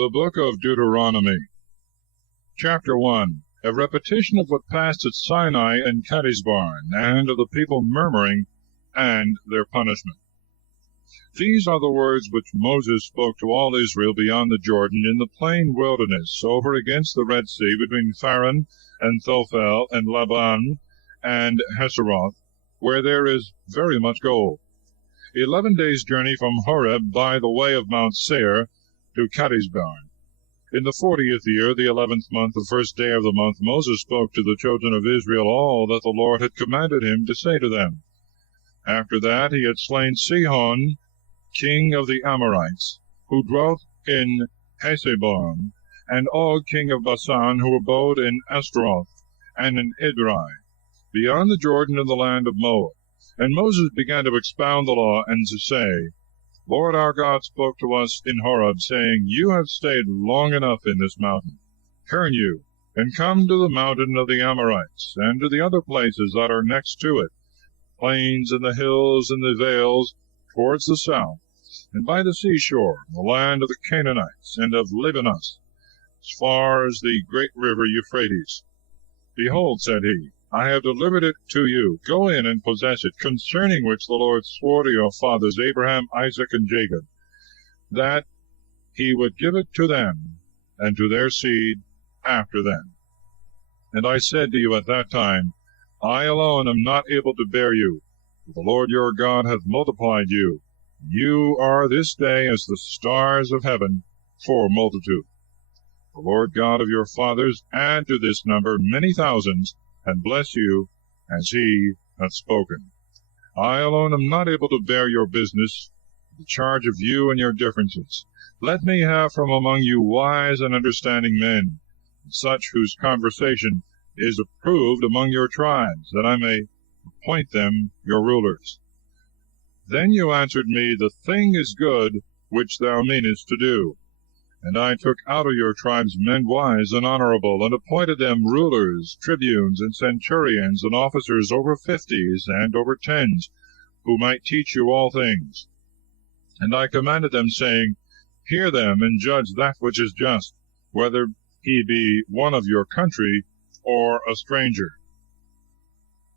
The Book of Deuteronomy, Chapter 1. A repetition of what passed at Sinai and Kadesbarn, and of the people murmuring, and their punishment. These are the words which Moses spoke to all Israel beyond the Jordan in the plain wilderness, over against the Red Sea, between Pharan and Thophel and Laban and Hazeroth, where there is very much gold. 11 days' journey from Horeb by the way of Mount Seir to Kadesbarn. In the 40th year, the 11th month, the first day of the month, Moses spoke to the children of Israel all that the Lord had commanded him to say to them. After that he had slain Sihon, king of the Amorites, who dwelt in Hesebon, and Og, king of Basan, who abode in Ashtaroth and in Edrei, beyond the Jordan in the land of Moab. And Moses began to expound the law, and to say, Lord our God spoke to us in Horeb, saying, You have stayed long enough in this mountain. Turn you, and come to the mountain of the Amorites, and to the other places that are next to it, plains and the hills and the vales, towards the south, and by the seashore, the land of the Canaanites, and of Libanos, as far as the great river Euphrates. Behold, said he, I have delivered it to you. Go in and possess it, concerning which the Lord swore to your fathers, Abraham, Isaac, and Jacob, that he would give it to them, and to their seed after them. And I said to you at that time, I alone am not able to bear you, for the Lord your God hath multiplied you. You are this day as the stars of heaven for multitude. The Lord God of your fathers add to this number many thousands, and bless you as he hath spoken. I alone am not able to bear your business, the charge of you and your differences. Let me have from among you wise and understanding men, such whose conversation is approved among your tribes, that I may appoint them your rulers. Then you answered me, The thing is good which thou meanest to do. And I took out of your tribes men wise and honorable, and appointed them rulers, tribunes, and centurions, and officers over 50s and over 10s, who might teach you all things. And I commanded them, saying, Hear them, and judge that which is just, whether he be one of your country or a stranger.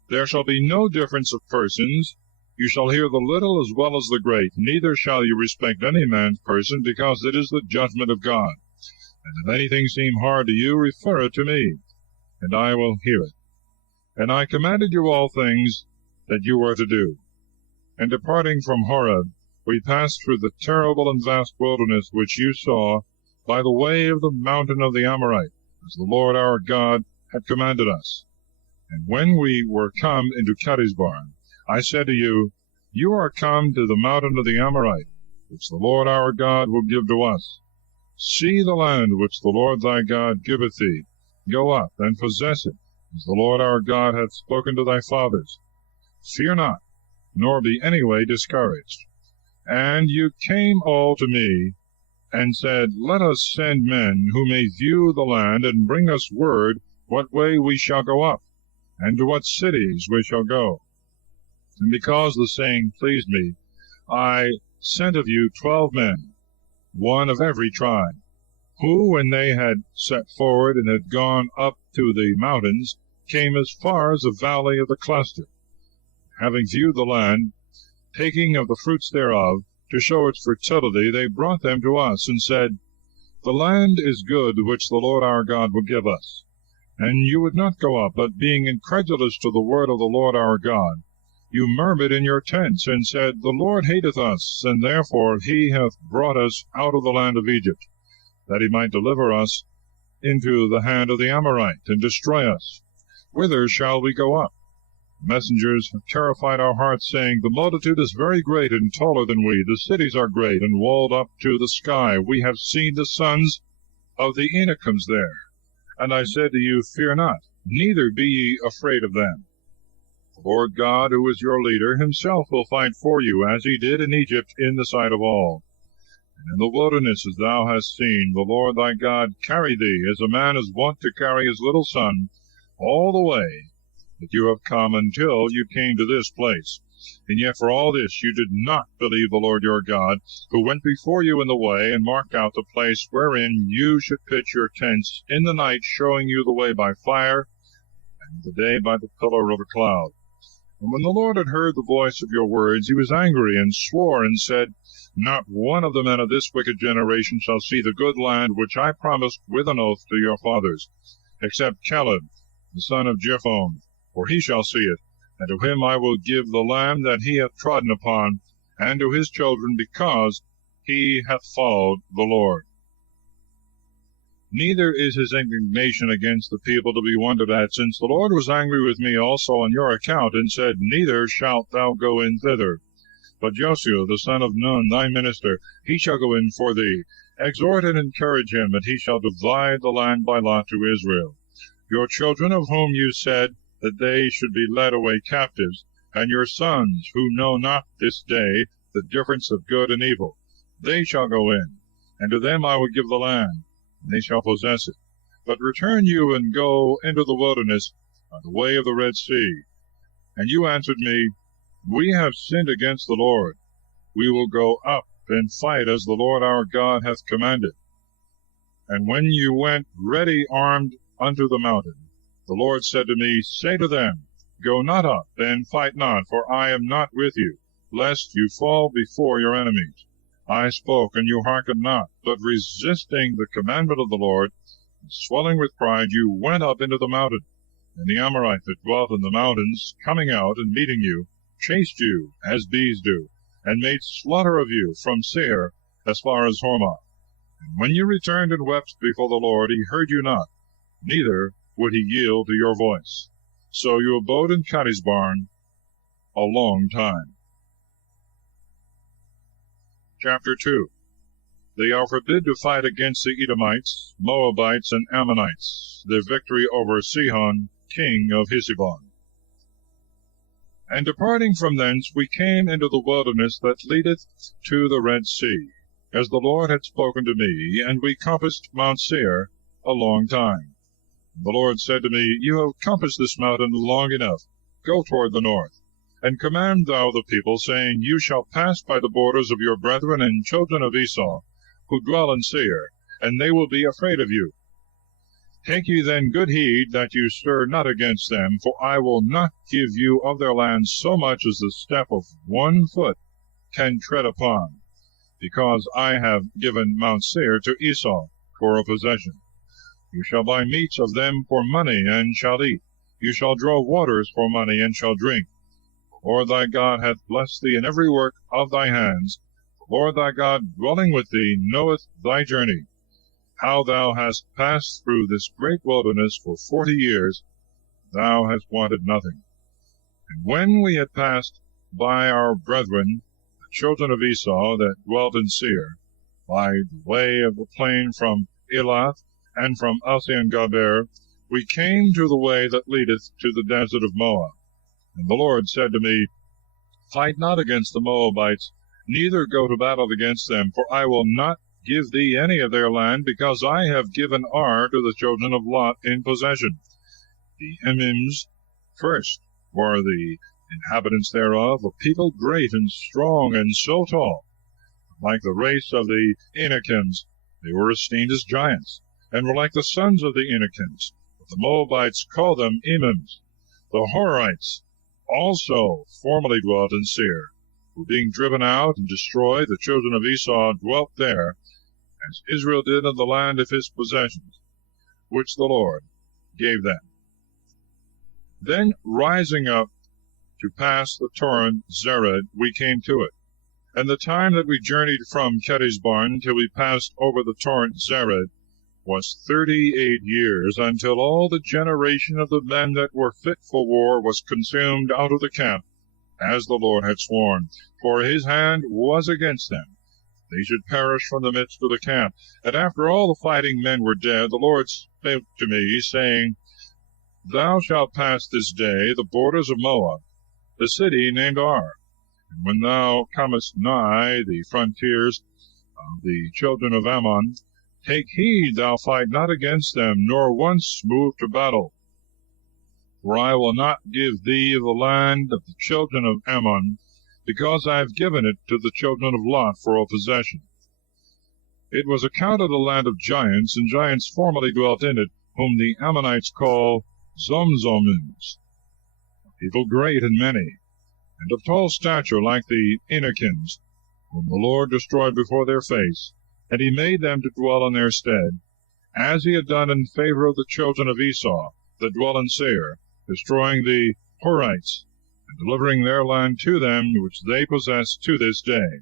There shall be no difference of persons. You shall hear the little as well as the great, neither shall you respect any man's person, because it is the judgment of God. And if anything seem hard to you, refer it to me, and I will hear it. And I commanded you all things that you were to do. And departing from Horeb, we passed through the terrible and vast wilderness which you saw, by the way of the mountain of the Amorite, as the Lord our God had commanded us. And when we were come into Kadesbarn, I said to you, You are come to the mountain of the Amorite, which the Lord our God will give to us. See the land which the Lord thy God giveth thee. Go up and possess it, as the Lord our God hath spoken to thy fathers. Fear not, nor be any way discouraged. And you came all to me, and said, Let us send men who may view the land, and bring us word what way we shall go up, and to what cities we shall go. And because the saying pleased me, I sent of you 12 men, one of every tribe, who, when they had set forward and had gone up to the mountains, came as far as the valley of the cluster. Having viewed the land, taking of the fruits thereof, to show its fertility, they brought them to us, and said, The land is good which the Lord our God will give us. And you would not go up, but being incredulous to the word of the Lord our God, you murmured in your tents, and said, The Lord hateth us, and therefore he hath brought us out of the land of Egypt, that he might deliver us into the hand of the Amorite, and destroy us. Whither shall we go up? Messengers have terrified our hearts, saying, The multitude is very great and taller than we. The cities are great and walled up to the sky. We have seen the sons of the Anakims there. And I said to you, Fear not, neither be ye afraid of them. The Lord God, who is your leader, himself will fight for you, as he did in Egypt, in the sight of all. And in the wilderness, as thou hast seen, the Lord thy God carry thee, as a man is wont to carry his little son, all the way that you have come until you came to this place. And yet for all this you did not believe the Lord your God, who went before you in the way, and marked out the place wherein you should pitch your tents in the night, showing you the way by fire, and the day by the pillar of a cloud. And when the Lord had heard the voice of your words, he was angry, and swore, and said, Not one of the men of this wicked generation shall see the good land which I promised with an oath to your fathers, except Caleb, the son of Jephunneh, for he shall see it, and to him I will give the land that he hath trodden upon, and to his children, because he hath followed the Lord. Neither is his indignation against the people to be wondered at, since the Lord was angry with me also on your account, and said, Neither shalt thou go in thither. But Joshua, the son of Nun, thy minister, he shall go in for thee. Exhort and encourage him, and he shall divide the land by lot to Israel. Your children, of whom you said that they should be led away captives, and your sons, who know not this day the difference of good and evil, they shall go in, and to them I will give the land, and they shall possess it. But return you and go into the wilderness by the way of the Red Sea. And you answered me, We have sinned against the Lord. We will go up and fight as the Lord our God hath commanded. And when you went ready armed unto the mountain, the Lord said to me, Say to them, Go not up, and fight not, for I am not with you, lest you fall before your enemies. I spoke, and you hearkened not, but resisting the commandment of the Lord, and swelling with pride, you went up into the mountain. And the Amorite that dwelt in the mountains, coming out and meeting you, chased you as bees do, and made slaughter of you from Seir as far as Hormah. And when you returned and wept before the Lord, he heard you not, neither would he yield to your voice. So you abode in Kadesbarn a long time. Chapter 2. They are forbid to fight against the Edomites, Moabites, and Ammonites, their victory over Sihon, king of Heshbon. And departing from thence, we came into the wilderness that leadeth to the Red Sea, as the Lord had spoken to me, and we compassed Mount Seir a long time. The Lord said to me, You have compassed this mountain long enough. Go toward the north, and command thou the people, saying, You shall pass by the borders of your brethren and children of Esau, who dwell in Seir, and they will be afraid of you. Take ye then good heed that you stir not against them, for I will not give you of their land so much as the step of 1 foot can tread upon, because I have given Mount Seir to Esau for a possession. You shall buy meats of them for money, and shall eat. You shall draw waters for money, and shall drink. The Lord thy God hath blessed thee in every work of thy hands. The Lord thy God dwelling with thee knoweth thy journey, how thou hast passed through this great wilderness for 40 years. Thou hast wanted nothing. And when we had passed by our brethren, the children of Esau that dwelt in Seir, by the way of the plain from Elath, and from Alcion-Gaber, we came to the way that leadeth to the desert of Moab. And the Lord said to me, Fight not against the Moabites, neither go to battle against them, for I will not give thee any of their land, because I have given Ar to the children of Lot in possession. The Emims first were the inhabitants thereof, a people great and strong, and so tall. Like the race of the Anakims, they were esteemed as giants, and were like the sons of the Anakims. But the Moabites called them Emims. The Horites also formerly dwelt in Seir, who being driven out and destroyed, the children of Esau dwelt there, as Israel did in the land of his possessions, which the Lord gave them. Then rising up to pass the torrent Zered, we came to it. And the time that we journeyed from Kadesbarn till we passed over the torrent Zered was 38 years, until all the generation of the men that were fit for war was consumed out of the camp, as the Lord had sworn, for his hand was against them. They should perish from the midst of the camp. And after all the fighting men were dead, the Lord spake to me, saying, Thou shalt pass this day the borders of Moab, the city named Ar. And when thou comest nigh the frontiers of the children of Ammon, take heed thou fight not against them, nor once move to battle. For I will not give thee the land of the children of Ammon, because I have given it to the children of Lot for a possession. It was accounted a land of giants, and giants formerly dwelt in it, whom the Ammonites call Zomzomims, people great and many, and of tall stature like the Anakims, whom the Lord destroyed before their face, and he made them to dwell in their stead, as he had done in favor of the children of Esau, that dwell in Seir, destroying the Horites, and delivering their land to them, which they possess to this day.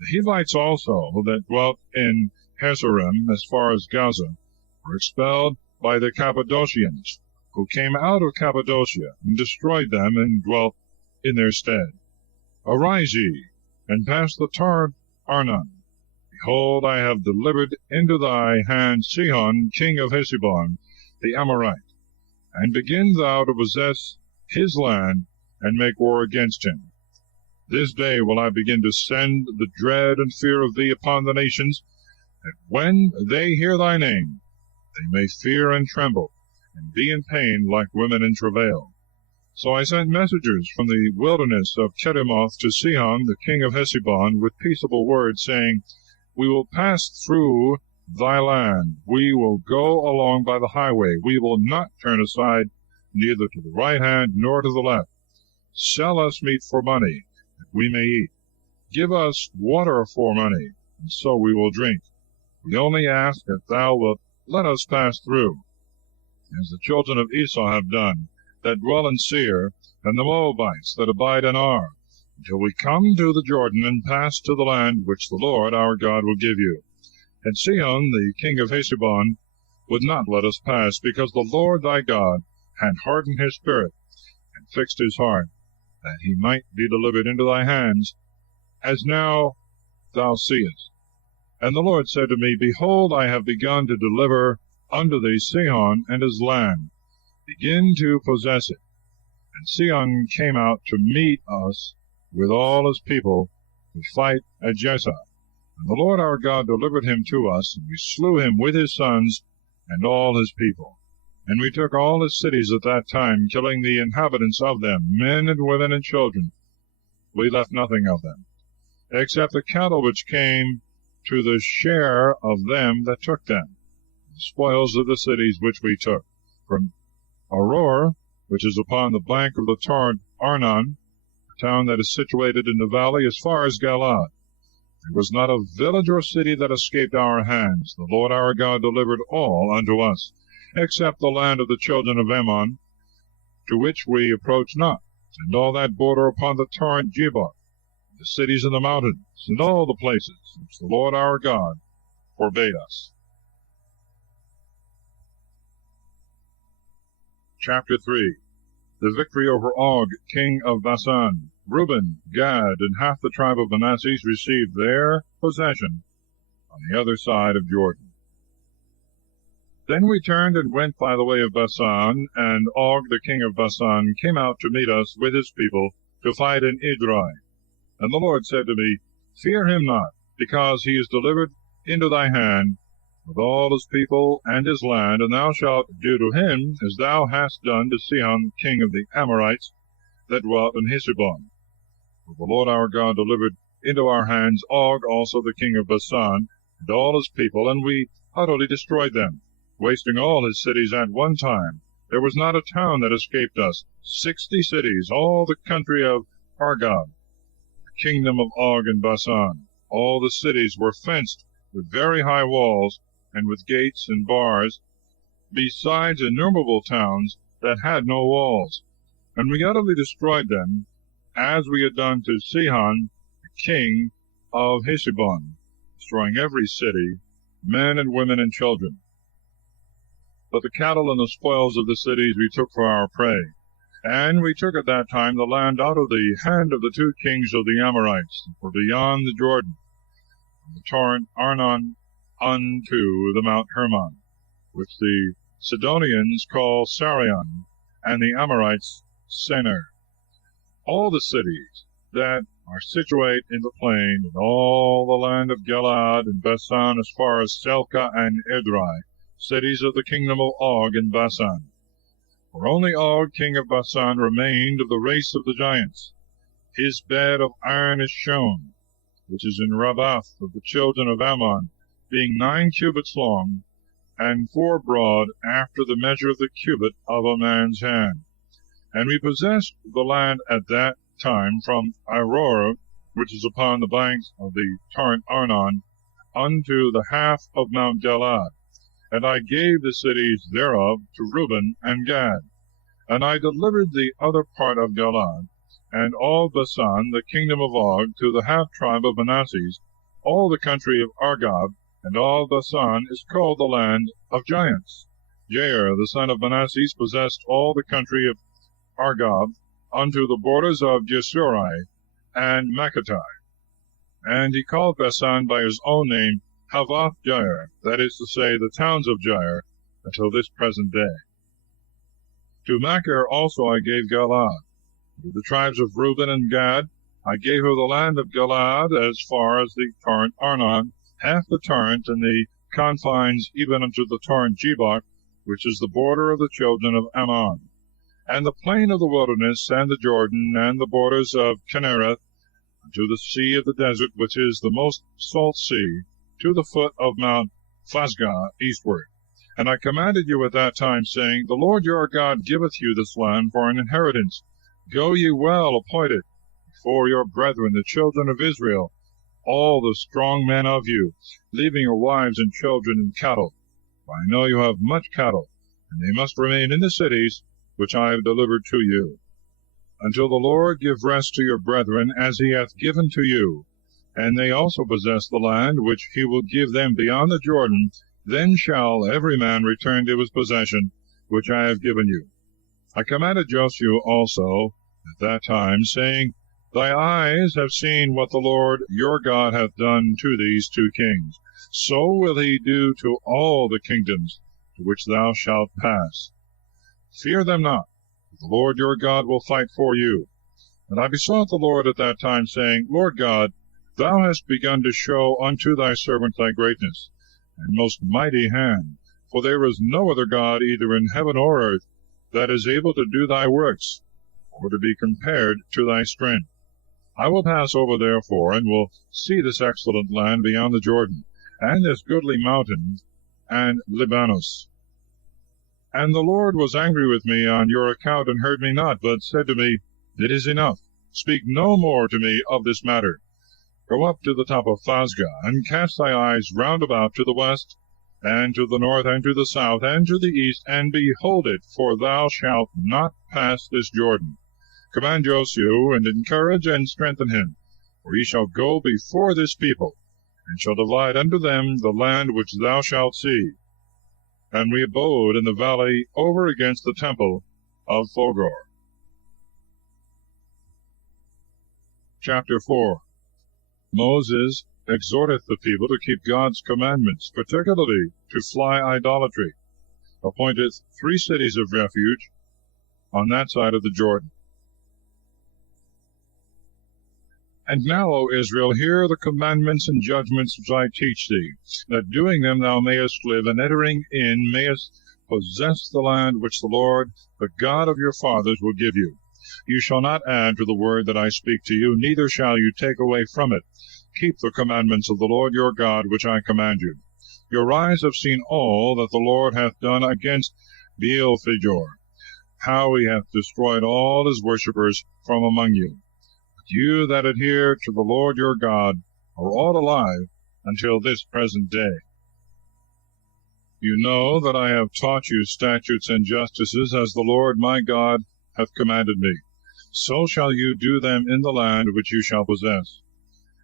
The Hivites also, that dwelt in Hazerim as far as Gaza, were expelled by the Cappadocians, who came out of Cappadocia, and destroyed them, and dwelt in their stead. Arise ye, and pass the torrent Arnon. Behold, I have delivered into thy hand Sihon, king of Heshbon, the Amorite, and begin thou to possess his land, and make war against him. This day will I begin to send the dread and fear of thee upon the nations, that when they hear thy name, they may fear and tremble, and be in pain like women in travail. So I sent messengers from the wilderness of Kedemoth to Sihon, the king of Heshbon, with peaceable words, saying, We will pass through thy land, we will go along by the highway, we will not turn aside, neither to the right hand nor to the left. Sell us meat for money, that we may eat. Give us water for money, and so we will drink. We only ask that thou wilt let us pass through, as the children of Esau have done, that dwell in Seir, and the Moabites that abide in Ar, until we come to the Jordan, and pass to the land which the Lord our God will give you. And Sihon, the king of Heshbon, would not let us pass, because the Lord thy God had hardened his spirit, and fixed his heart, that he might be delivered into thy hands, as now thou seest. And the Lord said to me, Behold, I have begun to deliver unto thee Sihon and his land. Begin to possess it. And Sihon came out to meet us with all his people to fight at Jezreel. And the Lord our God delivered him to us, and we slew him with his sons and all his people. And we took all his cities at that time, killing the inhabitants of them, men and women and children. We left nothing of them, except the cattle which came to the share of them that took them, the spoils of the cities which we took, from Auror, which is upon the bank of the torrent Arnon, a town that is situated in the valley as far as Galaad. There was not a village or city that escaped our hands. The Lord our God delivered all unto us, except the land of the children of Ammon, to which we approached not, and all that border upon the torrent Jabbok, the cities in the mountains, and all the places which the Lord our God forbade us. Chapter 3. The victory over Og, king of Visan. Reuben, Gad, and half the tribe of Manasseh received their possession on the other side of Jordan. Then we turned and went by the way of Visan, and Og, the king of Visan, came out to meet us with his people to fight in Edrei. And the Lord said to me, Fear him not, because he is delivered into thy hand, with all his people and his land, and thou shalt do to him as thou hast done to Sihon, king of the Amorites, that dwelt in Heshbon. For the Lord our God delivered into our hands Og also the king of Visan, and all his people, and we utterly destroyed them, wasting all his cities at one time. There was not a town that escaped us. 60 cities, all the country of Argob, the kingdom of Og and Basan. All the cities were fenced with very high walls, and with gates and bars, besides innumerable towns that had no walls. And we utterly destroyed them, as we had done to Sihon, the king of Heshbon, destroying every city, men and women and children. But the cattle and the spoils of the cities we took for our prey. And we took at that time the land out of the hand of the 2 kings of the Amorites, for beyond the Jordan, from the torrent Arnon unto the Mount Hermon, which the Sidonians call Sarion, and the Amorites Senir. All the cities that are situate in the plain, and all the land of Galaad and Basan as far as Selka and Edrei, cities of the kingdom of Og and Basan. For only Og king of Visan remained of the race of the giants. His bed of iron is shown, which is in Rabbath of the children of Ammon, being 9 cubits long, and 4 broad, after the measure of the cubit of a man's hand. And we possessed the land at that time from Aurora, which is upon the banks of the torrent Arnon, unto the half of Mount Galaad. And I gave the cities thereof to Reuben and Gad. And I delivered the other part of Galaad, and all Visan, the kingdom of Og, to the half tribe of Manasseh, all the country of Argob, and all Visan is called the land of giants. Jair, the son of Manasseh, possessed all the country of Argob, unto the borders of Jesuri and Makkatai. And he called Visan by his own name Havoth Jair, that is to say, the towns of Jair, until this present day. To Machir also I gave Galaad. To the tribes of Reuben and Gad I gave her the land of Galaad as far as the torrent Arnon, half the torrent, and the confines even unto the torrent Jabbok, which is the border of the children of Ammon, and the plain of the wilderness, and the Jordan, and the borders of Kinnereth, unto the sea of the desert, which is the most salt sea, to the foot of Mount Phasgah eastward. And I commanded you at that time, saying, The Lord your God giveth you this land for an inheritance. Go ye well appointed before your brethren, the children of Israel, all the strong men of you, leaving your wives and children and cattle. For I know you have much cattle, and they must remain in the cities which I have delivered to you, until the Lord give rest to your brethren, as he hath given to you. And they also possess the land which he will give them beyond the Jordan. Then shall every man return to his possession, which I have given you. I commanded Joshua also at that time, saying, Thy eyes have seen what the Lord your God hath done to these 2 kings. So will he do to all the kingdoms to which thou shalt pass. Fear them not, for the Lord your God will fight for you. And I besought the Lord at that time, saying, Lord God, thou hast begun to show unto thy servant thy greatness, and most mighty hand, for there is no other God either in heaven or earth that is able to do thy works, or to be compared to thy strength. I will pass over therefore, and will see this excellent land beyond the Jordan, and this goodly mountain, and Libanus. And the Lord was angry with me on your account, and heard me not, but said to me, It is enough, speak no more to me of this matter. Go up to the top of Phasgah, and cast thy eyes round about to the west, and to the north, and to the south, and to the east, and behold it, for thou shalt not pass this Jordan. Command Joshua, and encourage and strengthen him, for he shall go before this people, and shall divide unto them the land which thou shalt see. And we abode in the valley over against the temple of Thogor. Chapter 4. Moses exhorteth the people to keep God's commandments, particularly to fly idolatry, appointeth 3 cities of refuge on that side of the Jordan. And now, O Israel, hear the commandments and judgments which I teach thee, that doing them thou mayest live, and entering in mayest possess the land which the Lord, the God of your fathers, will give you. You shall not add to the word that I speak to you, neither shall you take away from it. Keep the commandments of the Lord your God, which I command you. Your eyes have seen all that the Lord hath done against Baal-Phegor, how he hath destroyed all his worshippers from among you. But you that adhere to the Lord your God are all alive until this present day. You know that I have taught you statutes and justices, as the Lord my God hath commanded me. So shall you do them in the land which you shall possess.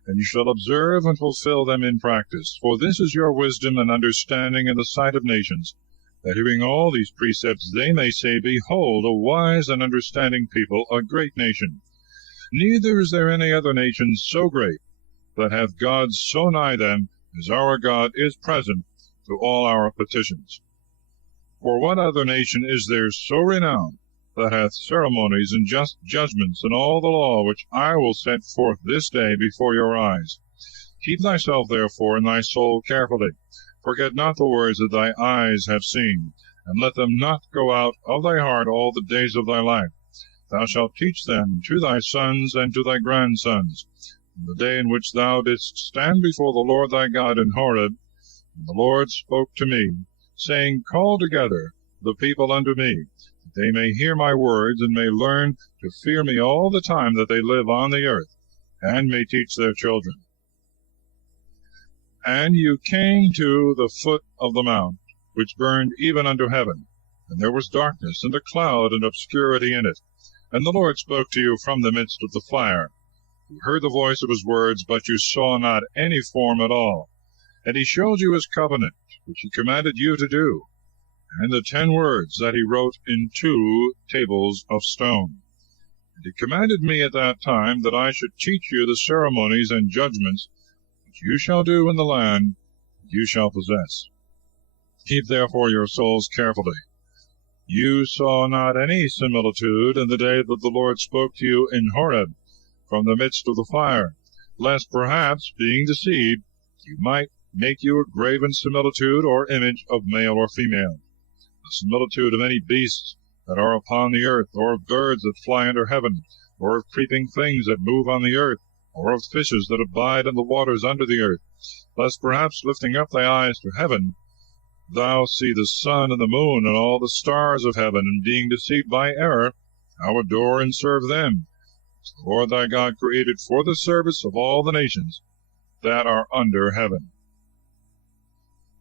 And you shall observe and fulfill them in practice. For this is your wisdom and understanding in the sight of nations, that hearing all these precepts they may say, Behold, a wise and understanding people, a great nation. Neither is there any other nation so great, that hath God so nigh them, as our God is present to all our petitions. For what other nation is there so renowned, that hath ceremonies and just judgments, and all the law which I will set forth this day before your eyes? Keep thyself therefore in thy soul carefully. Forget not the words that thy eyes have seen, and let them not go out of thy heart all the days of thy life. Thou shalt teach them to thy sons and to thy grandsons, in the day in which thou didst stand before the Lord thy God in Horeb, and the Lord spoke to me, saying, Call together the people unto me, that they may hear my words, and may learn to fear me all the time that they live on the earth, and may teach their children. And you came to the foot of the mount, which burned even unto heaven, and there was darkness, and a cloud, and obscurity in it. And the Lord spoke to you from the midst of the fire. You heard the voice of his words, but you saw not any form at all. And he showed you his covenant, which he commanded you to do, and the 10 words that he wrote in 2 tables of stone. And he commanded me at that time that I should teach you the ceremonies and judgments which you shall do in the land you shall possess. Keep therefore your souls carefully. You saw not any similitude in the day that the Lord spoke to you in Horeb from the midst of the fire, lest perhaps, being deceived, you might make you a graven similitude or image of male or female, the similitude of any beasts that are upon the earth, or of birds that fly under heaven, or of creeping things that move on the earth, or of fishes that abide in the waters under the earth, lest perhaps, lifting up thy eyes to heaven, thou see the sun and the moon and all the stars of heaven, and being deceived by error, thou adore and serve them, as the Lord thy God created for the service of all the nations that are under heaven.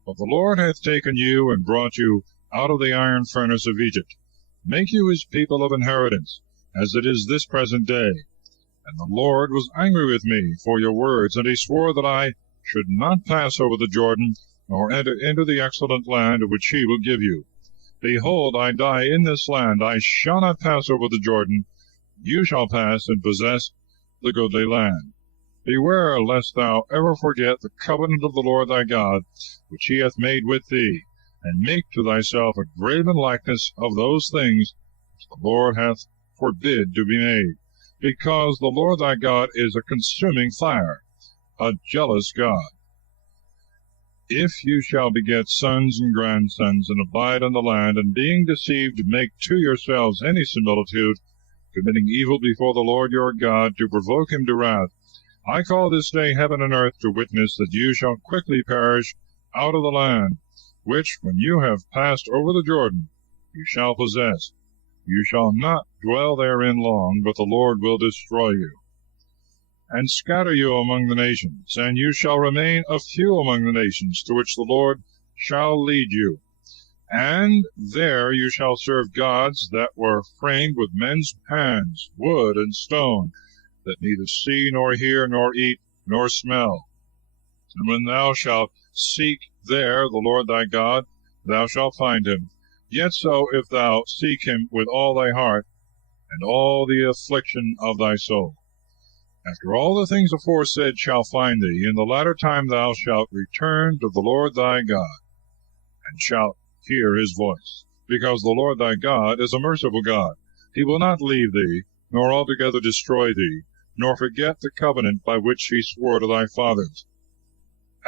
But the Lord hath taken you and brought you out of the iron furnace of Egypt, make you his people of inheritance, as it is this present day. And the Lord was angry with me for your words, and he swore that I should not pass over the Jordan, nor enter into the excellent land which he will give you. Behold, I die in this land, I shall not pass over the Jordan. You shall pass and possess the goodly land. Beware lest thou ever forget the covenant of the Lord thy God, which he hath made with thee, and make to thyself a graven likeness of those things which the Lord hath forbid to be made, because the Lord thy God is a consuming fire, a jealous God. If you shall beget sons and grandsons, and abide in the land, and being deceived make to yourselves any similitude, committing evil before the Lord your God, to provoke him to wrath, I call this day heaven and earth to witness that you shall quickly perish out of the land, which, when you have passed over the Jordan, you shall possess. You shall not dwell therein long, but the Lord will destroy you, and scatter you among the nations, and you shall remain a few among the nations, to which the Lord shall lead you. And there you shall serve gods that were framed with men's hands, wood and stone, that neither see, nor hear, nor eat, nor smell. And when thou shalt seek there the Lord thy God, thou shalt find him. Yet so, if thou seek him with all thy heart, and all the affliction of thy soul. After all the things aforesaid shall find thee, in the latter time thou shalt return to the Lord thy God, and shalt hear his voice, because the Lord thy God is a merciful God. He will not leave thee, nor altogether destroy thee, nor forget the covenant by which he swore to thy fathers.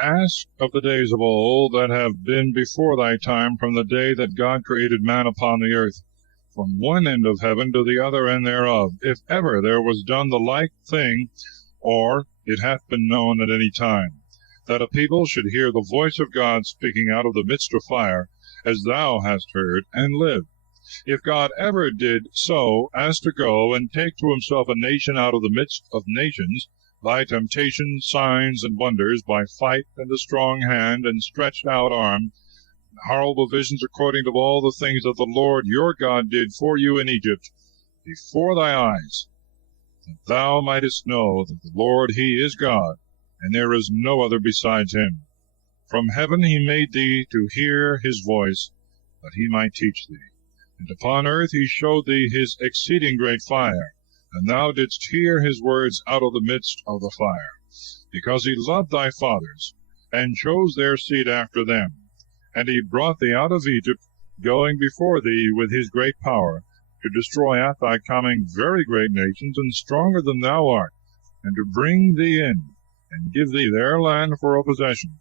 Ask of the days of old that have been before thy time, from the day that God created man upon the earth, from one end of heaven to the other end thereof, if ever there was done the like thing, or it hath been known at any time, that a people should hear the voice of God speaking out of the midst of fire, as thou hast heard, and live. If God ever did so as to go and take to himself a nation out of the midst of nations, by temptations, signs, and wonders, by fight and a strong hand, and stretched out arm, and horrible visions, according to all the things that the Lord your God did for you in Egypt, before thy eyes, that thou mightest know that the Lord he is God, and there is no other besides him. From heaven he made thee to hear his voice, that he might teach thee. And upon earth he showed thee his exceeding great fire, and thou didst hear his words out of the midst of the fire, because he loved thy fathers, and chose their seed after them. And he brought thee out of Egypt, going before thee with his great power, to destroy at thy coming very great nations, and stronger than thou art, and to bring thee in, and give thee their land for a possession,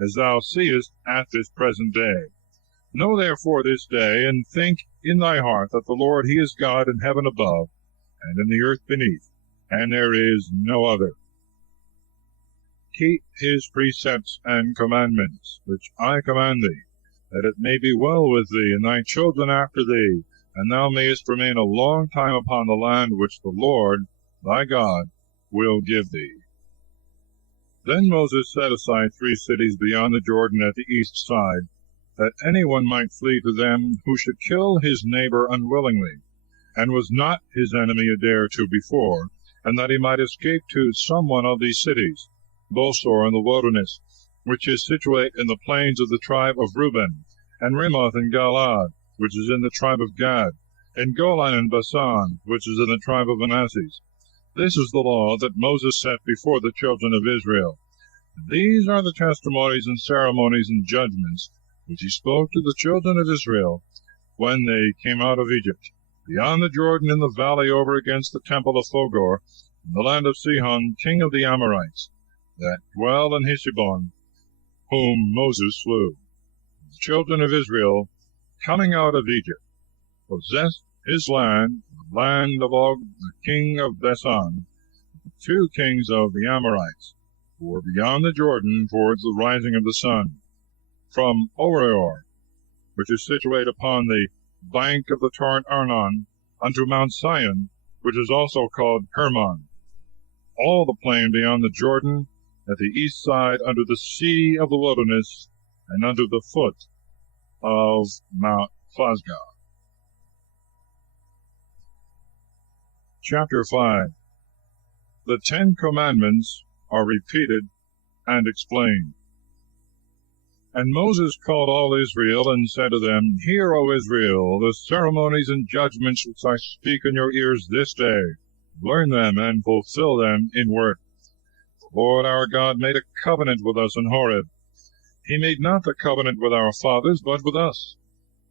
as thou seest at this present day. Know therefore this day, and think in thy heart, that the Lord he is God in heaven above, and in the earth beneath, and there is no other. Keep his precepts and commandments, which I command thee, that it may be well with thee and thy children after thee, and thou mayest remain a long time upon the land which the Lord thy God will give thee. Then Moses set aside 3 cities beyond the Jordan at the east side, that any one might flee to them who should kill his neighbor unwillingly, and was not his enemy a day or 2 before, and that he might escape to some one of these cities, Bosor in the wilderness, which is situate in the plains of the tribe of Reuben, and Ramoth in Galaad, which is in the tribe of Gad, and Golan in Visan, which is in the tribe of Manasseh. This is the law that Moses set before the children of Israel. These are the testimonies and ceremonies and judgments which he spoke to the children of Israel when they came out of Egypt, beyond the Jordan in the valley over against the temple of Phogor, in the land of Sihon, king of the Amorites, that dwell in Heshbon, whom Moses slew. The children of Israel, coming out of Egypt, possessed his land, the land of Og, the king of Visan, the 2 kings of the Amorites, who were beyond the Jordan towards the rising of the sun, from Orior, which is situate upon the bank of the torrent Arnon, unto Mount Sion, which is also called Hermon, all the plain beyond the Jordan, at the east side under the sea of the wilderness, and unto the foot of Mount Phasgah. Chapter 5. The 10 Commandments are repeated and explained. And Moses called all Israel, and said to them, Hear, O Israel, the ceremonies and judgments which I speak in your ears this day. Learn them, and fulfill them in work. The Lord our God made a covenant with us in Horeb. He made not the covenant with our fathers, but with us,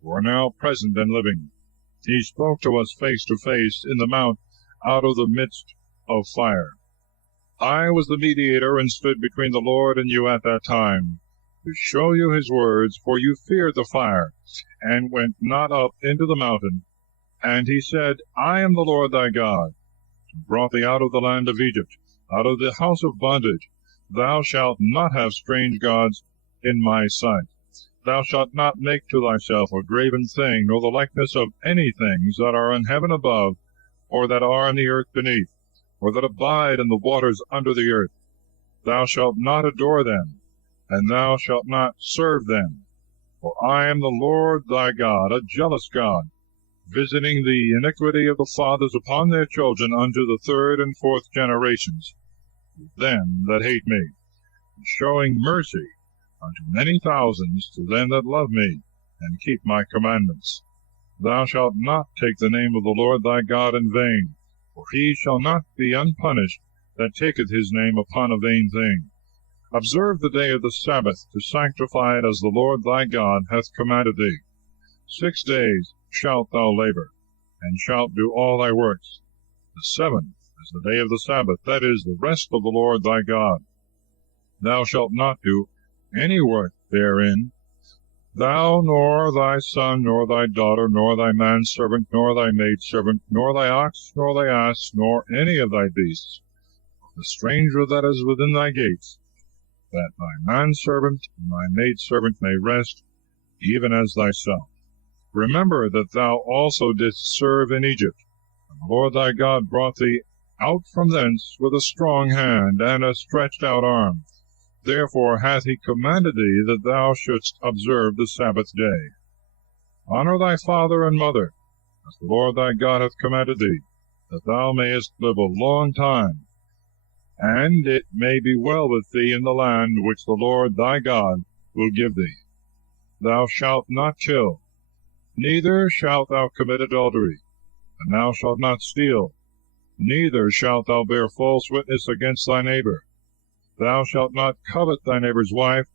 who are now present and living. He spoke to us face to face in the mount, out of the midst of fire. I was the mediator, and stood between the Lord and you at that time, to show you his words, for you feared the fire, and went not up into the mountain. And he said, I am the Lord thy God, who brought thee out of the land of Egypt, out of the house of bondage. Thou shalt not have strange gods in my sight. Thou shalt not make to thyself a graven thing, nor the likeness of any things that are in heaven above, or that are in the earth beneath, or that abide in the waters under the earth. Thou shalt not adore them, and thou shalt not serve them. For I am the Lord thy God, a jealous God, visiting the iniquity of the fathers upon their children unto the 3rd and 4th generations, them that hate me, and showing mercy unto many thousands to them that love me, and keep my commandments. Thou shalt not take the name of the Lord thy God in vain, for he shall not be unpunished that taketh his name upon a vain thing. Observe the day of the Sabbath, to sanctify it as the Lord thy God hath commanded thee. 6 days shalt thou labor, and shalt do all thy works. The 7th is the day of the Sabbath, that is, the rest of the Lord thy God. Thou shalt not do any work therein, thou, nor thy son, nor thy daughter, nor thy manservant, nor thy maidservant, nor thy ox, nor thy ass, nor any of thy beasts, the stranger that is within thy gates, that thy manservant and thy maidservant may rest, even as thyself. Remember that thou also didst serve in Egypt, and the Lord thy God brought thee out from thence with a strong hand and a stretched out arm. Therefore hath he commanded thee that thou shouldst observe the Sabbath day. Honor thy father and mother, as the Lord thy God hath commanded thee, that thou mayest live a long time, and it may be well with thee in the land which the Lord thy God will give thee. Thou shalt not kill, neither shalt thou commit adultery, and thou shalt not steal, neither shalt thou bear false witness against thy neighbor. Thou shalt not covet thy neighbor's wife,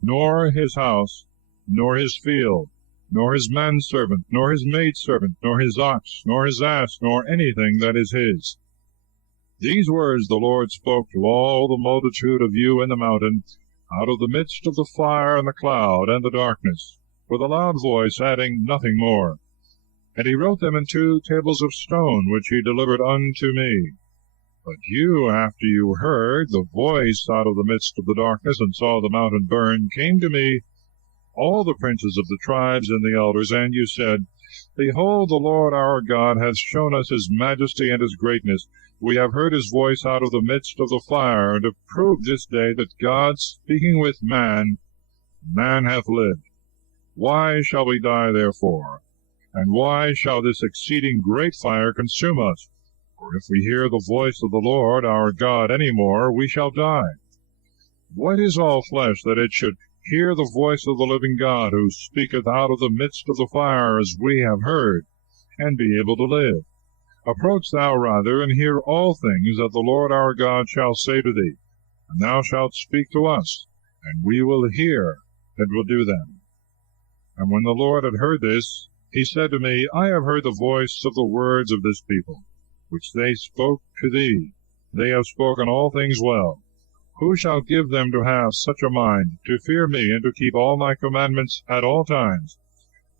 nor his house, nor his field, nor his manservant, nor his maidservant, nor his ox, nor his ass, nor anything that is his. These words the Lord spoke to all the multitude of you in the mountain, out of the midst of the fire and the cloud and the darkness. with a loud voice, adding nothing more. And he wrote them in 2 tables of stone, which he delivered unto me. But you, after you heard the voice out of the midst of the darkness, and saw the mountain burn, came to me, all the princes of the tribes and the elders, and you said, Behold, the Lord our God hath shown us his majesty and his greatness. We have heard his voice out of the midst of the fire, and have proved this day that God, speaking with man, man hath lived. Why shall we die therefore? And why shall this exceeding great fire consume us? For if we hear the voice of the Lord our God any more, we shall die. What is all flesh, that it should hear the voice of the living God, who speaketh out of the midst of the fire, as we have heard, and be able to live? Approach thou rather, and hear all things that the Lord our God shall say to thee, and thou shalt speak to us, and we will hear, and will do them. And when the Lord had heard this, he said to me, I have heard the voice of the words of this people, which they spoke to thee. They have spoken all things well. Who shall give them to have such a mind, to fear me, and to keep all my commandments at all times,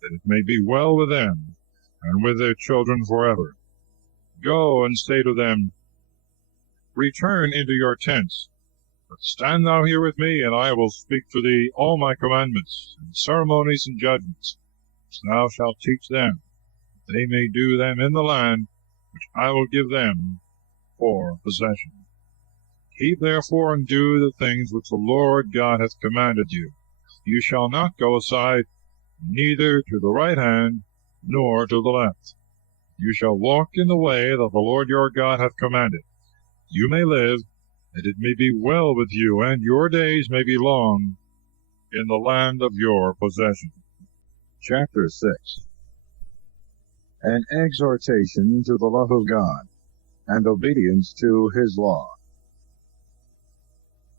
that it may be well with them, and with their children forever? Go and say to them, Return into your tents, but stand thou here with me, and I will speak to thee all my commandments, and ceremonies and judgments, which thou shalt teach them, that they may do them in the land which I will give them for possession. Keep therefore and do the things which the Lord God hath commanded you. You shall not go aside, neither to the right hand, nor to the left. You shall walk in the way that the Lord your God hath commanded. You may live, that it may be well with you, and your days may be long in the land of your possession. Chapter 6. An exhortation to the love of God, and obedience to his law.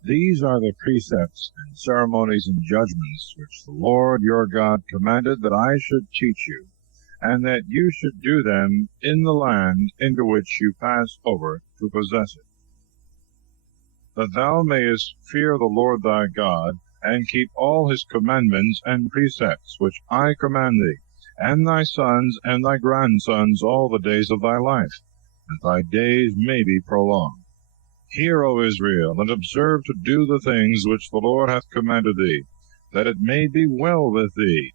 These are the precepts and ceremonies and judgments which the Lord your God commanded that I should teach you, and that you should do them in the land into which you pass over to possess it, that thou mayest fear the Lord thy God, and keep all his commandments and precepts which I command thee, and thy sons and thy grandsons all the days of thy life, that thy days may be prolonged. Hear, O Israel, and observe to do the things which the Lord hath commanded thee, that it may be well with thee,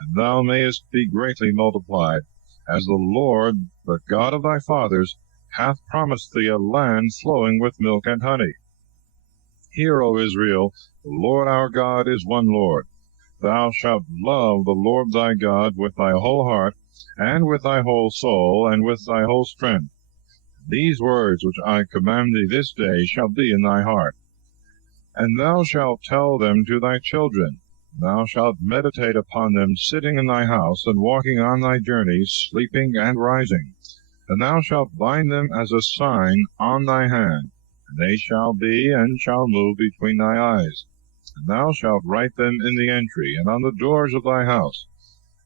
and thou mayest be greatly multiplied, as the Lord, the God of thy fathers, hath promised thee a land flowing with milk and honey. Hear, O Israel, the Lord our God is one Lord. Thou shalt love the Lord thy God with thy whole heart, and with thy whole soul, and with thy whole strength. These words which I command thee this day shall be in thy heart. And thou shalt tell them to thy children. Thou shalt meditate upon them sitting in thy house, and walking on thy journeys, sleeping and rising. And thou shalt bind them as a sign on thy hand, and they shall be and shall move between thy eyes. And thou shalt write them in the entry, and on the doors of thy house.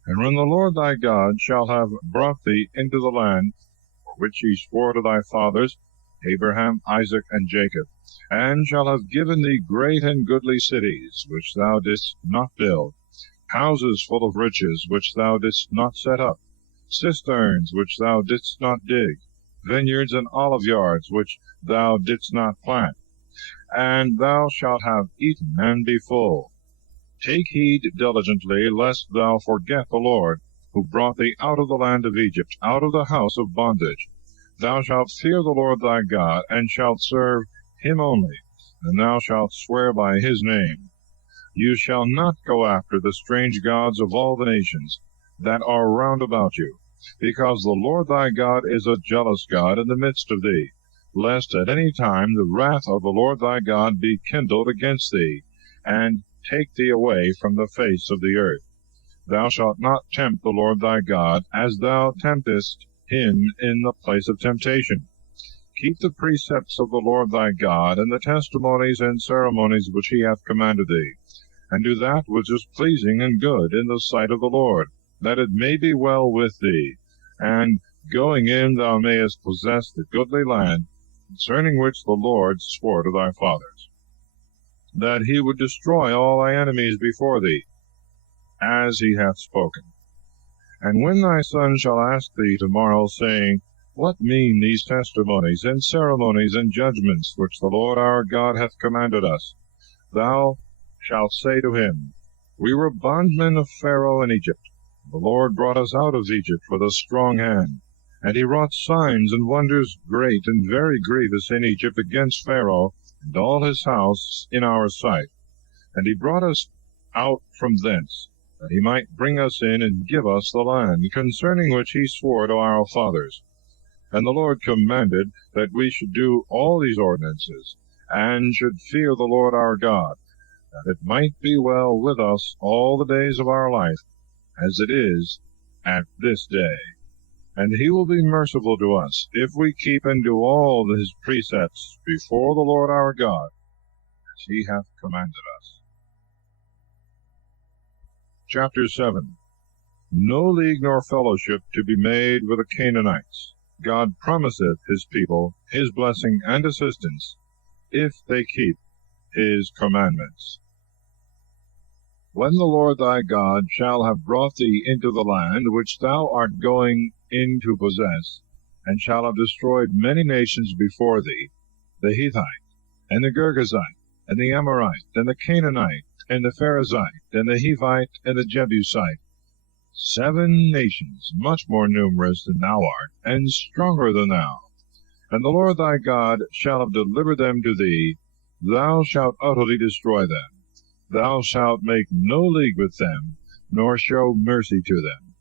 And when the Lord thy God shall have brought thee into the land, which he swore to thy fathers, Abraham, Isaac, and Jacob, and shall have given thee great and goodly cities, which thou didst not build, houses full of riches, which thou didst not set up, cisterns, which thou didst not dig, vineyards and olive yards, which thou didst not plant, and thou shalt have eaten and be full. Take heed diligently, lest thou forget the Lord, who brought thee out of the land of Egypt, out of the house of bondage. Thou shalt fear the Lord thy God, and shalt serve him only, and thou shalt swear by his name. You shall not go after the strange gods of all the nations that are round about you, because the Lord thy God is a jealous God in the midst of thee, lest at any time the wrath of the Lord thy God be kindled against thee, and take thee away from the face of the earth. Thou shalt not tempt the Lord thy God, as thou temptest him in the place of temptation. Keep the precepts of the Lord thy God, and the testimonies and ceremonies which he hath commanded thee, and do that which is pleasing and good in the sight of the Lord, that it may be well with thee, and going in thou mayest possess the goodly land, concerning which the Lord swore to thy fathers, that he would destroy all thy enemies before thee. as he hath spoken. And when thy son shall ask thee tomorrow, saying, What mean these testimonies, and ceremonies, and judgments, which the Lord our God hath commanded us? Thou shalt say to him, We were bondmen of Pharaoh in Egypt. The Lord brought us out of Egypt with a strong hand. And he wrought signs and wonders great and very grievous in Egypt against Pharaoh and all his house in our sight. And he brought us out from thence, that he might bring us in and give us the land, concerning which he swore to our fathers. And the Lord commanded that we should do all these ordinances, and should fear the Lord our God, that it might be well with us all the days of our life, as it is at this day. And he will be merciful to us, if we keep and do all his precepts before the Lord our God, as he hath commanded us. Chapter 7. No league nor fellowship to be made with the Canaanites. God promiseth his people his blessing and assistance, if they keep his commandments. When the Lord thy God shall have brought thee into the land which thou art going in to possess, and shall have destroyed many nations before thee, the Hittite, and the Girgazite, and the Amorite, and the Canaanite, and the Perizzite, and the Hivite, and the Jebusite, 7 nations, much more numerous than thou art, and stronger than thou. And the Lord thy God shall have delivered them to thee, thou shalt utterly destroy them. Thou shalt make no league with them, nor show mercy to them.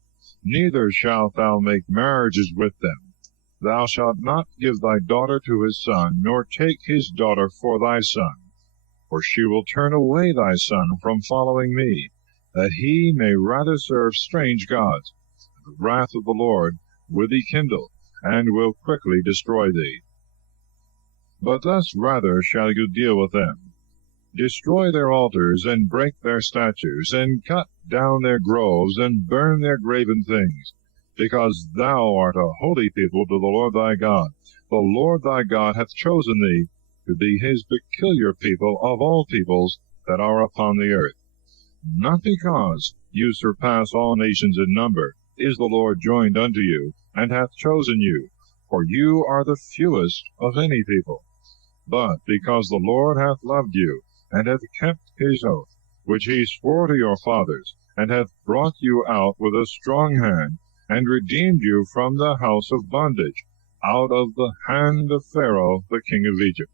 Neither shalt thou make marriages with them. Thou shalt not give thy daughter to his son, nor take his daughter for thy son. For she will turn away thy son from following me, that he may rather serve strange gods. The wrath of the Lord will be kindled, and will quickly destroy thee. But thus rather shall you deal with them. Destroy their altars, and break their statues, and cut down their groves, and burn their graven things, because thou art a holy people to the Lord thy God. The Lord thy God hath chosen thee to be his peculiar people of all peoples that are upon the earth. Not because you surpass all nations in number, is the Lord joined unto you, and hath chosen you, for you are the fewest of any people, but because the Lord hath loved you, and hath kept his oath, which he swore to your fathers, and hath brought you out with a strong hand, and redeemed you from the house of bondage, out of the hand of Pharaoh the king of Egypt.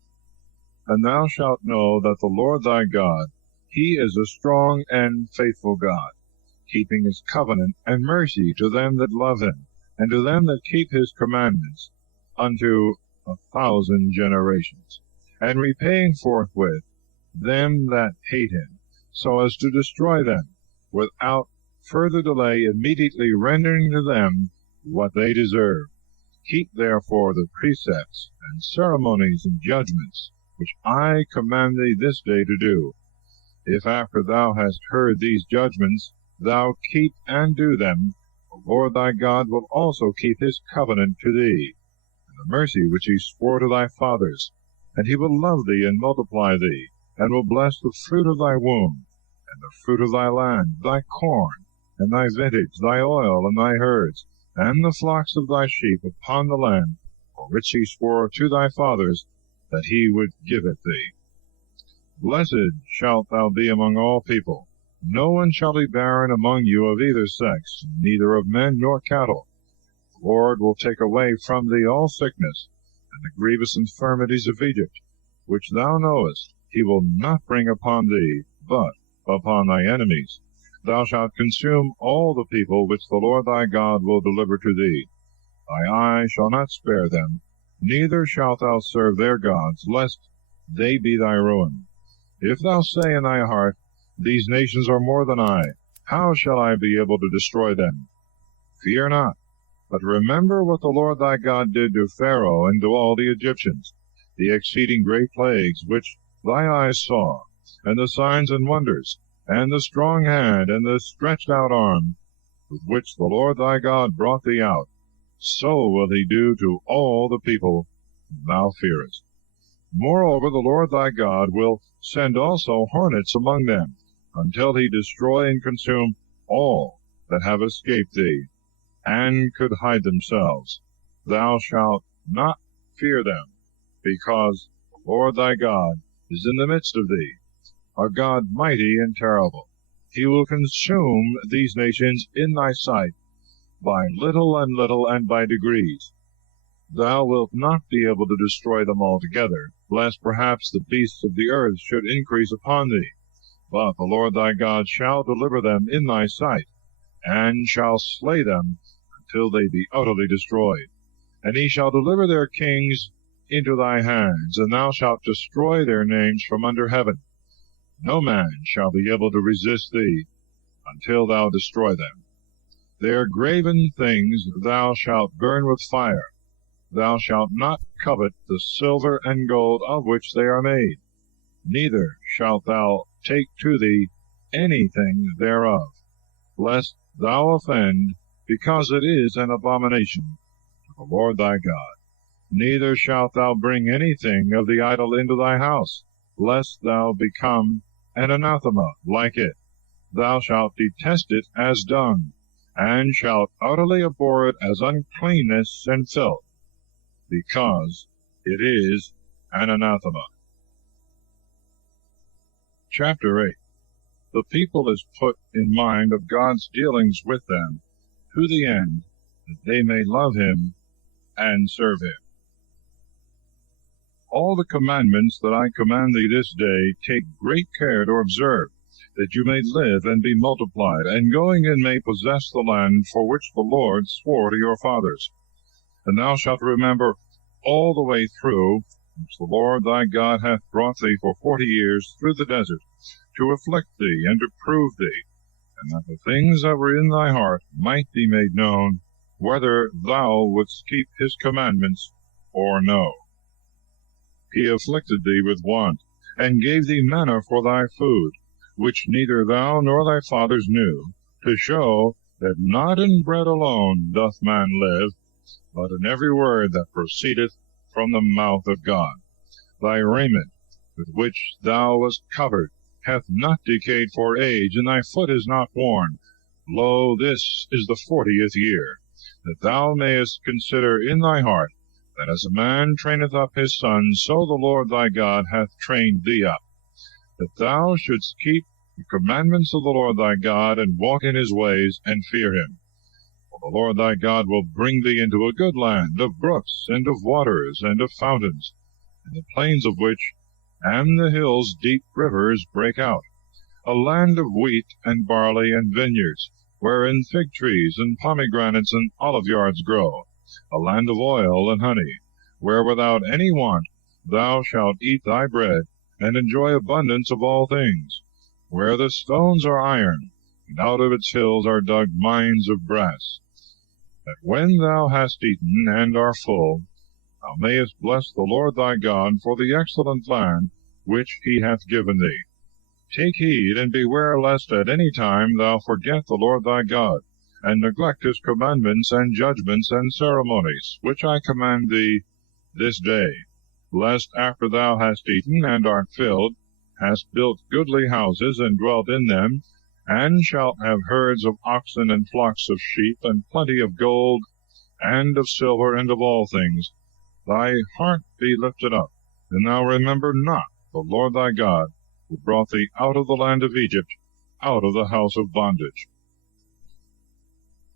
And thou shalt know that the Lord thy God, he is a strong and faithful God, keeping his covenant and mercy to them that love him, and to them that keep his commandments, unto 1,000 generations, and repaying forthwith them that hate him, so as to destroy them, without further delay, immediately rendering to them what they deserve. Keep therefore the precepts and ceremonies and judgments, which I command thee this day to do. If after thou hast heard these judgments, thou keep and do them, the Lord thy God will also keep his covenant to thee, and the mercy which he swore to thy fathers, and he will love thee and multiply thee, and will bless the fruit of thy womb, and the fruit of thy land, thy corn, and thy vintage, thy oil, and thy herds, and the flocks of thy sheep upon the land, for which he swore to thy fathers that he would give it thee. Blessed shalt thou be among all people. No one shall be barren among you of either sex, neither of men nor cattle. The Lord will take away from thee all sickness, and the grievous infirmities of Egypt, which thou knowest he will not bring upon thee, but upon thy enemies. Thou shalt consume all the people which the Lord thy God will deliver to thee. Thy eye shall not spare them, neither shalt thou serve their gods, lest they be thy ruin. If thou say in thy heart, These nations are more than I, how shall I be able to destroy them? Fear not, but remember what the Lord thy God did to Pharaoh and to all the Egyptians, the exceeding great plagues which thy eyes saw, and the signs and wonders, and the strong hand, and the stretched out arm, with which the Lord thy God brought thee out. So will he do to all the people thou fearest. Moreover, the Lord thy God will send also hornets among them, until he destroy and consume all that have escaped thee, and could hide themselves. Thou shalt not fear them, because the Lord thy God is in the midst of thee, a God mighty and terrible. He will consume these nations in thy sight, by little and by degrees. Thou wilt not be able to destroy them altogether, lest perhaps the beasts of the earth should increase upon thee. But the Lord thy God shall deliver them in thy sight, and shall slay them until they be utterly destroyed. And he shall deliver their kings into thy hands, and thou shalt destroy their names from under heaven. No man shall be able to resist thee until thou destroy them. Their graven things thou shalt burn with fire. Thou shalt not covet the silver and gold of which they are made, neither shalt thou take to thee anything thereof, lest thou offend, because it is an abomination to the Lord thy God. Neither shalt thou bring anything of the idol into thy house, lest thou become an anathema like it. Thou shalt detest it as dung, and shalt utterly abhor it as uncleanness and filth, because it is an anathema. Chapter 8. The people is put in mind of God's dealings with them, to the end that they may love him and serve him. All the commandments that I command thee this day, take great care to observe, that you may live and be multiplied, and going in may possess the land for which the Lord swore to your fathers. And thou shalt remember all the way through, which the Lord thy God hath brought thee for 40 years through the desert, to afflict thee and to prove thee, and that the things that were in thy heart might be made known, whether thou wouldst keep his commandments or no. He afflicted thee with want, and gave thee manna for thy food, which neither thou nor thy fathers knew, to show that not in bread alone doth man live, but in every word that proceedeth from the mouth of God. Thy raiment, with which thou wast covered, hath not decayed for age, and thy foot is not worn. Lo, this is the 40th year, that thou mayest consider in thy heart, that as a man traineth up his son, so the Lord thy God hath trained thee up, that thou shouldst keep the commandments of the Lord thy God, and walk in his ways, and fear him. For the Lord thy God will bring thee into a good land, of brooks, and of waters, and of fountains, in the plains of which and the hills deep rivers break out, a land of wheat and barley and vineyards, wherein fig trees and pomegranates and olive yards grow, a land of oil and honey, where without any want thou shalt eat thy bread, and enjoy abundance of all things, where the stones are iron, and out of its hills are dug mines of brass, that when thou hast eaten and are full, thou mayest bless the Lord thy God for the excellent land which he hath given thee. Take heed, and beware lest at any time thou forget the Lord thy God, and neglect his commandments and judgments and ceremonies, which I command thee this day, lest after thou hast eaten and art filled, hast built goodly houses and dwelt in them, and shalt have herds of oxen and flocks of sheep, and plenty of gold and of silver and of all things, thy heart be lifted up, and thou remember not the Lord thy God, who brought thee out of the land of Egypt, out of the house of bondage,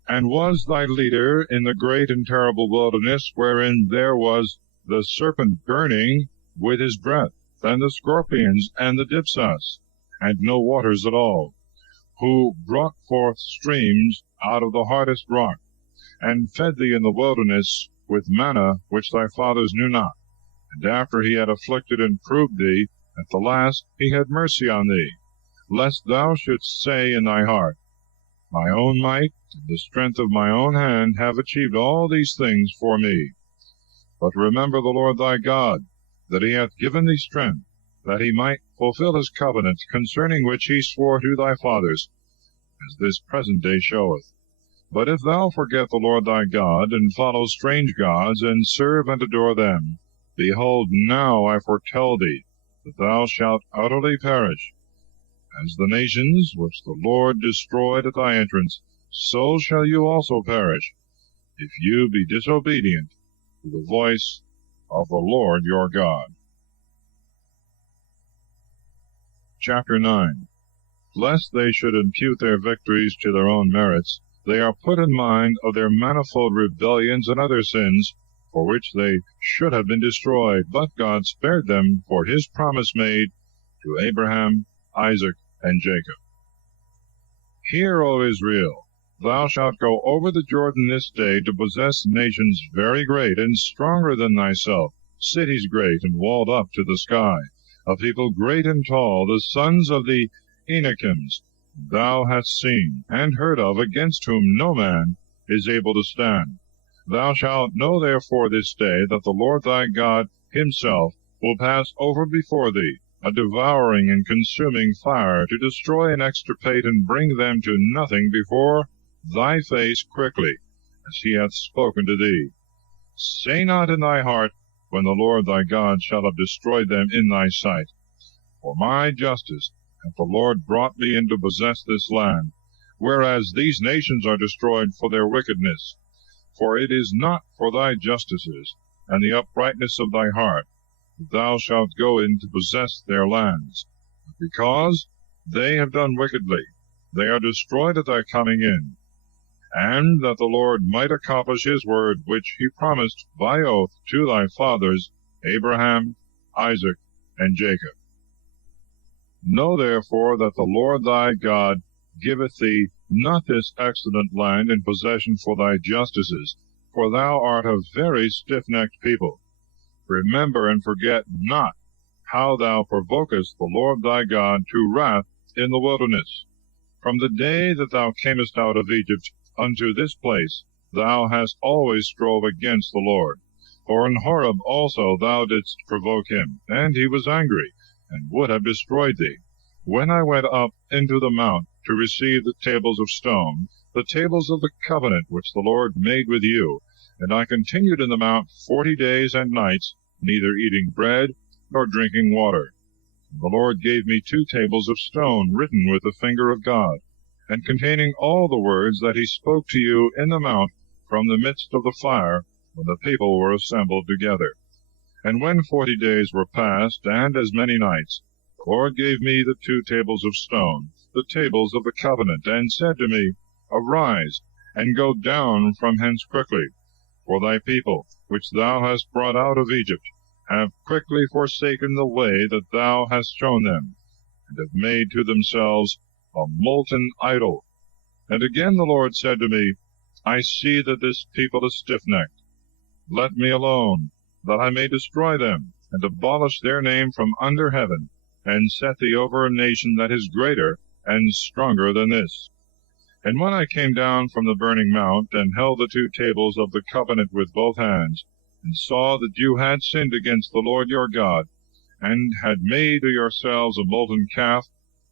and was thy leader in the great and terrible wilderness, wherein there was the serpent burning with his breath, and the scorpions and the dipsas, and no waters at all, who brought forth streams out of the hardest rock, and fed thee in the wilderness with manna which thy fathers knew not. And after he had afflicted and proved thee, at the last he had mercy on thee, lest thou shouldst say in thy heart, My own might and the strength of my own hand have achieved all these things for me. But remember the Lord thy God, that he hath given thee strength, that he might fulfill his covenant, concerning which he swore to thy fathers, as this present day showeth. But if thou forget the Lord thy God, and follow strange gods, and serve and adore them, behold, now I foretell thee, that thou shalt utterly perish. As the nations which the Lord destroyed at thy entrance, so shall you also perish, if you be disobedient to the voice of the Lord your God. Chapter 9. Lest they should impute their victories to their own merits, they are put in mind of their manifold rebellions and other sins, for which they should have been destroyed, but God spared them for his promise made to Abraham, Isaac, and Jacob. Hear, O Israel, thou shalt go over the Jordan this day to possess nations very great and stronger than thyself, cities great and walled up to the sky, a people great and tall, the sons of the Anakims, thou hast seen and heard of, against whom no man is able to stand. Thou shalt know therefore this day that the Lord thy God himself will pass over before thee, a devouring and consuming fire, to destroy and extirpate and bring them to nothing before thy face quickly, as he hath spoken to thee. Say not in thy heart, when the Lord thy God shall have destroyed them in thy sight, for my justice hath the Lord brought me in to possess this land, whereas these nations are destroyed for their wickedness. For it is not for thy justices and the uprightness of thy heart that thou shalt go in to possess their lands, but because they have done wickedly, they are destroyed at thy coming in, and that the Lord might accomplish his word which he promised by oath to thy fathers, Abraham, Isaac, and Jacob. Know therefore that the Lord thy God giveth thee not this excellent land in possession for thy justices, for thou art a very stiff-necked people. Remember and forget not how thou provokest the Lord thy God to wrath in the wilderness. From the day that thou camest out of Egypt unto this place, thou hast always strove against the Lord. For in Horeb also thou didst provoke him, and he was angry, and would have destroyed thee. When I went up into the mount to receive the tables of stone, the tables of the covenant which the Lord made with you, and I continued in the mount 40 days and nights, neither eating bread nor drinking water. And the Lord gave me 2 tables of stone, written with the finger of God, and containing all the words that he spoke to you in the mount from the midst of the fire, when the people were assembled together. And when 40 days were past, and as many nights, the Lord gave me the 2 tables of stone, the tables of the covenant, and said to me, Arise, and go down from hence quickly, for thy people, which thou hast brought out of Egypt, have quickly forsaken the way that thou hast shown them, and have made to themselves a molten idol. And again the Lord said to me, I see that this people is stiff-necked. Let me alone, that I may destroy them, and abolish their name from under heaven, and set thee over a nation that is greater and stronger than this. And when I came down from the burning mount, and held the 2 tables of the covenant with both hands, and saw that you had sinned against the Lord your God, and had made to yourselves a molten calf,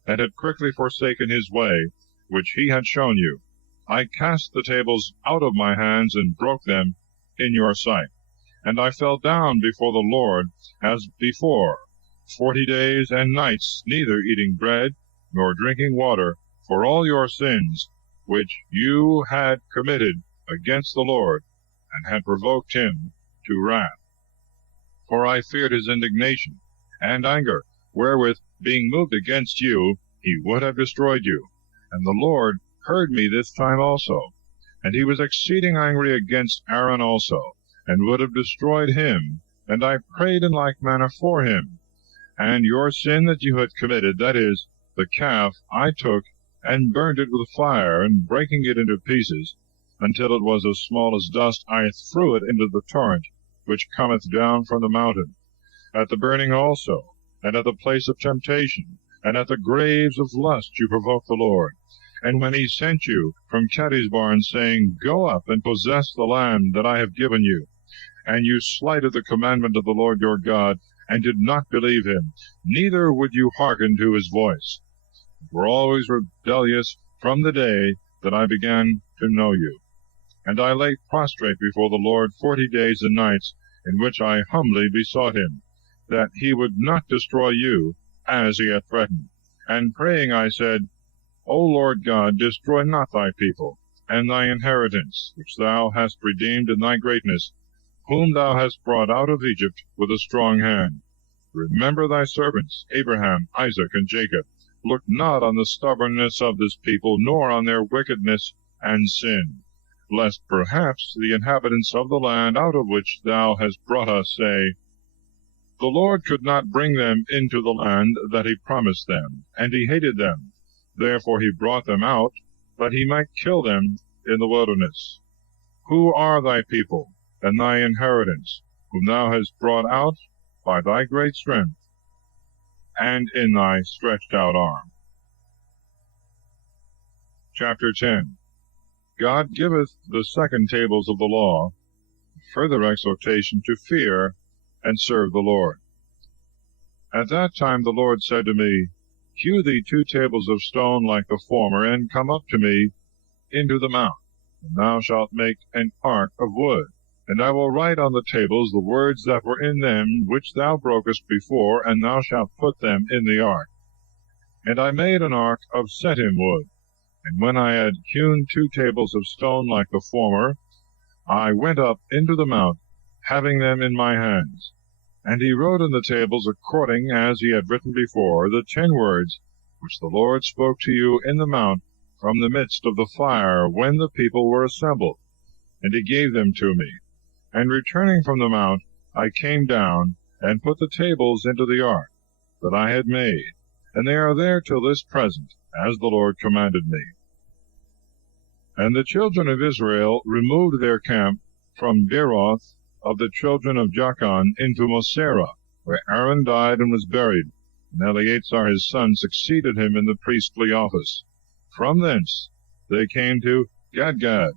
and had quickly forsaken his way, which he had shown you, I cast the tables out of my hands, and broke them in your sight. And I fell down before the Lord as before, 40 days and nights, neither eating bread nor drinking water, for all your sins which you had committed against the Lord, and had provoked him to wrath. For I feared his indignation and anger, wherewith, being moved against you, he would have destroyed you. And the Lord heard me this time also. And he was exceeding angry against Aaron also, and would have destroyed him. And I prayed in like manner for him. And your sin that you had committed, that is, the calf, I took, and burned it with fire, and breaking it into pieces, until it was as small as dust, I threw it into the torrent, which cometh down from the mountain. At the burning also, and at the place of temptation, and at the graves of lust you provoked the Lord. And when he sent you from Kadesbarn, saying, Go up and possess the land that I have given you, and you slighted the commandment of the Lord your God, and did not believe him, neither would you hearken to his voice, but were always rebellious from the day that I began to know you. And I lay prostrate before the Lord 40 days and nights, in which I humbly besought him, that he would not destroy you, as he had threatened. And praying I said, O Lord God, destroy not thy people, and thy inheritance, which thou hast redeemed in thy greatness, whom thou hast brought out of Egypt with a strong hand. Remember thy servants, Abraham, Isaac, and Jacob. Look not on the stubbornness of this people, nor on their wickedness and sin, lest perhaps the inhabitants of the land out of which thou hast brought us say, The Lord could not bring them into the land that he promised them, and he hated them. Therefore he brought them out, that he might kill them in the wilderness. Who are thy people, and thy inheritance, whom thou hast brought out by thy great strength, and in thy stretched out arm? Chapter 10. God giveth the second tables of the law, further exhortation to fear and serve the Lord. At that time the Lord said to me, Hew thee 2 tables of stone like the former, and come up to me into the mount. And thou shalt make an ark of wood, and I will write on the tables the words that were in them which thou brokest before, and thou shalt put them in the ark. And I made an ark of setim wood. And when I had hewn 2 tables of stone like the former, I went up into the mount, having them in my hands. And he wrote in the tables, according as he had written before, the 10 words which the Lord spoke to you in the mount from the midst of the fire, when the people were assembled. And he gave them to me. And returning from the mount, I came down, and put the tables into the ark that I had made, and they are there till this present, as the Lord commanded me. And the children of Israel removed their camp from Beeroth of the children of Jachan into Moserah, where Aaron died and was buried, and Eleazar his son succeeded him in the priestly office. From thence they came to Gadgad,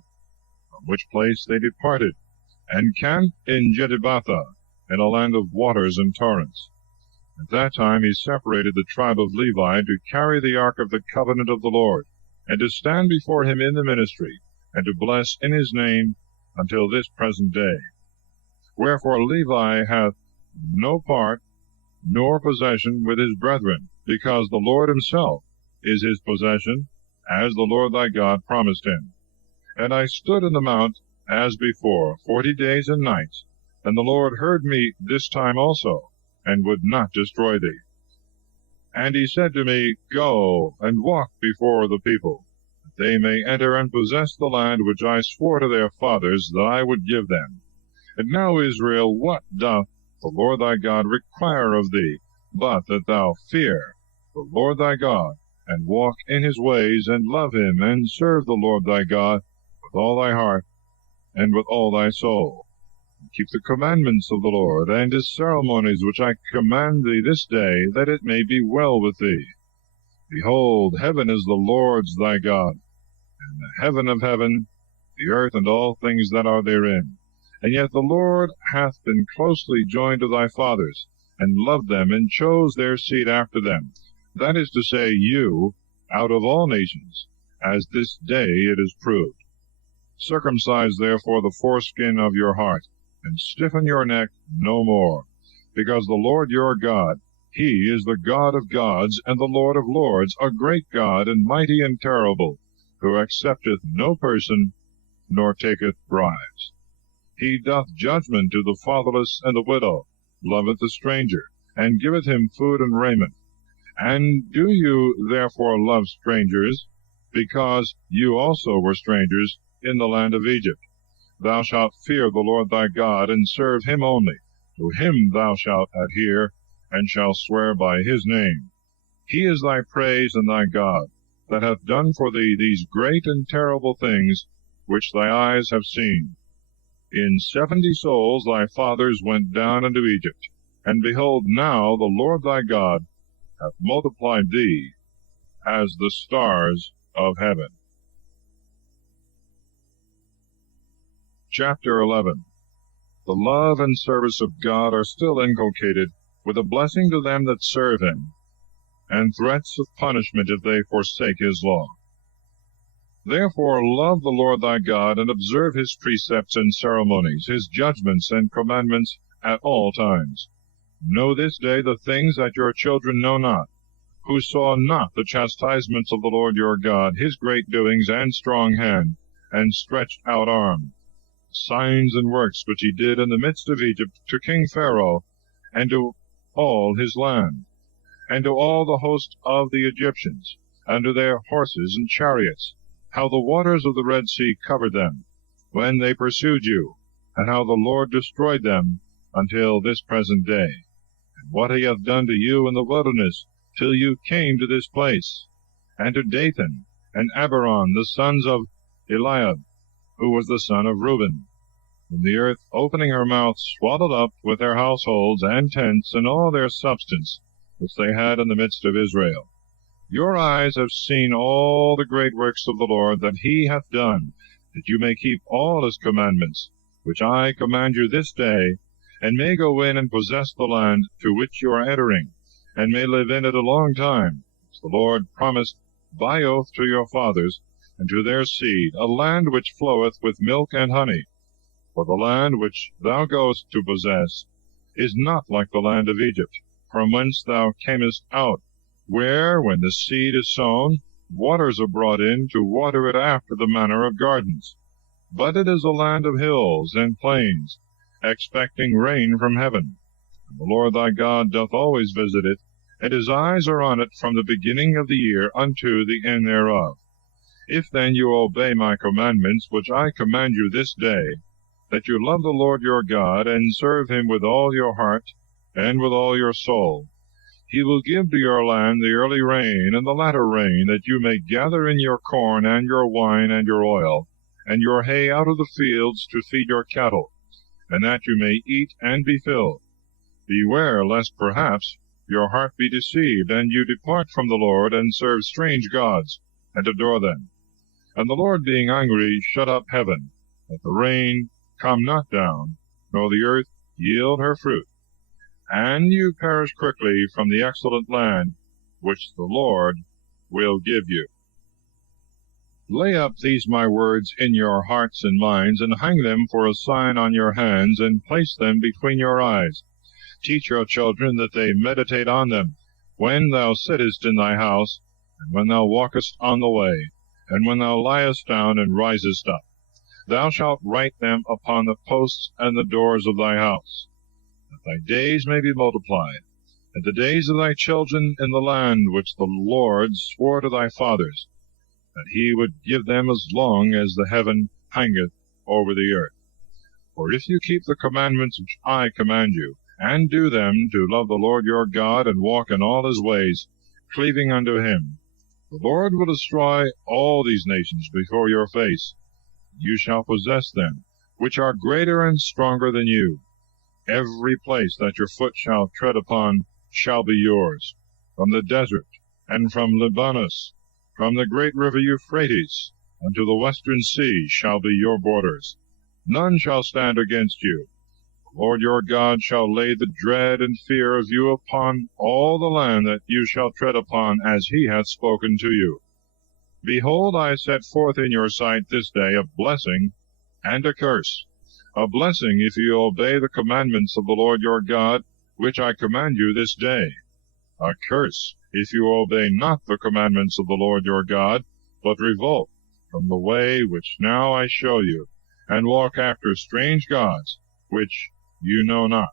from which place they departed, and camped in Jedibatha, in a land of waters and torrents. At that time he separated the tribe of Levi to carry the ark of the covenant of the Lord, and to stand before him in the ministry, and to bless in his name until this present day. Wherefore Levi hath no part nor possession with his brethren, because the Lord himself is his possession, as the Lord thy God promised him. And I stood in the mount as before 40 days and nights, and the Lord heard me this time also, and would not destroy thee. And he said to me, Go and walk before the people, that they may enter and possess the land which I swore to their fathers that I would give them. And now, Israel, what doth the Lord thy God require of thee, but that thou fear the Lord thy God, and walk in his ways, and love him, and serve the Lord thy God with all thy heart and with all thy soul, and keep the commandments of the Lord, and his ceremonies which I command thee this day, that it may be well with thee. Behold, heaven is the Lord's thy God, and the heaven of heaven, the earth and all things that are therein. And yet the Lord hath been closely joined to thy fathers, and loved them, and chose their seed after them, that is to say, you, out of all nations, as this day it is proved. Circumcise therefore the foreskin of your heart, and stiffen your neck no more, because the Lord your God, he is the God of gods, and the Lord of lords, a great God, and mighty and terrible, who accepteth no person, nor taketh bribes. He doth judgment to the fatherless and the widow, loveth the stranger, and giveth him food and raiment. And do you therefore love strangers, because you also were strangers in the land of Egypt? Thou shalt fear the Lord thy God, and serve him only. To him thou shalt adhere, and shalt swear by his name. He is thy praise and thy God, that hath done for thee these great and terrible things, which thy eyes have seen. In 70 souls thy fathers went down into Egypt, and behold, now the Lord thy God hath multiplied thee as the stars of heaven. Chapter 11. The love and service of God are still inculcated, with a blessing to them that serve him, and threats of punishment if they forsake his law. Therefore love the Lord thy God, and observe his precepts and ceremonies, his judgments and commandments at all times. Know this day the things that your children know not, who saw not the chastisements of the Lord your God, his great doings and strong hand, and stretched out arm, signs and works which he did in the midst of Egypt, to King Pharaoh, and to all his land, and to all the host of the Egyptians, and to their horses and chariots, how the waters of the Red Sea covered them, when they pursued you, and how the Lord destroyed them until this present day, and what he hath done to you in the wilderness, till you came to this place, and to Dathan and Abiram, the sons of Eliab, who was the son of Reuben, whom the earth, opening her mouth, swallowed up with their households and tents and all their substance which they had in the midst of Israel. Your eyes have seen all the great works of the Lord that he hath done, that you may keep all his commandments, which I command you this day, and may go in and possess the land to which you are entering, and may live in it a long time, as the Lord promised by oath to your fathers, and to their seed, a land which floweth with milk and honey. For the land which thou goest to possess is not like the land of Egypt, from whence thou camest out, where, when the seed is sown, waters are brought in to water it after the manner of gardens. But it is a land of hills and plains, expecting rain from heaven. And the Lord thy God doth always visit it, and his eyes are on it from the beginning of the year unto the end thereof. If then you obey my commandments, which I command you this day, that you love the Lord your God, and serve him with all your heart and with all your soul, he will give to your land the early rain and the latter rain, that you may gather in your corn and your wine and your oil, and your hay out of the fields to feed your cattle, and that you may eat and be filled. Beware lest perhaps your heart be deceived, and you depart from the Lord, and serve strange gods, and adore them. And the Lord being angry shut up heaven, that the rain come not down, nor the earth yield her fruit, and you perish quickly from the excellent land which the Lord will give you. Lay up these my words in your hearts and minds, and hang them for a sign on your hands, and place them between your eyes. Teach your children that they meditate on them, when thou sittest in thy house, and when thou walkest on the way, and when thou liest down and risest up. Thou shalt write them upon the posts and the doors of thy house, that thy days may be multiplied, and the days of thy children in the land which the Lord swore to thy fathers, that he would give them as long as the heaven hangeth over the earth. For if you keep the commandments which I command you, and do them, to love the Lord your God, and walk in all his ways, cleaving unto him, the Lord will destroy all these nations before your face. You shall possess them, which are greater and stronger than you. Every place that your foot shall tread upon shall be yours, from the desert, and from Libanus, from the great river Euphrates, unto the western sea shall be your borders. None shall stand against you. The Lord your God shall lay the dread and fear of you upon all the land that you shall tread upon, as he hath spoken to you. Behold, I set forth in your sight this day a blessing and a curse. A blessing if you obey the commandments of the Lord your God, which I command you this day. A curse if you obey not the commandments of the Lord your God, but revolt from the way which now I show you, and walk after strange gods, which you know not.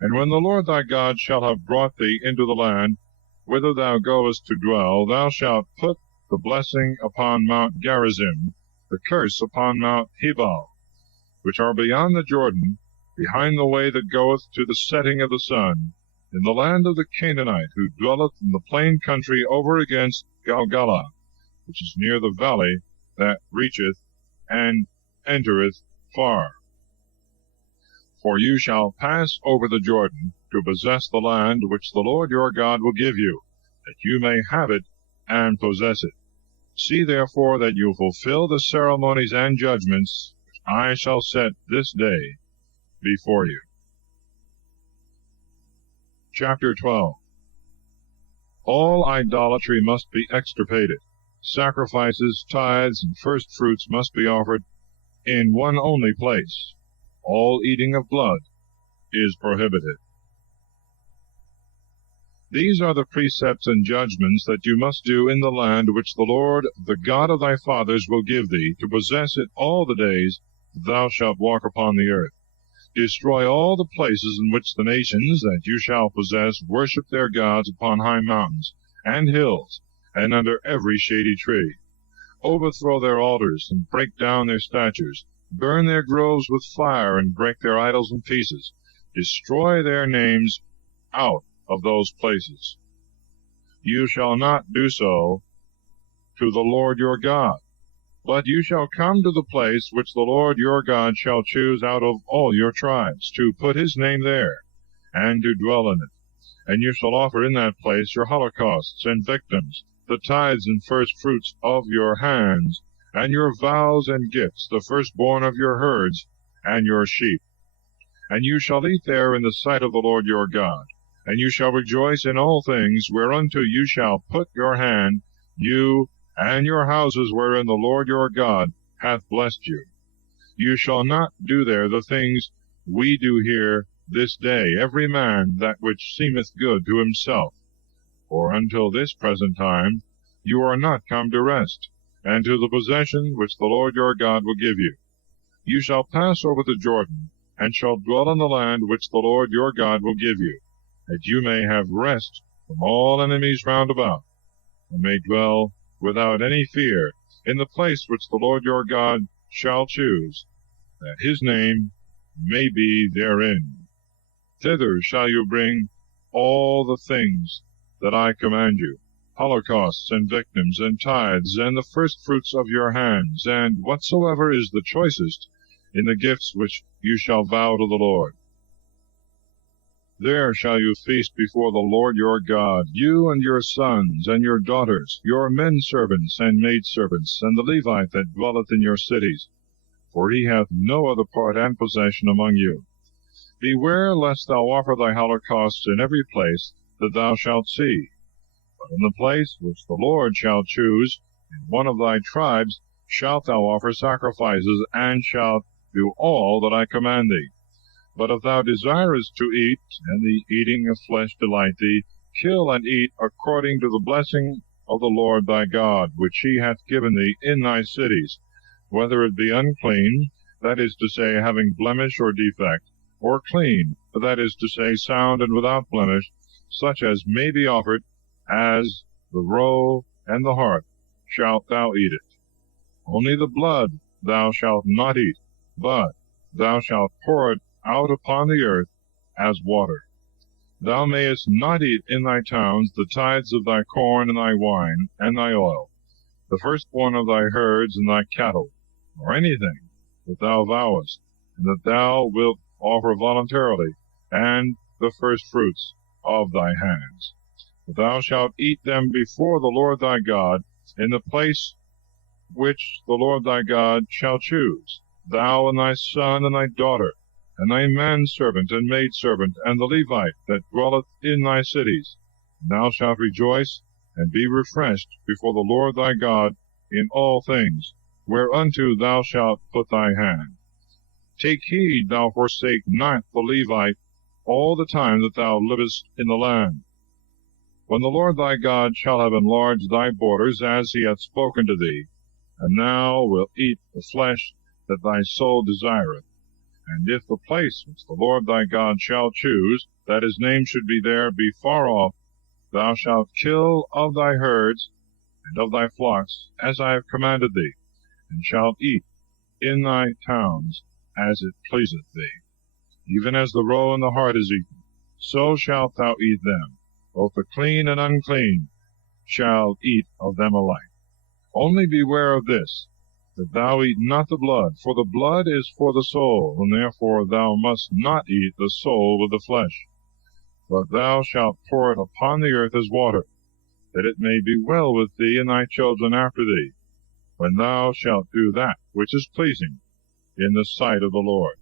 And when the Lord thy God shall have brought thee into the land whither thou goest to dwell, thou shalt put the blessing upon Mount Gerizim, the curse upon Mount Hebal, which are beyond the Jordan, behind the way that goeth to the setting of the sun, in the land of the Canaanite, who dwelleth in the plain country over against Galgala, which is near the valley that reacheth and entereth far. For you shall pass over the Jordan to possess the land which the Lord your God will give you, that you may have it and possess it. See therefore that you fulfill the ceremonies and judgments which I shall set this day before you. Chapter 12. All idolatry must be extirpated. Sacrifices, tithes, and first fruits must be offered in one only place. All eating of blood is prohibited. These are the precepts and judgments that you must do in the land which the Lord, the God of thy fathers, will give thee, to possess it all the days thou shalt walk upon the earth. Destroy all the places in which the nations that you shall possess worship their gods upon high mountains and hills, and under every shady tree. Overthrow their altars, and break down their statues. Burn their groves with fire, and break their idols in pieces. Destroy their names out of those places. You shall not do so to the Lord your God, but you shall come to the place which the Lord your God shall choose out of all your tribes, to put his name there, and to dwell in it. And you shall offer in that place your holocausts and victims, the tithes and first fruits of your hands, and your vows and gifts, the firstborn of your herds and your sheep. And you shall eat there in the sight of the Lord your God, and you shall rejoice in all things whereunto you shall put your hand, you and your houses wherein the Lord your God hath blessed you. You shall not do there the things we do here this day, every man that which seemeth good to himself. For until this present time you are not come to rest, and to the possession which the Lord your God will give you. You shall pass over the Jordan, and shall dwell in the land which the Lord your God will give you, that you may have rest from all enemies round about, and may dwell without any fear in the place which the Lord your God shall choose, that his name may be therein. Thither shall you bring all the things that I command you, holocausts and victims and tithes, and the firstfruits of your hands, and whatsoever is the choicest in the gifts which you shall vow to the Lord. There shall you feast before the Lord your God, you and your sons and your daughters, your men servants and maidservants, and the Levite that dwelleth in your cities, for he hath no other part and possession among you. Beware lest thou offer thy holocausts in every place that thou shalt see, but in the place which the Lord shall choose, in one of thy tribes, shalt thou offer sacrifices, and shalt do all that I command thee. But if thou desirest to eat, and the eating of flesh delight thee, kill and eat according to the blessing of the Lord thy God, which he hath given thee in thy cities, whether it be unclean, that is to say, having blemish or defect, or clean, that is to say, sound and without blemish, such as may be offered, as the roe and the hart, shalt thou eat it. Only the blood thou shalt not eat, but thou shalt pour it out upon the earth as water. Thou mayest not eat in thy towns the tithes of thy corn and thy wine and thy oil, the firstborn of thy herds and thy cattle, or anything that thou vowest, and that thou wilt offer voluntarily, and the firstfruits of thy hands. But thou shalt eat them before the Lord thy God, in the place which the Lord thy God shall choose, thou and thy son and thy daughter, and thy manservant and maidservant, and the Levite that dwelleth in thy cities. And thou shalt rejoice and be refreshed before the Lord thy God in all things, whereunto thou shalt put thy hand. Take heed thou forsake not the Levite all the time that thou livest in the land. When the Lord thy God shall have enlarged thy borders, as he hath spoken to thee, and thou wilt eat the flesh that thy soul desireth, and if the place which the Lord thy God shall choose, that his name should be there, be far off, thou shalt kill of thy herds and of thy flocks, as I have commanded thee, and shalt eat in thy towns as it pleaseth thee. Even as the roe and the hart is eaten, so shalt thou eat them. Both the clean and unclean shall eat of them alike. Only beware of this, that thou eat not the blood, for the blood is for the soul, and therefore thou must not eat the soul with the flesh. But thou shalt pour it upon the earth as water, that it may be well with thee and thy children after thee, when thou shalt do that which is pleasing in the sight of the Lord.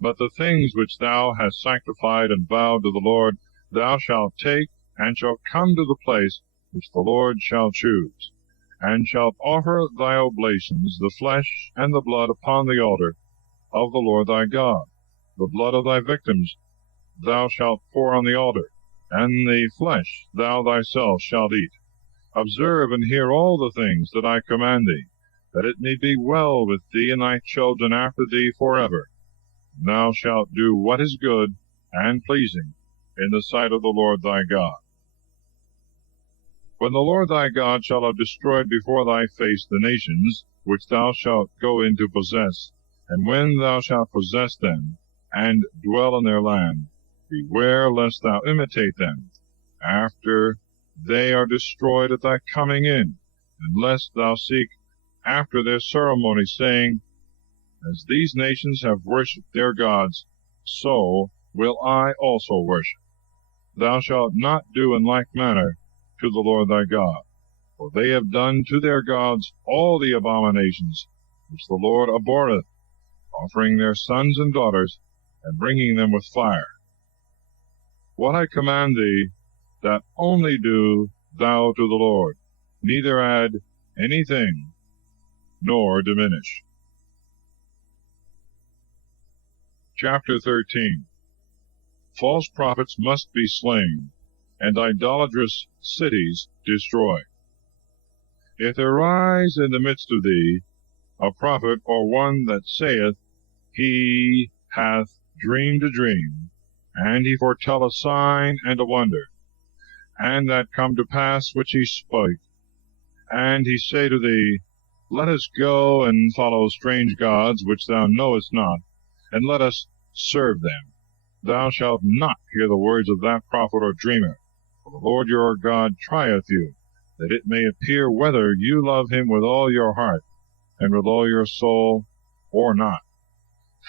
But the things which thou hast sanctified and vowed to the Lord, thou shalt take, and shalt come to the place which the Lord shall choose, and shalt offer thy oblations, the flesh and the blood, upon the altar of the Lord thy God. The blood of thy victims thou shalt pour on the altar, and the flesh thou thyself shalt eat. Observe and hear all the things that I command thee, that it may be well with thee and thy children after thee forever. Thou shalt do what is good and pleasing in the sight of the Lord thy God. When the Lord thy God shall have destroyed before thy face the nations which thou shalt go in to possess, and when thou shalt possess them, and dwell in their land, beware lest thou imitate them, after they are destroyed at thy coming in, and lest thou seek after their ceremonies, saying, As these nations have worshipped their gods, so will I also worship. Thou shalt not do in like manner to the Lord thy God, for they have done to their gods all the abominations which the Lord abhorreth, offering their sons and daughters, and bringing them with fire. What I command thee, that only do thou to the Lord, neither add anything, nor diminish. Chapter 13. False prophets must be slain, and idolatrous cities destroyed. If there rise in the midst of thee a prophet, or one that saith, He hath dreamed a dream, and he foretell a sign and a wonder, and that come to pass which he spake, and he say to thee, Let us go and follow strange gods which thou knowest not, and let us serve them. Thou shalt not hear the words of that prophet or dreamer, for the Lord your God trieth you, that it may appear whether you love him with all your heart, and with all your soul, or not.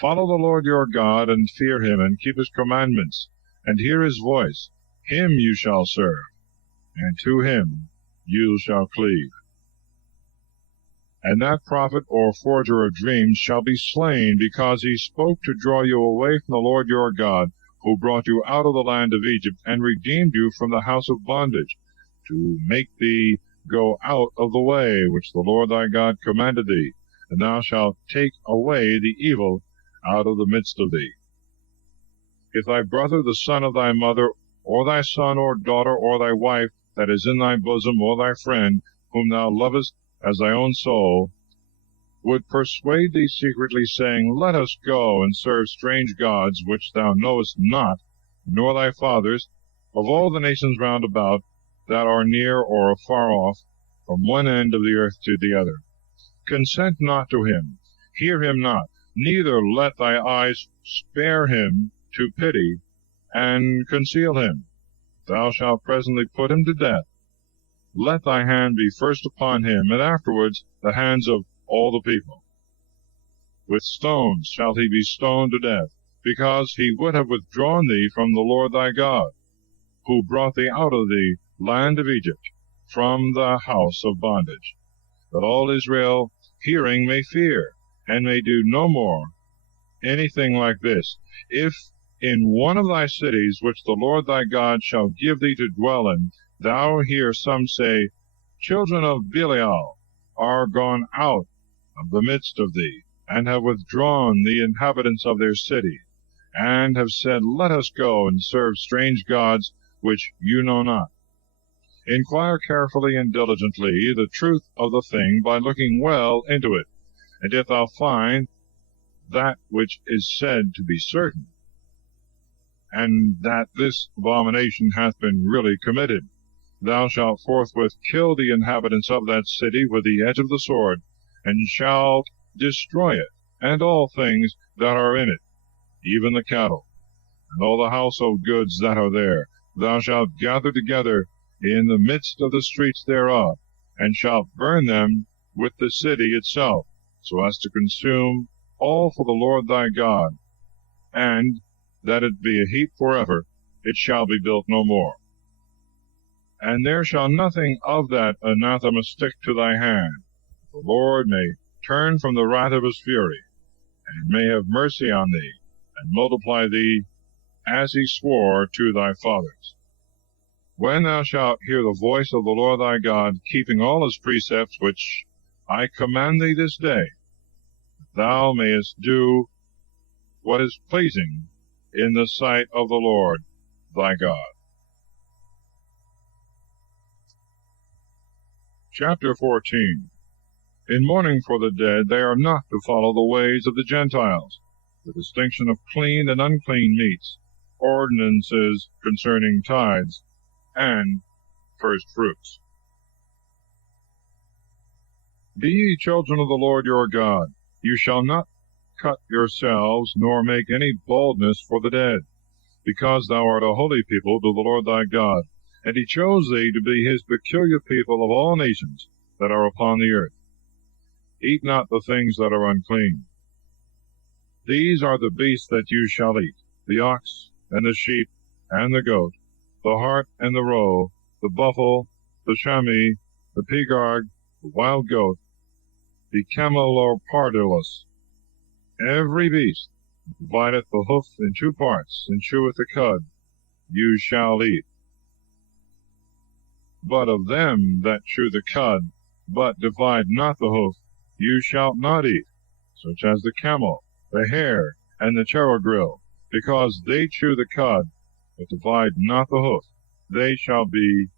Follow the Lord your God, and fear him, and keep his commandments, and hear his voice. Him you shall serve, and to him you shall cleave. And that prophet or forger of dreams shall be slain, because he spoke to draw you away from the Lord your God, who brought you out of the land of Egypt, and redeemed you from the house of bondage, to make thee go out of the way which the Lord thy God commanded thee, and thou shalt take away the evil out of the midst of thee. If thy brother, the son of thy mother, or thy son or daughter, or thy wife that is in thy bosom, or thy friend, whom thou lovest as thy own soul, would persuade thee secretly, saying, Let us go and serve strange gods which thou knowest not, nor thy fathers, of all the nations round about, that are near or afar off, from one end of the earth to the other. Consent not to him, hear him not, neither let thy eyes spare him to pity, and conceal him. Thou shalt presently put him to death. Let thy hand be first upon him, and afterwards the hands of all the people. With stones shall he be stoned to death, because he would have withdrawn thee from the Lord thy God, who brought thee out of the land of Egypt, from the house of bondage, that all Israel, hearing, may fear, and may do no more anything like this. If in one of thy cities, which the Lord thy God shall give thee to dwell in, thou hear some say, Children of Belial are gone out of the midst of thee, and have withdrawn the inhabitants of their city, and have said, Let us go and serve strange gods which you know not. Inquire carefully and diligently the truth of the thing by looking well into it, and if thou find that which is said to be certain, and that this abomination hath been really committed, thou shalt forthwith kill the inhabitants of that city with the edge of the sword, and shalt destroy it, and all things that are in it, even the cattle, and all the household goods that are there. Thou shalt gather together in the midst of the streets thereof, and shalt burn them with the city itself, so as to consume all for the Lord thy God, and that it be a heap forever, it shall be built no more. And there shall nothing of that anathema stick to thy hand. The Lord may turn from the wrath of his fury, and may have mercy on thee, and multiply thee as he swore to thy fathers. When thou shalt hear the voice of the Lord thy God, keeping all his precepts which I command thee this day, that thou mayest do what is pleasing in the sight of the Lord thy God. Chapter 14. In mourning for the dead, they are not to follow the ways of the Gentiles, the distinction of clean and unclean meats, ordinances concerning tithes, and first fruits. Be ye children of the Lord your God. You shall not cut yourselves, nor make any baldness for the dead, because thou art a holy people to the Lord thy God, and he chose thee to be his peculiar people of all nations that are upon the earth. Eat not the things that are unclean. These are the beasts that you shall eat, the ox, and the sheep, and the goat, the hart, and the roe, the buffle, the chamois, the pigard, the wild goat, the camelopardulus. Every beast that divideth the hoof in two parts, and cheweth the cud, you shall eat. But of them that chew the cud, but divide not the hoof, you shall not eat, such as the camel, the hare, and the cherogril, because they chew the cud, but divide not the hoof, they shall be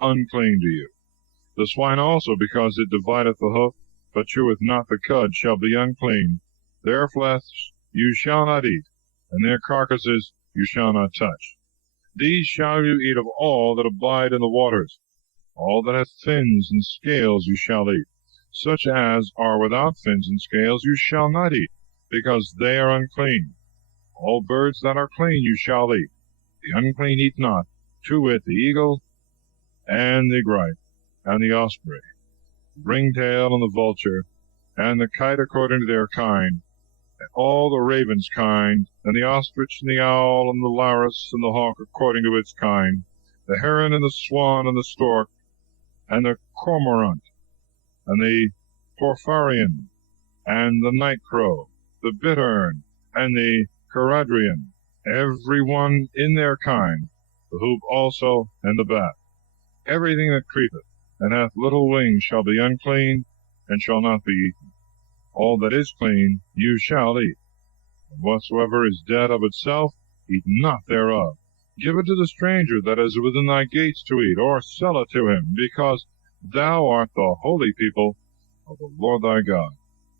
unclean to you. The swine also, because it divideth the hoof, but cheweth not the cud, shall be unclean. Their flesh you shall not eat, and their carcasses you shall not touch. These shall you eat of all that abide in the waters. All that hath fins and scales you shall eat. Such as are without fins and scales you shall not eat, because they are unclean. All birds that are clean you shall eat. The unclean eat not, to wit, the eagle, and the gripe, and the osprey, the ringtail, and the vulture, and the kite according to their kind, and all the raven's kind, and the ostrich, and the owl, and the loris, and the hawk according to its kind, the heron, and the swan, and the stork, and the cormorant, and the porphyrion, and the night crow, the bittern, and the caradrian, every one in their kind, the hoop also, and the bat. Everything that creepeth, and hath little wings, shall be unclean, and shall not be eaten. All that is clean you shall eat. And whatsoever is dead of itself, eat not thereof. Give it to the stranger that is within thy gates to eat, or sell it to him, because thou art the holy people of the Lord thy God.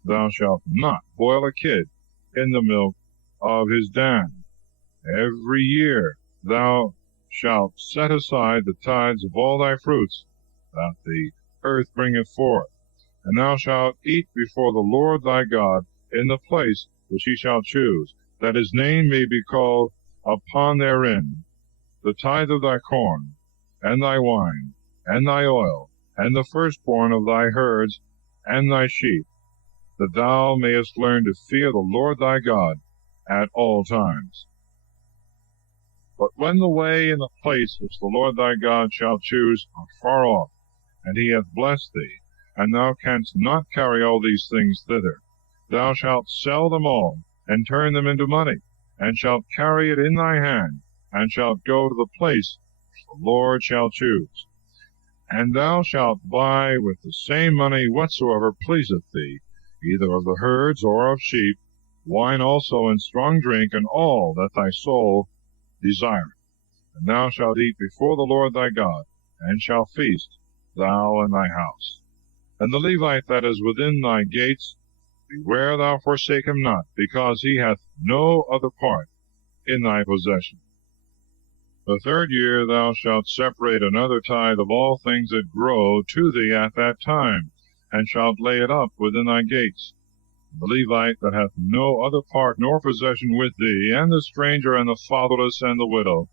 Thou shalt not boil a kid in the milk of his dam. Every year thou shalt set aside the tithes of all thy fruits that the earth bringeth forth, and thou shalt eat before the Lord thy God in the place which he shall choose, that his name may be called upon therein, the tithe of thy corn, and thy wine, and thy oil, and the firstborn of thy herds and thy sheep, that thou mayest learn to fear the Lord thy God at all times. But when the way and the place which the Lord thy God shall choose are far off, and he hath blessed thee, and thou canst not carry all these things thither, thou shalt sell them all, and turn them into money, and shalt carry it in thy hand, and shalt go to the place which the Lord shall choose. And thou shalt buy with the same money whatsoever pleaseth thee, either of the herds or of sheep, wine also and strong drink, and all that thy soul desireth. And thou shalt eat before the Lord thy God, and shalt feast, thou and thy house. And the Levite that is within thy gates, beware thou forsake him not, because he hath no other part in thy possession. The third year thou shalt separate another tithe of all things that grow to thee at that time, and shalt lay it up within thy gates. The Levite that hath no other part nor possession with thee, and the stranger, and the fatherless, and the widow,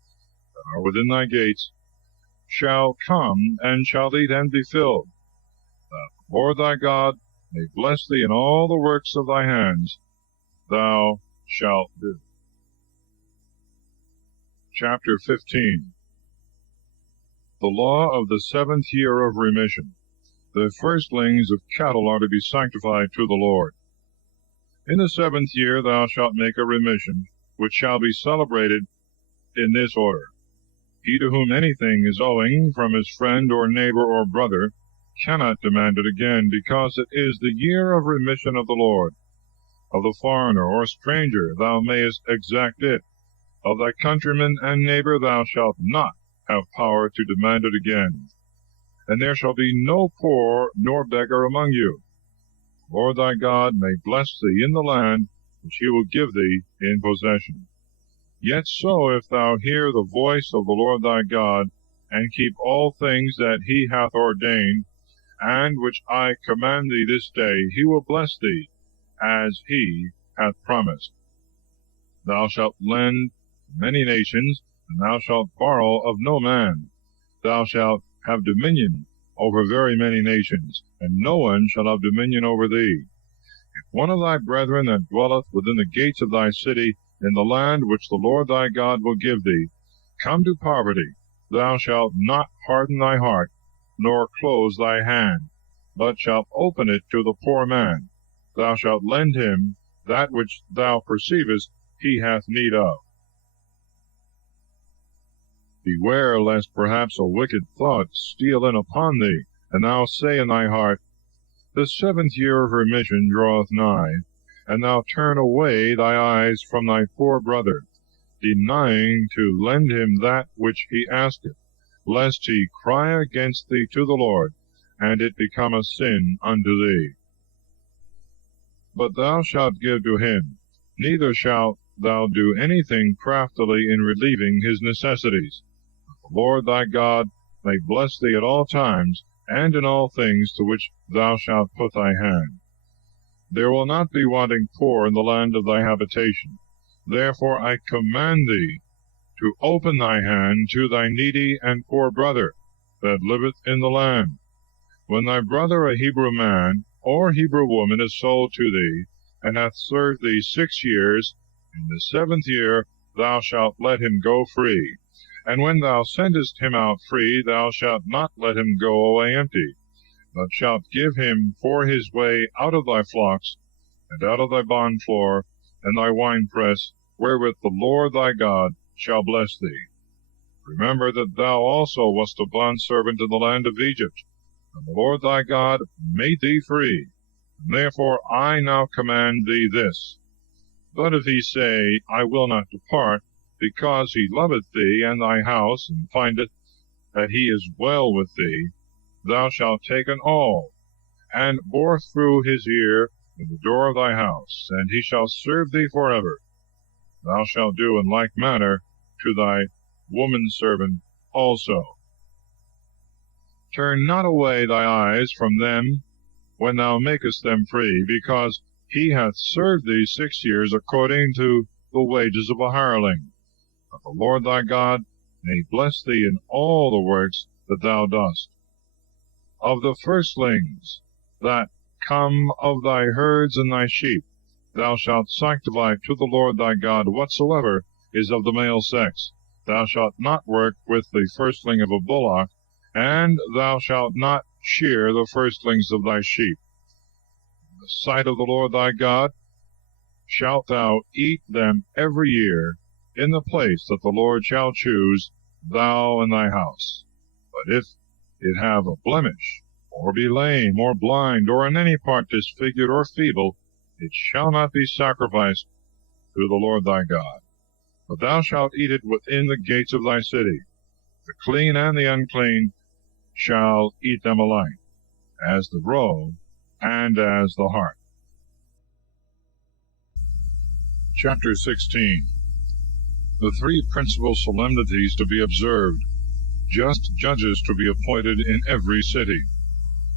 that are within thy gates, shall come, and shall eat and be filled, that the Lord thy God may bless thee in all the works of thy hands thou shalt do. Chapter 15. The law of the 7th year of remission. The firstlings of cattle are to be sanctified to the Lord. In the 7th year thou shalt make a remission, which shall be celebrated in this order. He to whom anything is owing from his friend or neighbor or brother cannot demand it again, because it is the year of remission of the Lord. Of the foreigner or stranger thou mayest exact it. Of thy countryman and neighbor thou shalt not have power to demand it again. and there shall be no poor nor beggar among you. The Lord thy God may bless thee in the land which he will give thee in possession. Yet so, if thou hear the voice of the Lord thy God, and keep all things that he hath ordained, and which I command thee this day, he will bless thee, as he hath promised. Thou shalt lend to many nations, and thou shalt borrow of no man. Thou shalt have dominion over very many nations, and no one shall have dominion over thee. If one of thy brethren that dwelleth within the gates of thy city, in the land which the Lord thy God will give thee, come to poverty, thou shalt not harden thy heart, nor close thy hand, but shalt open it to the poor man. Thou shalt lend him that which thou perceivest he hath need of. Beware lest perhaps a wicked thought steal in upon thee, and thou say in thy heart, The 7th year of remission draweth nigh, and thou turn away thy eyes from thy poor brother, denying to lend him that which he asketh, lest he cry against thee to the Lord, and it become a sin unto thee. But thou shalt give to him, neither shalt thou do anything craftily in relieving his necessities. The Lord thy God may bless thee at all times, and in all things to which thou shalt put thy hand. There will not be wanting poor in the land of thy habitation. Therefore I command thee to open thy hand to thy needy and poor brother that liveth in the land. When thy brother a Hebrew man or Hebrew woman is sold to thee, and hath served thee 6 years, in the 7th year thou shalt let him go free. And when thou sendest him out free, thou shalt not let him go away empty, but shalt give him for his way out of thy flocks, and out of thy barn floor, and thy winepress, wherewith the Lord thy God shall bless thee. Remember that thou also wast a bondservant in the land of Egypt, and the Lord thy God made thee free. And therefore I now command thee this. But if he say, I will not depart, because he loveth thee and thy house, and findeth that he is well with thee, thou shalt take an awl, and bore through his ear in the door of thy house, and he shall serve thee forever. Thou shalt do in like manner to thy woman servant also. Turn not away thy eyes from them when thou makest them free, because he hath served thee 6 years according to the wages of a hireling. That the Lord thy God may bless thee in all the works that thou dost. Of the firstlings that come of thy herds and thy sheep, thou shalt sanctify to the Lord thy God whatsoever is of the male sex. Thou shalt not work with the firstling of a bullock, and thou shalt not shear the firstlings of thy sheep. In the sight of the Lord thy God shalt thou eat them every year in the place that the Lord shall choose, thou and thy house. But if it have a blemish, or be lame, or blind, or in any part disfigured or feeble, it shall not be sacrificed to the Lord thy God. But thou shalt eat it within the gates of thy city. The clean and the unclean shall eat them alike, as the roe and as the hart. Chapter 16. The 3 principal solemnities to be observed, just judges to be appointed in every city,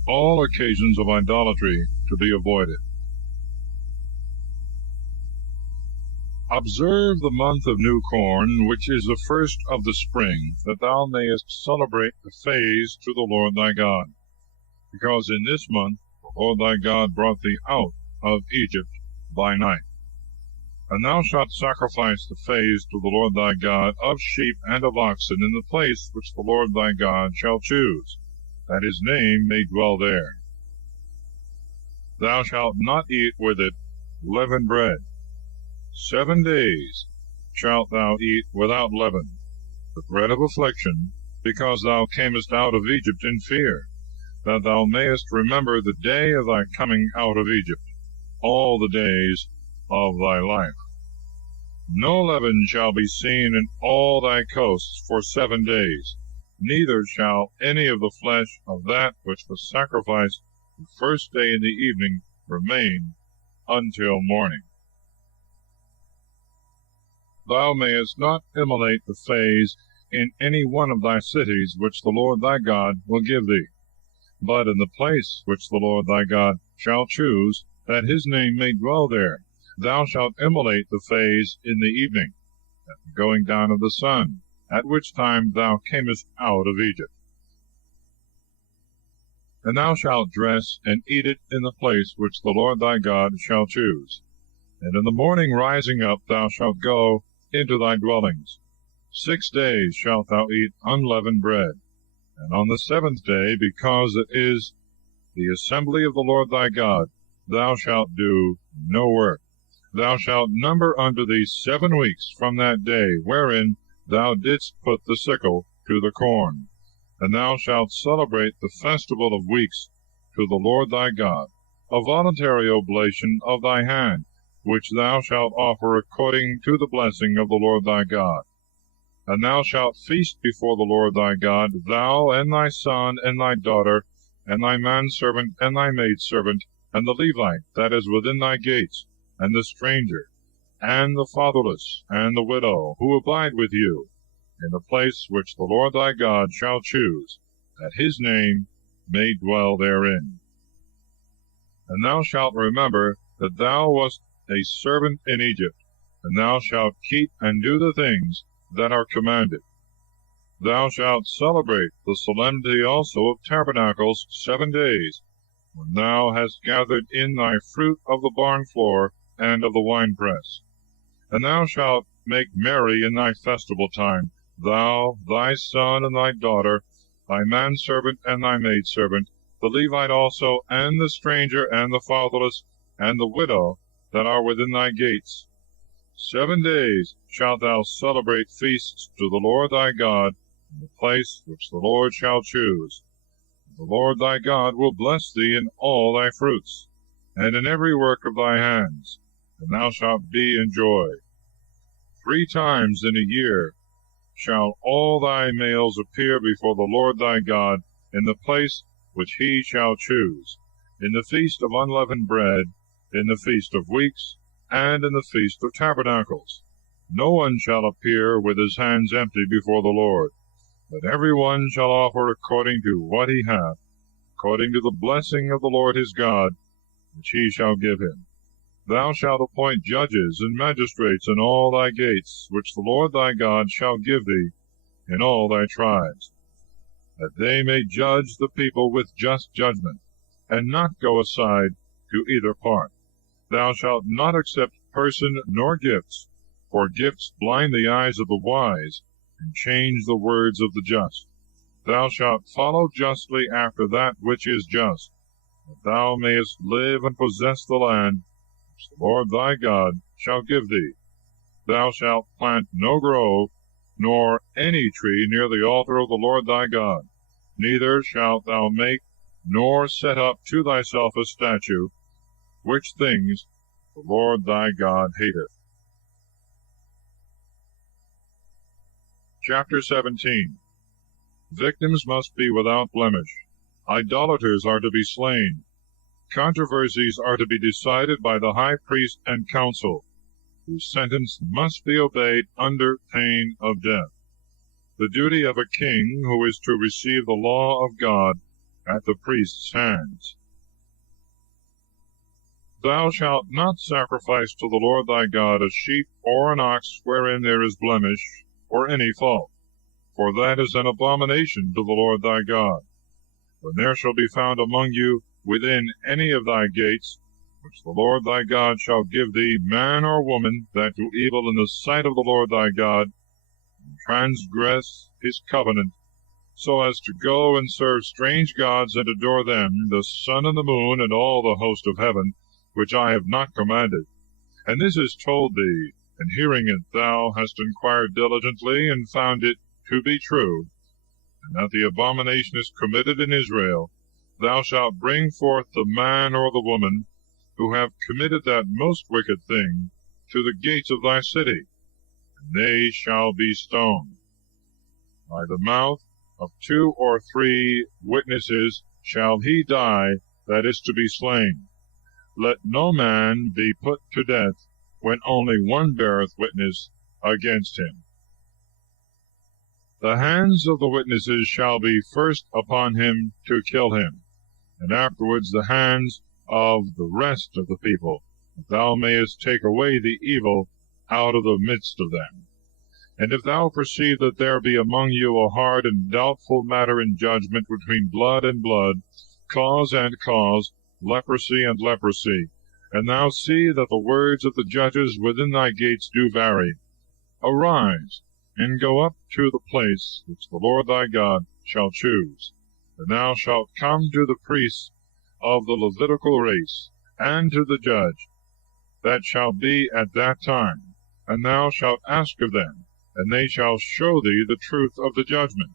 all occasions of idolatry to be avoided. Observe the month of new corn, which is the first of the spring, that thou mayest celebrate the feast to the Lord thy God. Because in this month the Lord thy God brought thee out of Egypt by night. And thou shalt sacrifice the feast to the Lord thy God of sheep and of oxen in the place which the Lord thy God shall choose, that his name may dwell there. Thou shalt not eat with it leavened bread. 7 days shalt thou eat without leaven, the bread of affliction, because thou camest out of Egypt in fear, that thou mayest remember the day of thy coming out of Egypt, all the days of thy life. No leaven shall be seen in all thy coasts for 7 days. neither shall any of the flesh of that which was sacrificed the first day in the evening remain until morning. Thou mayest not immolate the fays in any one of thy cities which the Lord thy God will give thee, but in the place which the Lord thy God shall choose, that his name may dwell there, thou shalt immolate the fays in the evening, at the going down of the sun, at which time thou camest out of Egypt. And thou shalt dress and eat it in the place which the Lord thy God shall choose. And in the morning rising up thou shalt go into thy dwellings. 6 days shalt thou eat unleavened bread. And on the 7th day, because it is the assembly of the Lord thy God, thou shalt do no work. Thou shalt number unto thee 7 weeks from that day wherein thou didst put the sickle to the corn. And thou shalt celebrate the festival of weeks to the Lord thy God, a voluntary oblation of thy hand, which thou shalt offer according to the blessing of the Lord thy God. And thou shalt feast before the Lord thy God, thou and thy son and thy daughter, and thy manservant and thy maidservant, and the Levite that is within thy gates, and the stranger, and the fatherless, and the widow, who abide with you, in the place which the Lord thy God shall choose, that his name may dwell therein. And thou shalt remember that thou wast a servant in Egypt, and thou shalt keep and do the things that are commanded. Thou shalt celebrate the solemnity also of tabernacles 7 days, when thou hast gathered in thy fruit of the barn floor and of the winepress. And thou shalt make merry in thy festival time, thou, thy son and thy daughter, thy manservant and thy maidservant, the Levite also, and the stranger, and the fatherless, and the widow that are within thy gates. 7 days shalt thou celebrate feasts to the Lord thy God, in the place which the Lord shall choose. The Lord thy God will bless thee in all thy fruits, and in every work of thy hands, and thou shalt be in joy. 3 times in a year shall all thy males appear before the Lord thy God in the place which he shall choose, in the feast of unleavened bread, in the feast of weeks, and in the feast of tabernacles. No one shall appear with his hands empty before the Lord, but every one shall offer according to what he hath, according to the blessing of the Lord his God, which he shall give him. Thou shalt appoint judges and magistrates in all thy gates, which the Lord thy God shall give thee in all thy tribes, that they may judge the people with just judgment, and not go aside to either part. Thou shalt not accept person nor gifts, for gifts blind the eyes of the wise, and change the words of the just. Thou shalt follow justly after that which is just, that thou mayest live and possess the land which the Lord thy God shall give thee. Thou shalt plant no grove, nor any tree near the altar of the Lord thy God, neither shalt thou make nor set up to thyself a statue, which things the Lord thy God hateth. Chapter 17. Victims must be without blemish. Idolaters are to be slain. Controversies are to be decided by the high priest and council, whose sentence must be obeyed under pain of death. The duty of a king who is to receive the law of God at the priest's hands. Thou shalt not sacrifice to the Lord thy God a sheep or an ox wherein there is blemish, or any fault, for that is an abomination to the Lord thy God. When there shall be found among you within any of thy gates, which the Lord thy God shall give thee, man or woman, that do evil in the sight of the Lord thy God, and transgress his covenant, so as to go and serve strange gods and adore them, the sun and the moon, and all the host of heaven, which I have not commanded. And this is told thee, and hearing it thou hast inquired diligently, and found it to be true, and that the abomination is committed in Israel, thou shalt bring forth the man or the woman who have committed that most wicked thing to the gates of thy city, and they shall be stoned. By the mouth of 2 or 3 witnesses shall he die that is to be slain. Let no man be put to death when only one beareth witness against him. The hands of the witnesses shall be first upon him to kill him, and afterwards the hands of the rest of the people, that thou mayest take away the evil out of the midst of them. And if thou perceive that there be among you a hard and doubtful matter in judgment between blood and blood, cause and cause, leprosy and leprosy, and thou see that the words of the judges within thy gates do vary, arise, and go up to the place which the Lord thy God shall choose. And thou shalt come to the priests of the Levitical race, and to the judge that shall be at that time, and thou shalt ask of them, and they shall show thee the truth of the judgment.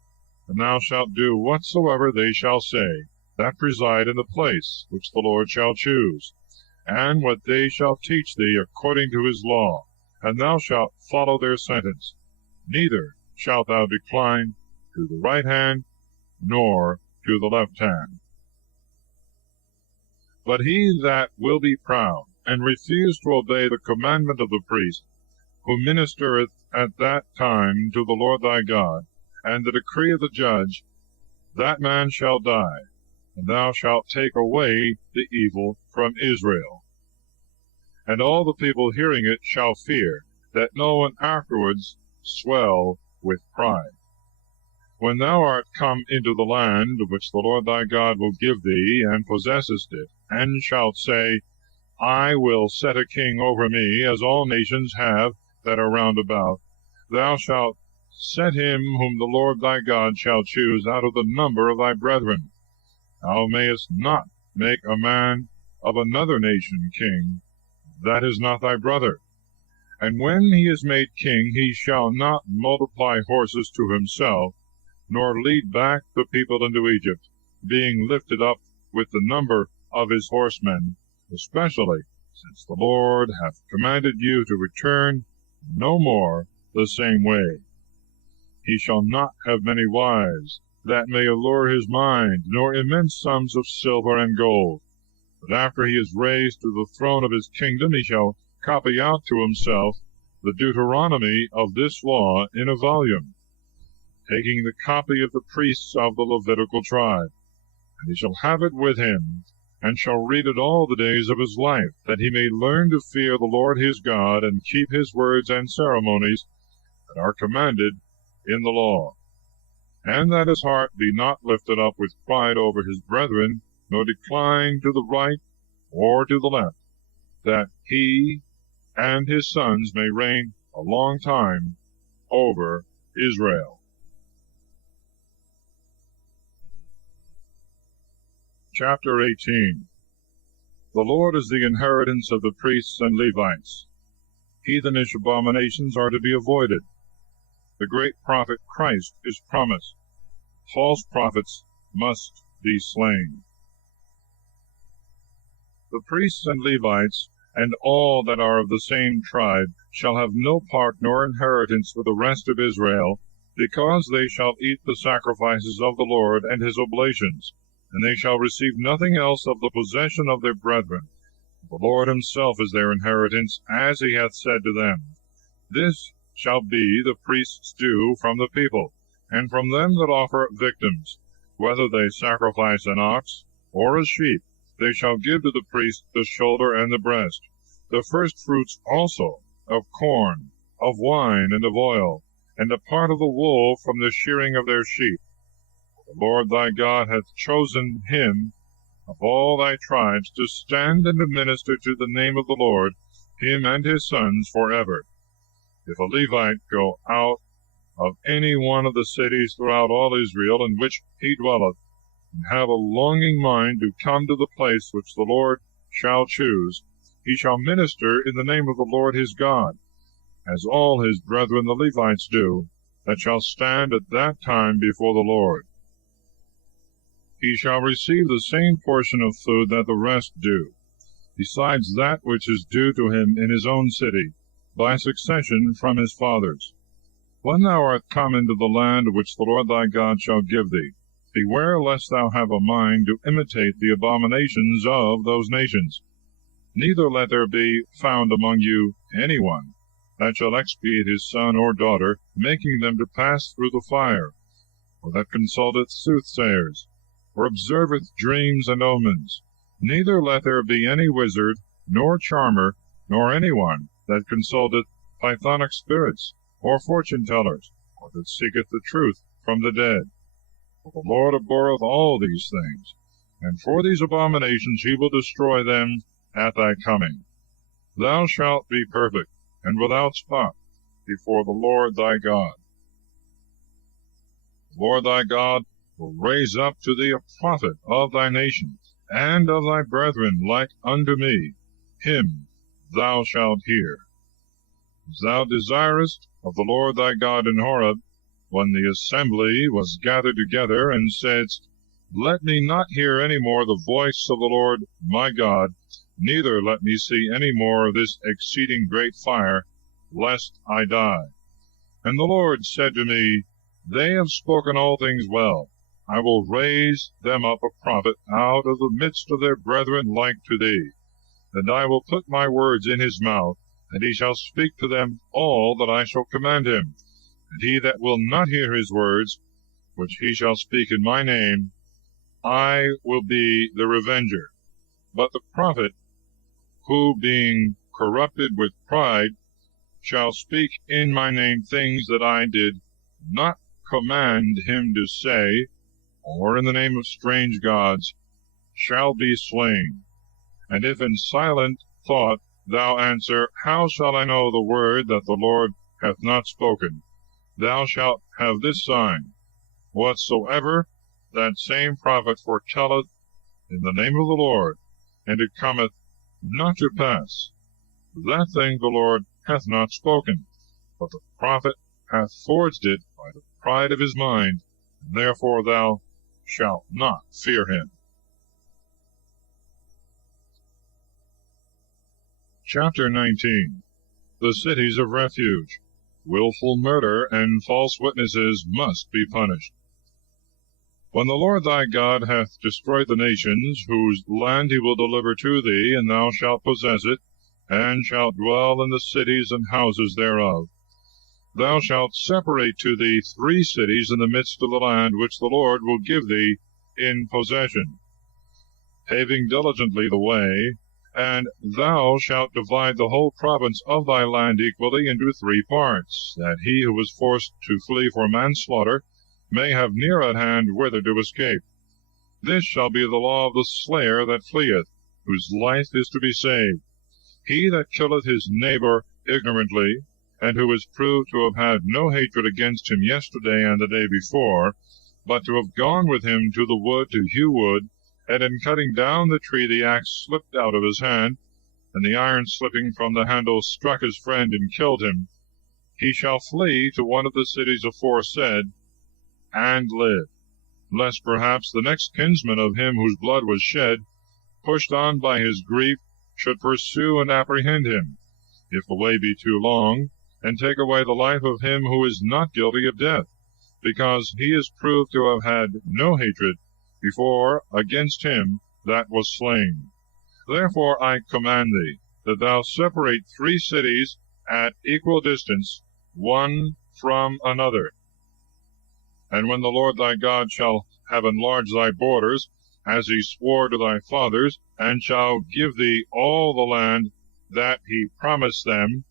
And thou shalt do whatsoever they shall say, that preside in the place which the Lord shall choose, and what they shall teach thee according to his law, and thou shalt follow their sentence. Neither shalt thou decline to the right hand, nor to the left hand. But he that will be proud, and refuse to obey the commandment of the priest, who ministereth at that time to the Lord thy God, and the decree of the judge, that man shall die, and thou shalt take away the evil from Israel. And all the people hearing it shall fear, that no one afterwards swell with pride. When thou art come into the land which the Lord thy God will give thee, and possessest it, and shalt say, I will set a king over me, as all nations have that are round about, thou shalt set him whom the Lord thy God shall choose out of the number of thy brethren. Thou mayest not make a man of another nation king, that is not thy brother. And when he is made king, he shall not multiply horses to himself, nor lead back the people into Egypt, being lifted up with the number of his horsemen, especially since the Lord hath commanded you to return no more the same way. He shall not have many wives, that may allure his mind, nor immense sums of silver and gold. But after he is raised to the throne of his kingdom, he shall copy out to himself the Deuteronomy of this law in a volume, taking the copy of the priests of the Levitical tribe. And he shall have it with him, and shall read it all the days of his life, that he may learn to fear the Lord his God, and keep his words and ceremonies that are commanded in the law, and that his heart be not lifted up with pride over his brethren, nor decline to the right or to the left, that he and his sons may reign a long time over Israel. Chapter 18. The Lord is the inheritance of the priests and Levites. Heathenish abominations are to be avoided. The great prophet Christ is promised. False prophets must be slain. The priests and Levites, and all that are of the same tribe, shall have no part nor inheritance with the rest of Israel, because they shall eat the sacrifices of the Lord and his oblations, and they shall receive nothing else of the possession of their brethren. The Lord himself is their inheritance, as he hath said to them. This shall be the priest's due from the people, and from them that offer victims, whether they sacrifice an ox or a sheep. They shall give to the priest the shoulder and the breast, the first fruits also of corn, of wine, and of oil, and a part of the wool from the shearing of their sheep. The Lord thy God hath chosen him of all thy tribes to stand and to minister to the name of the Lord, him and his sons forever. If a Levite go out of any one of the cities throughout all Israel in which he dwelleth, and have a longing mind to come to the place which the Lord shall choose, he shall minister in the name of the Lord his God, as all his brethren the Levites do, that shall stand at that time before the Lord. He shall receive the same portion of food that the rest do, besides that which is due to him in his own city, by succession from his fathers. When thou art come into the land which the Lord thy God shall give thee, beware lest thou have a mind to imitate the abominations of those nations. Neither let there be found among you any one that shall expiate his son or daughter, making them to pass through the fire, or that consulteth soothsayers, or observeth dreams and omens. Neither let there be any wizard, nor charmer, nor any one that consulteth pythonic spirits, or fortune-tellers, or that seeketh the truth from the dead. For the Lord abhorreth all these things, and for these abominations he will destroy them at thy coming. Thou shalt be perfect, and without spot, before the Lord thy God. The Lord thy God will raise up to thee a prophet of thy nation, and of thy brethren like unto me. Him thou shalt hear. As thou desirest of the Lord thy God in Horeb, when the assembly was gathered together, and saidst, Let me not hear any more the voice of the Lord my God, neither let me see any more of this exceeding great fire, lest I die. And the Lord said to me, They have spoken all things well. I will raise them up a prophet out of the midst of their brethren like to thee. And I will put my words in his mouth, and he shall speak to them all that I shall command him. And he that will not hear his words, which he shall speak in my name, I will be the revenger. But the prophet, who being corrupted with pride, shall speak in my name things that I did not command him to say, or in the name of strange gods, shall be slain. And if in silent thought thou answer, How shall I know the word that the Lord hath not spoken? Thou shalt have this sign: whatsoever that same prophet foretelleth in the name of the Lord, and it cometh not to pass, that thing the Lord hath not spoken, but the prophet hath forged it by the pride of his mind, and therefore thou shalt not fear him. Chapter 19. The cities of refuge. Wilful murder and false witnesses must be punished. When the Lord thy God hath destroyed the nations, whose land he will deliver to thee, and thou shalt possess it, and shalt dwell in the cities and houses thereof, thou shalt separate to thee 3 cities in the midst of the land which the Lord will give thee in possession, paving diligently the way, and thou shalt divide the whole province of thy land equally into 3 parts, that he who is forced to flee for manslaughter may have near at hand whither to escape. This shall be the law of the slayer that fleeth, whose life is to be saved. He that killeth his neighbor ignorantly, and who is proved to have had no hatred against him yesterday and the day before, but to have gone with him to the wood to hew wood, and in cutting down the tree the axe slipped out of his hand, and the iron slipping from the handle struck his friend and killed him, he shall flee to one of the cities aforesaid, and live, lest perhaps the next kinsman of him whose blood was shed, pushed on by his grief, should pursue and apprehend him, if the way be too long, and take away the life of him who is not guilty of death, because he is proved to have had no hatred before against him that was slain. Therefore I command thee, that thou separate 3 cities at equal distance, one from another. And when the Lord thy God shall have enlarged thy borders, as he swore to thy fathers, and shall give thee all the land that he promised them,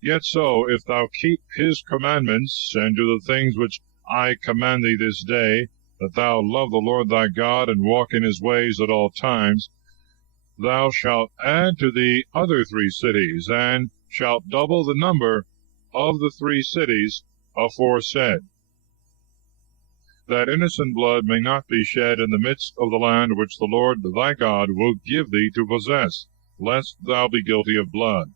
yet so, if thou keep his commandments, and do the things which I command thee this day, that thou love the Lord thy God, and walk in his ways at all times, thou shalt add to thee other 3 cities, and shalt double the number of the 3 cities aforesaid, that innocent blood may not be shed in the midst of the land which the Lord thy God will give thee to possess, lest thou be guilty of blood.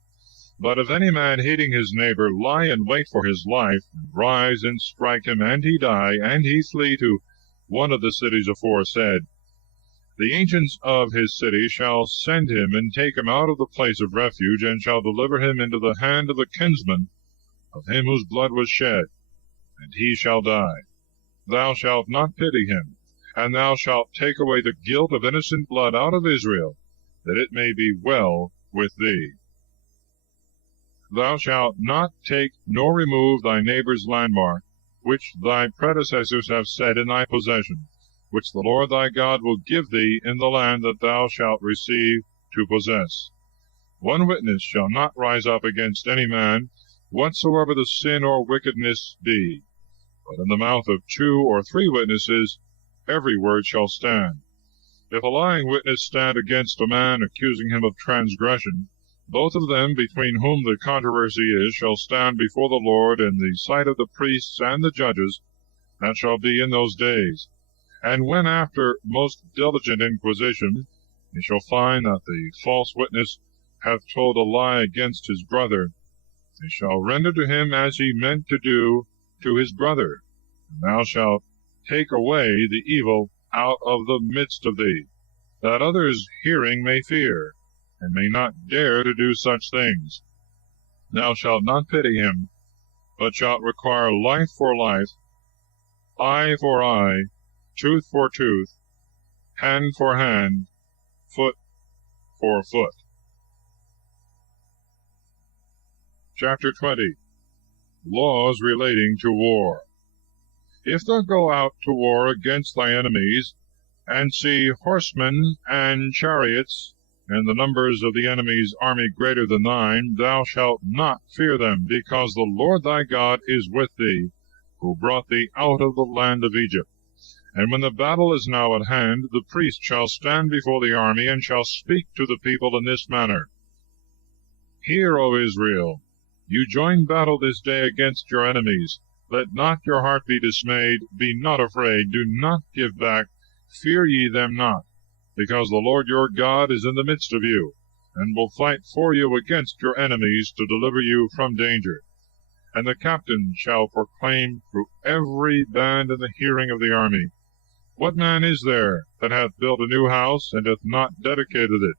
But if any man hating his neighbor lie in wait for his life, and rise and strike him, and he die, and he flee to one of the cities aforesaid, the ancients of his city shall send him, and take him out of the place of refuge, and shall deliver him into the hand of the kinsman of him whose blood was shed, and he shall die. Thou shalt not pity him, and thou shalt take away the guilt of innocent blood out of Israel, that it may be well with thee. Thou shalt not take nor remove thy neighbour's landmark, which thy predecessors have set in thy possession, which the Lord thy God will give thee in the land that thou shalt receive to possess. One witness shall not rise up against any man, whatsoever the sin or wickedness be. But in the mouth of 2 or 3 witnesses every word shall stand. If a lying witness stand against a man, accusing him of transgression, both of them, between whom the controversy is, shall stand before the Lord in the sight of the priests and the judges, that shall be in those days. And when after most diligent inquisition he shall find that the false witness hath told a lie against his brother, they shall render to him as he meant to do to his brother. And thou shalt take away the evil out of the midst of thee, that others hearing may fear, and may not dare to do such things. Thou shalt not pity him, but shalt require life for life, eye for eye, tooth for tooth, hand for hand, foot for foot. Chapter 20. Laws relating to war. If thou go out to war against thy enemies, and see horsemen and chariots, and the numbers of the enemy's army greater than thine, thou shalt not fear them, because the Lord thy God is with thee, who brought thee out of the land of Egypt. And when the battle is now at hand, the priest shall stand before the army, and shall speak to the people in this manner: Hear, O Israel, you join battle this day against your enemies. Let not your heart be dismayed, be not afraid, do not give back, fear ye them not, because the Lord your God is in the midst of you, and will fight for you against your enemies, to deliver you from danger. And the captain shall proclaim through every band in the hearing of the army, What man is there that hath built a new house, and hath not dedicated it?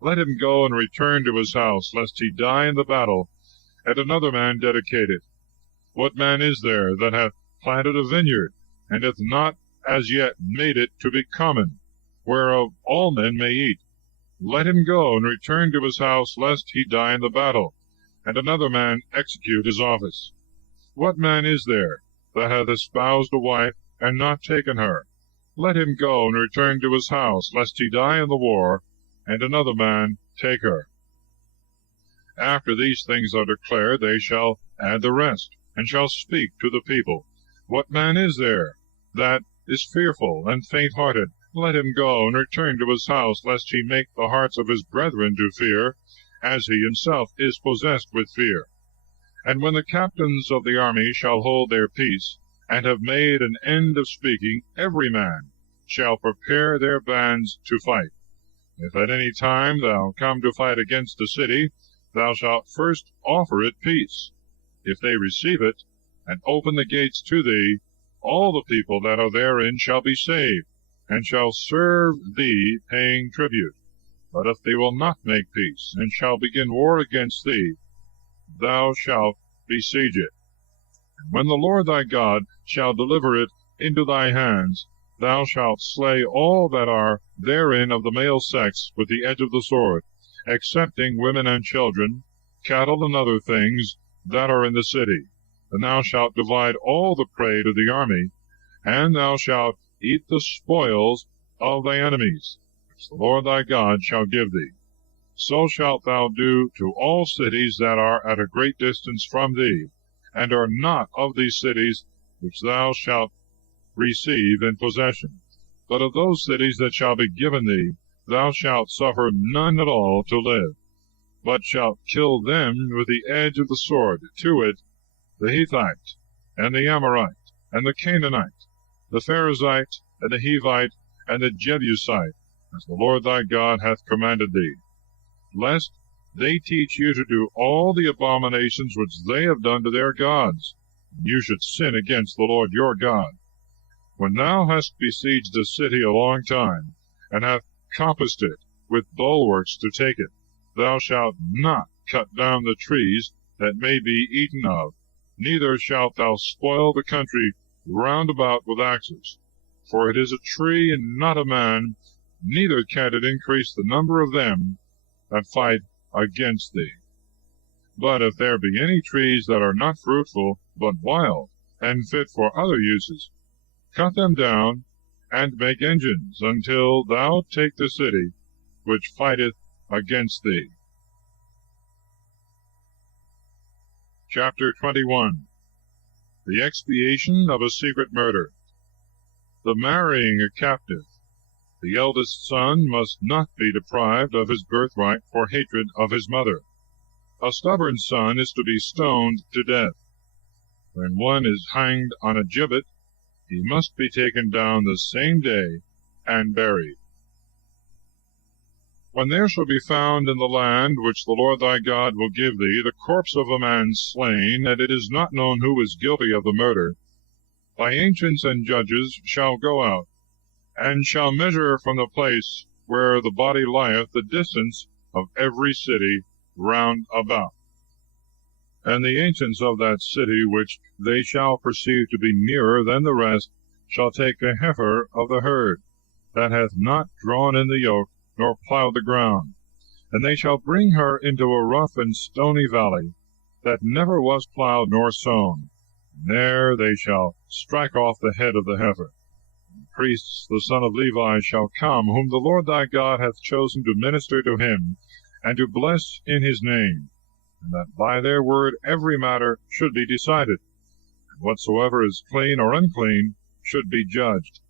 Let him go and return to his house, lest he die in the battle, and another man dedicate it. What man is there that hath planted a vineyard, and hath not as yet made it to be common, whereof all men may eat? Let him go and return to his house, lest he die in the battle, and another man execute his office. What man is there that hath espoused a wife, and not taken her? Let him go and return to his house, lest he die in the war, and another man take her. After these things are declared, they shall add the rest, and shall speak to the people. What man is there that is fearful and faint-hearted? Let him go and return to his house, lest he make the hearts of his brethren to fear, as he himself is possessed with fear. And when the captains of the army shall hold their peace, and have made an end of speaking, every man shall prepare their bands to fight. If at any time thou come to fight against a city, thou shalt first offer it peace. If they receive it, and open the gates to thee, all the people that are therein shall be saved, and shall serve thee, paying tribute. But if they will not make peace, and shall begin war against thee, thou shalt besiege it. And when the Lord thy God shall deliver it into thy hands, thou shalt slay all that are therein of the male sex with the edge of the sword, excepting women and children, cattle and other things that are in the city. And thou shalt divide all the prey to the army, and thou shalt eat the spoils of thy enemies, which the Lord thy God shall give thee. So shalt thou do to all cities that are at a great distance from thee, and are not of these cities which thou shalt receive in possession. But of those cities that shall be given thee, thou shalt suffer none at all to live, but shalt kill them with the edge of the sword, to it, the Hethite, and the Amorite, and the Canaanite, the Pharisite, and the Hivite, and the Jebusite, as the Lord thy God hath commanded thee, lest they teach you to do all the abominations which they have done to their gods, and you should sin against the Lord your God. When thou hast besieged a city a long time, and hast compassed it with bulwarks to take it, thou shalt not cut down the trees that may be eaten of, neither shalt thou spoil the country round about with axes. For it is a tree and not a man, neither can it increase the number of them that fight against thee. But if there be any trees that are not fruitful, but wild, and fit for other uses, cut them down, and make engines, until thou take the city which fighteth against thee. Chapter 21. The expiation of a secret murder. The marrying a captive. The eldest son must not be deprived of his birthright for hatred of his mother. A stubborn son is to be stoned to death. When one is hanged on a gibbet, he must be taken down the same day and buried. When there shall be found in the land which the Lord thy God will give thee the corpse of a man slain, and it is not known who is guilty of the murder, thy ancients and judges shall go out, and shall measure from the place where the body lieth the distance of every city round about. And the ancients of that city which they shall perceive to be nearer than the rest shall take a heifer of the herd, that hath not drawn in the yoke, nor plowed the ground, and they shall bring her into a rough and stony valley, that never was plowed nor sown, and there they shall strike off the head of the heifer. And the priests, the son of Levi, shall come, whom the Lord thy God hath chosen to minister to him, and to bless in his name, and that by their word every matter should be decided, and whatsoever is clean or unclean should be judged.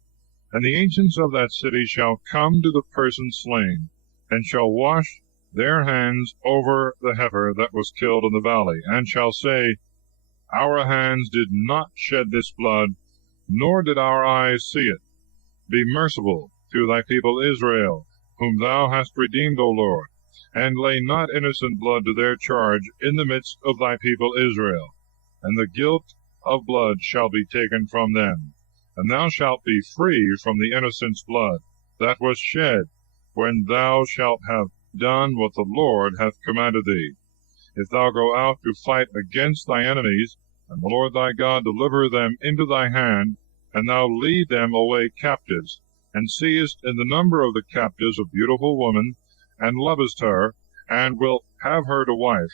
And the ancients of that city shall come to the person slain, and shall wash their hands over the heifer that was killed in the valley, and shall say, Our hands did not shed this blood, nor did our eyes see it. Be merciful to thy people Israel, whom thou hast redeemed, O Lord, and lay not innocent blood to their charge in the midst of thy people Israel, and the guilt of blood shall be taken from them. And thou shalt be free from the innocent's blood that was shed, when thou shalt have done what the Lord hath commanded thee. If thou go out to fight against thy enemies, and the Lord thy God deliver them into thy hand, and thou lead them away captives, and seest in the number of the captives a beautiful woman, and lovest her, and wilt have her to wife,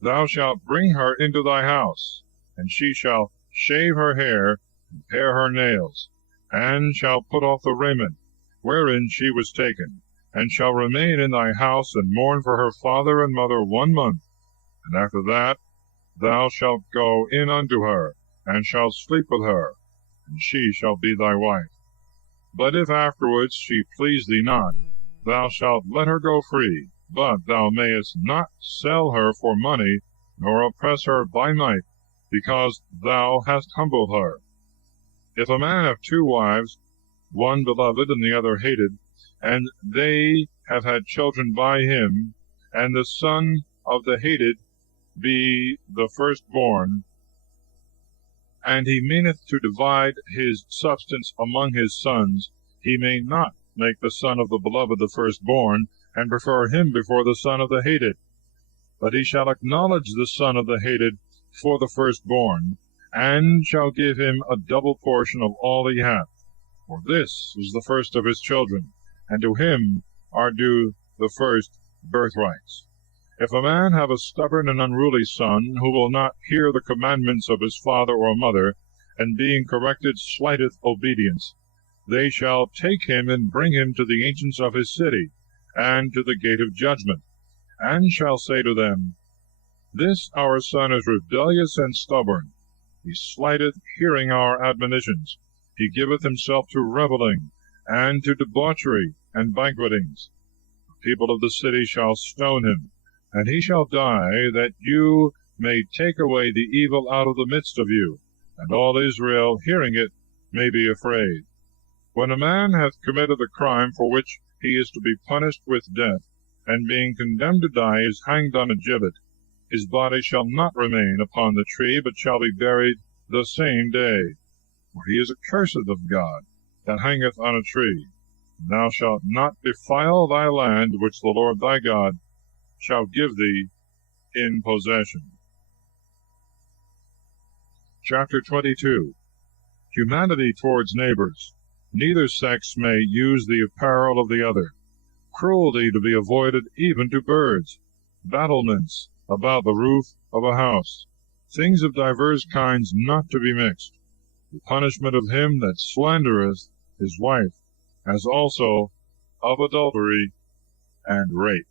thou shalt bring her into thy house, and she shall shave her hair, and pare her nails, and shall put off the raiment wherein she was taken, and shall remain in thy house, and mourn for her father and mother 1 month. And after that thou shalt go in unto her, and shalt sleep with her, and she shall be thy wife. But if afterwards she please thee not, thou shalt let her go free, but thou mayest not sell her for money, nor oppress her by night, because thou hast humbled her. If a man have 2 wives, one beloved and the other hated, and they have had children by him, and the son of the hated be the firstborn, and he meaneth to divide his substance among his sons, he may not make the son of the beloved the firstborn, and prefer him before the son of the hated. But he shall acknowledge the son of the hated for the firstborn, and shall give him a double portion of all he hath. For this is the first of his children, and to him are due the first birthrights. If a man have a stubborn and unruly son, who will not hear the commandments of his father or mother, and being corrected slighteth obedience, they shall take him and bring him to the ancients of his city, and to the gate of judgment, and shall say to them, This our son is rebellious and stubborn. He slighteth hearing our admonitions. He giveth himself to revelling, and to debauchery and banquetings. The people of the city shall stone him, and he shall die, that you may take away the evil out of the midst of you, and all Israel, hearing it, may be afraid. When a man hath committed a crime for which he is to be punished with death, and being condemned to die is hanged on a gibbet, his body shall not remain upon the tree, but shall be buried the same day. For he is accursed of God that hangeth on a tree. And thou shalt not defile thy land, which the Lord thy God shall give thee in possession. Chapter 22. Humanity towards neighbors. Neither sex may use the apparel of the other. Cruelty to be avoided even to birds. Battlements about the roof of a house. Things of divers kinds not to be mixed. The punishment of him that slandereth his wife, as also of adultery and rape.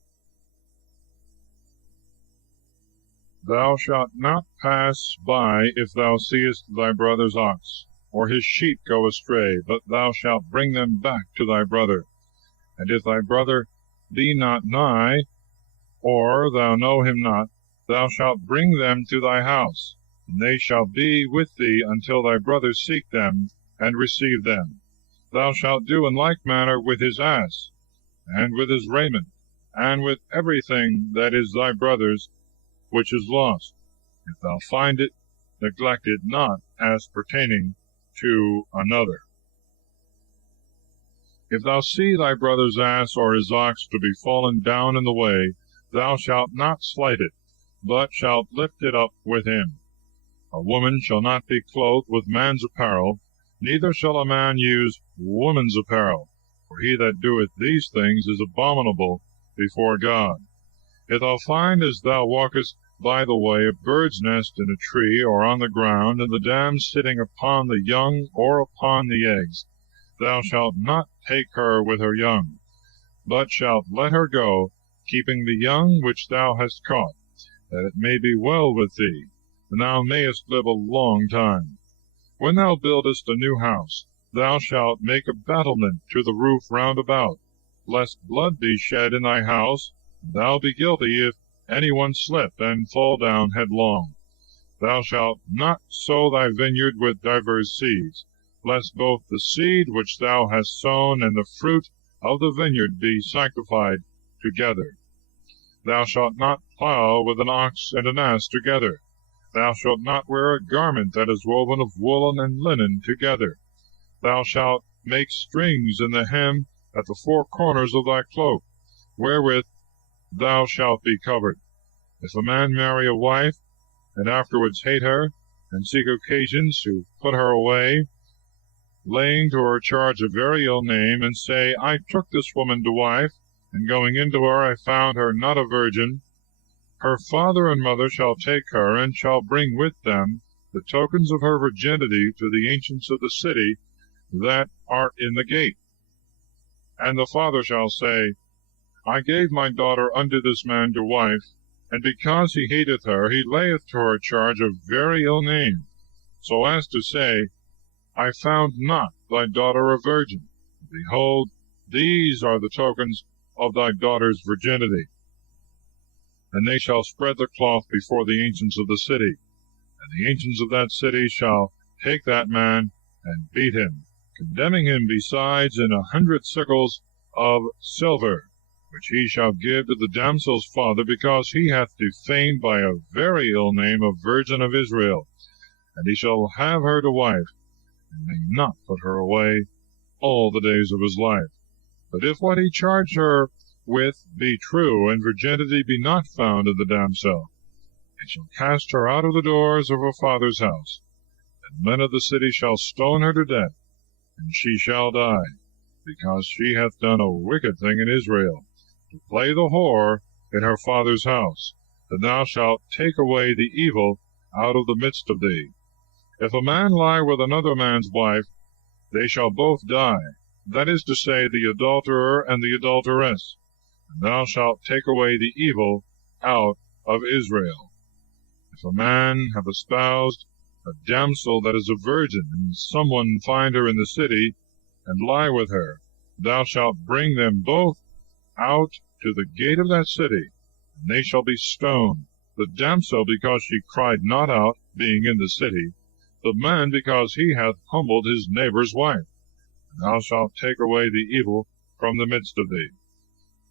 Thou shalt not pass by if thou seest thy brother's ox, or his sheep go astray, but thou shalt bring them back to thy brother. And if thy brother be not nigh, or thou know him not, thou shalt bring them to thy house, and they shall be with thee until thy brother seek them, and receive them. Thou shalt do in like manner with his ass, and with his raiment, and with everything that is thy brother's, which is lost. If thou find it, neglect it not as pertaining to another. If thou see thy brother's ass or his ox to be fallen down in the way, thou shalt not slight it, but shalt lift it up with him. A woman shall not be clothed with man's apparel, neither shall a man use woman's apparel, for he that doeth these things is abominable before God. If thou find as thou walkest by the way a bird's nest in a tree or on the ground, and the dam sitting upon the young or upon the eggs, thou shalt not take her with her young, but shalt let her go, keeping the young which thou hast caught, that it may be well with thee, and thou mayest live a long time. When thou buildest a new house, thou shalt make a battlement to the roof round about, lest blood be shed in thy house, and thou be guilty if any one slip and fall down headlong. Thou shalt not sow thy vineyard with divers seeds, lest both the seed which thou hast sown and the fruit of the vineyard be sanctified together. Thou shalt not plow with an ox and an ass together. Thou shalt not wear a garment that is woven of woolen and linen together. Thou shalt make strings in the hem at the four corners of thy cloak, wherewith thou shalt be covered. If a man marry a wife, and afterwards hate her, and seek occasions to put her away, laying to her charge a very ill name, and say, I took this woman to wife, and going into her I found her not a virgin, her father and mother shall take her, and shall bring with them the tokens of her virginity to the ancients of the city that are in the gate. And the father shall say, I gave my daughter unto this man to wife, and because he hateth her, he layeth to her charge a very ill name, so as to say, I found not thy daughter a virgin. Behold, these are the tokens of thy daughter's virginity. And they shall spread the cloth before the ancients of the city, and the ancients of that city shall take that man and beat him, condemning him besides in 100 sickles of silver, which he shall give to the damsel's father, because he hath defamed by a very ill name a virgin of Israel. And he shall have her to wife, and may not put her away all the days of his life. But if what he charged her with be true, and virginity be not found in the damsel, he shall cast her out of the doors of her father's house, and men of the city shall stone her to death, and she shall die, because she hath done a wicked thing in Israel, to play the whore in her father's house. And thou shalt take away the evil out of the midst of thee. If a man lie with another man's wife, they shall both die, that is to say, the adulterer and the adulteress. And thou shalt take away the evil out of Israel. If a man have espoused a damsel that is a virgin, and some one find her in the city, and lie with her, thou shalt bring them both out to the gate of that city, and they shall be stoned, the damsel because she cried not out, being in the city, the man because he hath humbled his neighbor's wife. And thou shalt take away the evil from the midst of thee.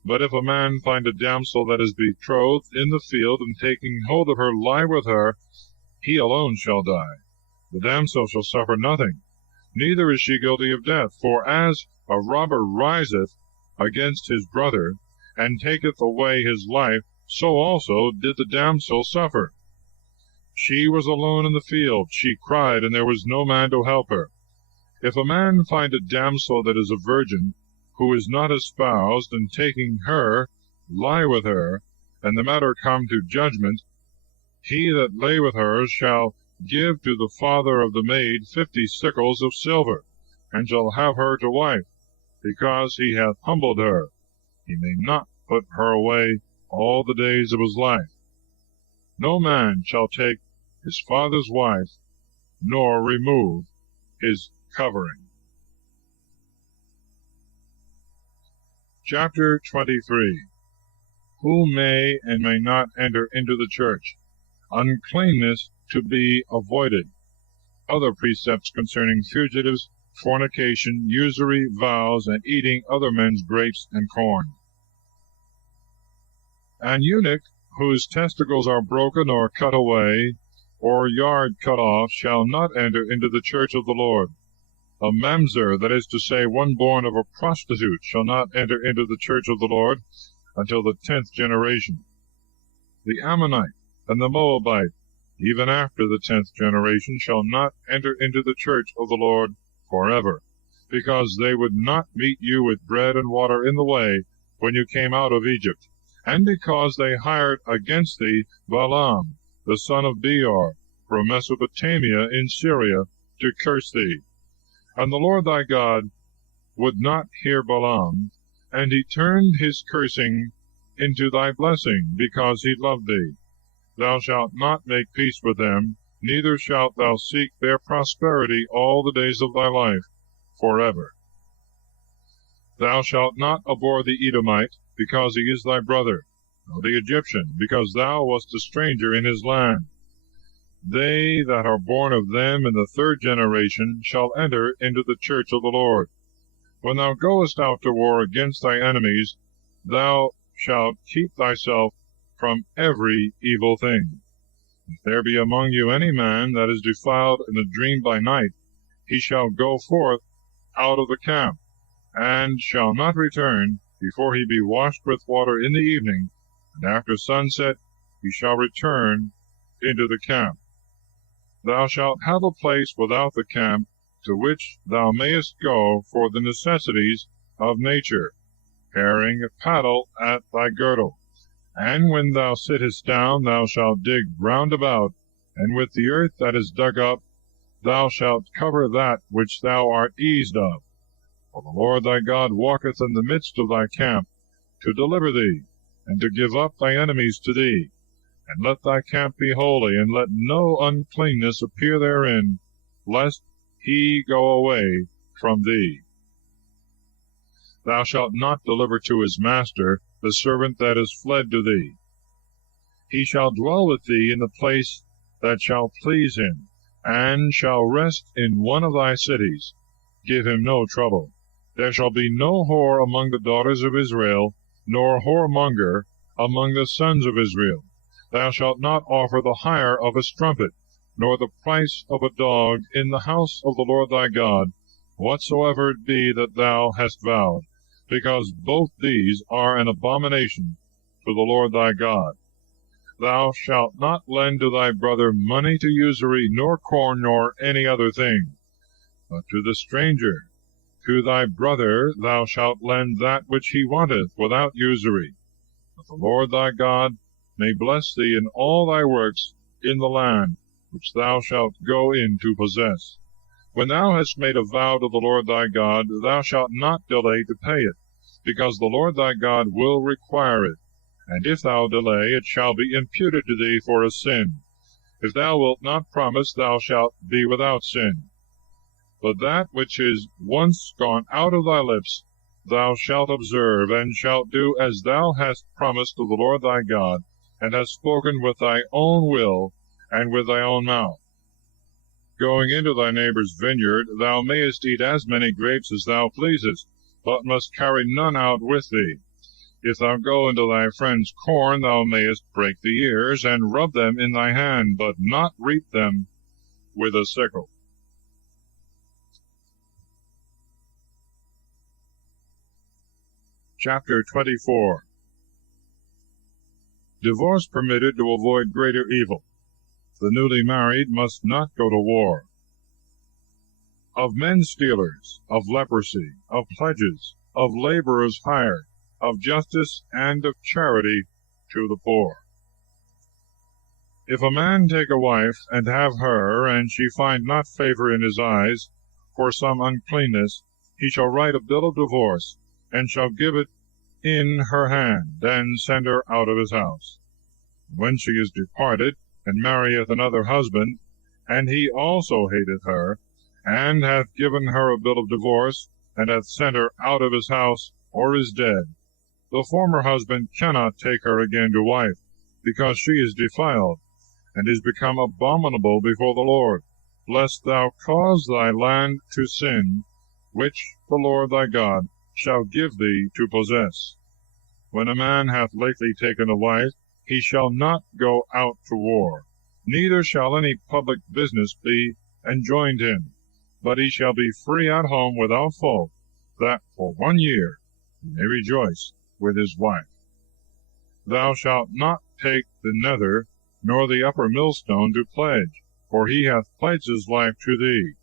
But if a man find a damsel that is betrothed in the field, and taking hold of her lie with her, he alone shall die. The damsel shall suffer nothing, neither is she guilty of death. For as a robber riseth against his brother, and taketh away his life, so also did the damsel suffer. She was alone in the field. She cried, and there was no man to help her. If a man find a damsel that is a virgin, who is not espoused, and taking her, lie with her, and the matter come to judgment, he that lay with her shall give to the father of the maid 50 sickles of silver, and shall have her to wife, because he hath humbled her. He may not put her away all the days of his life. No man shall take his father's wife, nor remove his covering. Chapter 23. Who may and may not enter into the church. Uncleanness to be avoided. Other precepts concerning fugitives, fornication, usury, vows, and eating other men's grapes and corn. An eunuch whose testicles are broken or cut away, or yard cut off, shall not enter into the church of the Lord. A mamzer, that is to say, one born of a prostitute, shall not enter into the church of the Lord until the 10th generation. The Ammonite and the Moabite, even after the 10th generation, shall not enter into the church of the Lord forever, because they would not meet you with bread and water in the way when you came out of Egypt, and because they hired against thee Balaam, the son of Beor, from Mesopotamia in Syria, to curse thee. And the Lord thy God would not hear Balaam, and he turned his cursing into thy blessing, because he loved thee. Thou shalt not make peace with them, neither shalt thou seek their prosperity all the days of thy life, forever. Thou shalt not abhor the Edomite, because he is thy brother, nor the Egyptian, because thou wast a stranger in his land. They that are born of them in the 3rd generation shall enter into the church of the Lord. When thou goest out to war against thy enemies, thou shalt keep thyself from every evil thing. If there be among you any man that is defiled in a dream by night, he shall go forth out of the camp, and shall not return before he be washed with water in the evening, and after sunset he shall return into the camp. Thou shalt have a place without the camp, to which thou mayest go for the necessities of nature, carrying a paddle at thy girdle. And when thou sittest down, thou shalt dig round about, and with the earth that is dug up, thou shalt cover that which thou art eased of. For the Lord thy God walketh in the midst of thy camp, to deliver thee, and to give up thy enemies to thee. And let thy camp be holy, and let no uncleanness appear therein, lest he go away from thee. Thou shalt not deliver to his master the servant that is fled to thee. He shall dwell with thee in the place that shall please him, and shall rest in one of thy cities. Give him no trouble. There shall be no whore among the daughters of Israel, nor whoremonger among the sons of Israel. Thou shalt not offer the hire of a strumpet, nor the price of a dog in the house of the Lord thy God, whatsoever it be that thou hast vowed, because both these are an abomination to the Lord thy God. Thou shalt not lend to thy brother money to usury, nor corn, nor any other thing, but to the stranger. To thy brother thou shalt lend that which he wanteth, without usury. That the Lord thy God may bless thee in all thy works in the land which thou shalt go in to possess. When thou hast made a vow to the Lord thy God, thou shalt not delay to pay it, because the Lord thy God will require it. And if thou delay, it shall be imputed to thee for a sin. If thou wilt not promise, thou shalt be without sin. But that which is once gone out of thy lips thou shalt observe, and shalt do as thou hast promised to the Lord thy God, and hast spoken with thy own will and with thy own mouth. Going into thy neighbor's vineyard, thou mayest eat as many grapes as thou pleasest, but must carry none out with thee. If thou go into thy friend's corn, thou mayest break the ears, and rub them in thy hand, but not reap them with a sickle. Chapter 24. Divorce permitted to avoid greater evil. The newly married must not go to war. Of men stealers, of leprosy, of pledges, of laborers hired, of justice, and of charity to the poor. If a man take a wife, and have her, and she find not favor in his eyes, for some uncleanness, he shall write a bill of divorce, and shall give it in her hand, and send her out of his house. When she is departed, and marrieth another husband, and he also hateth her, and hath given her a bill of divorce, and hath sent her out of his house, or is dead, the former husband cannot take her again to wife, because she is defiled, and is become abominable before the Lord, lest thou cause thy land to sin, which the Lord thy God shall give thee to possess. When a man hath lately taken a wife, he shall not go out to war, neither shall any public business be enjoined him, but he shall be free at home without fault, that for 1 year he may rejoice with his wife. Thou shalt not take the nether, nor the upper millstone to pledge, for he hath pledged his life to thee.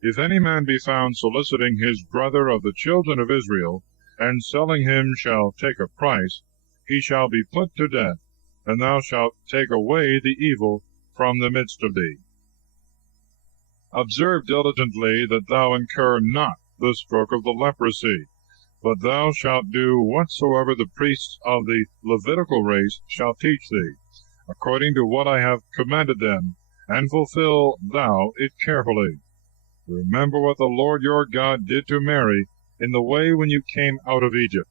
If any man be found soliciting his brother of the children of Israel, and selling him shall take a price, he shall be put to death, and thou shalt take away the evil from the midst of thee. Observe diligently that thou incur not the stroke of the leprosy, but thou shalt do whatsoever the priests of the Levitical race shall teach thee, according to what I have commanded them, and fulfill thou it carefully. Remember what the Lord your God did to Mary in the way when you came out of Egypt.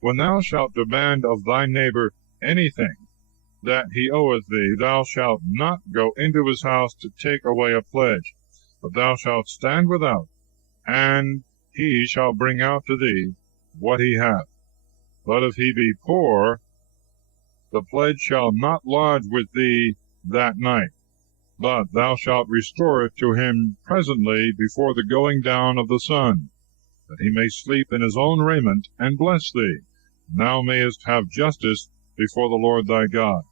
When thou shalt demand of thy neighbor anything that he oweth thee, thou shalt not go into his house to take away a pledge, but thou shalt stand without, and he shall bring out to thee what he hath. But if he be poor, the pledge shall not lodge with thee that night, but thou shalt restore it to him presently before the going down of the sun, that he may sleep in his own raiment, and bless thee, and thou mayest have justice before the Lord thy God.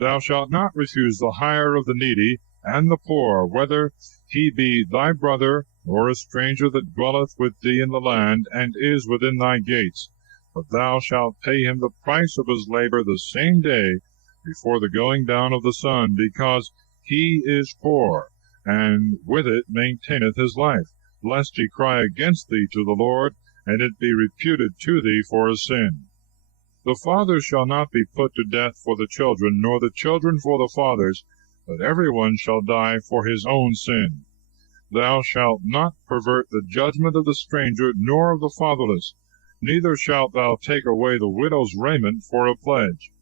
Thou shalt not refuse the hire of the needy and the poor, whether he be thy brother, or a stranger that dwelleth with thee in the land, and is within thy gates, but thou shalt pay him the price of his labor the same day before the going down of the sun, because he is poor, and with it maintaineth his life, lest he cry against thee to the Lord, and it be reputed to thee for a sin. The fathers shall not be put to death for the children, nor the children for the fathers, but every one shall die for his own sin. Thou shalt not pervert the judgment of the stranger, nor of the fatherless, neither shalt thou take away the widow's raiment for a pledge.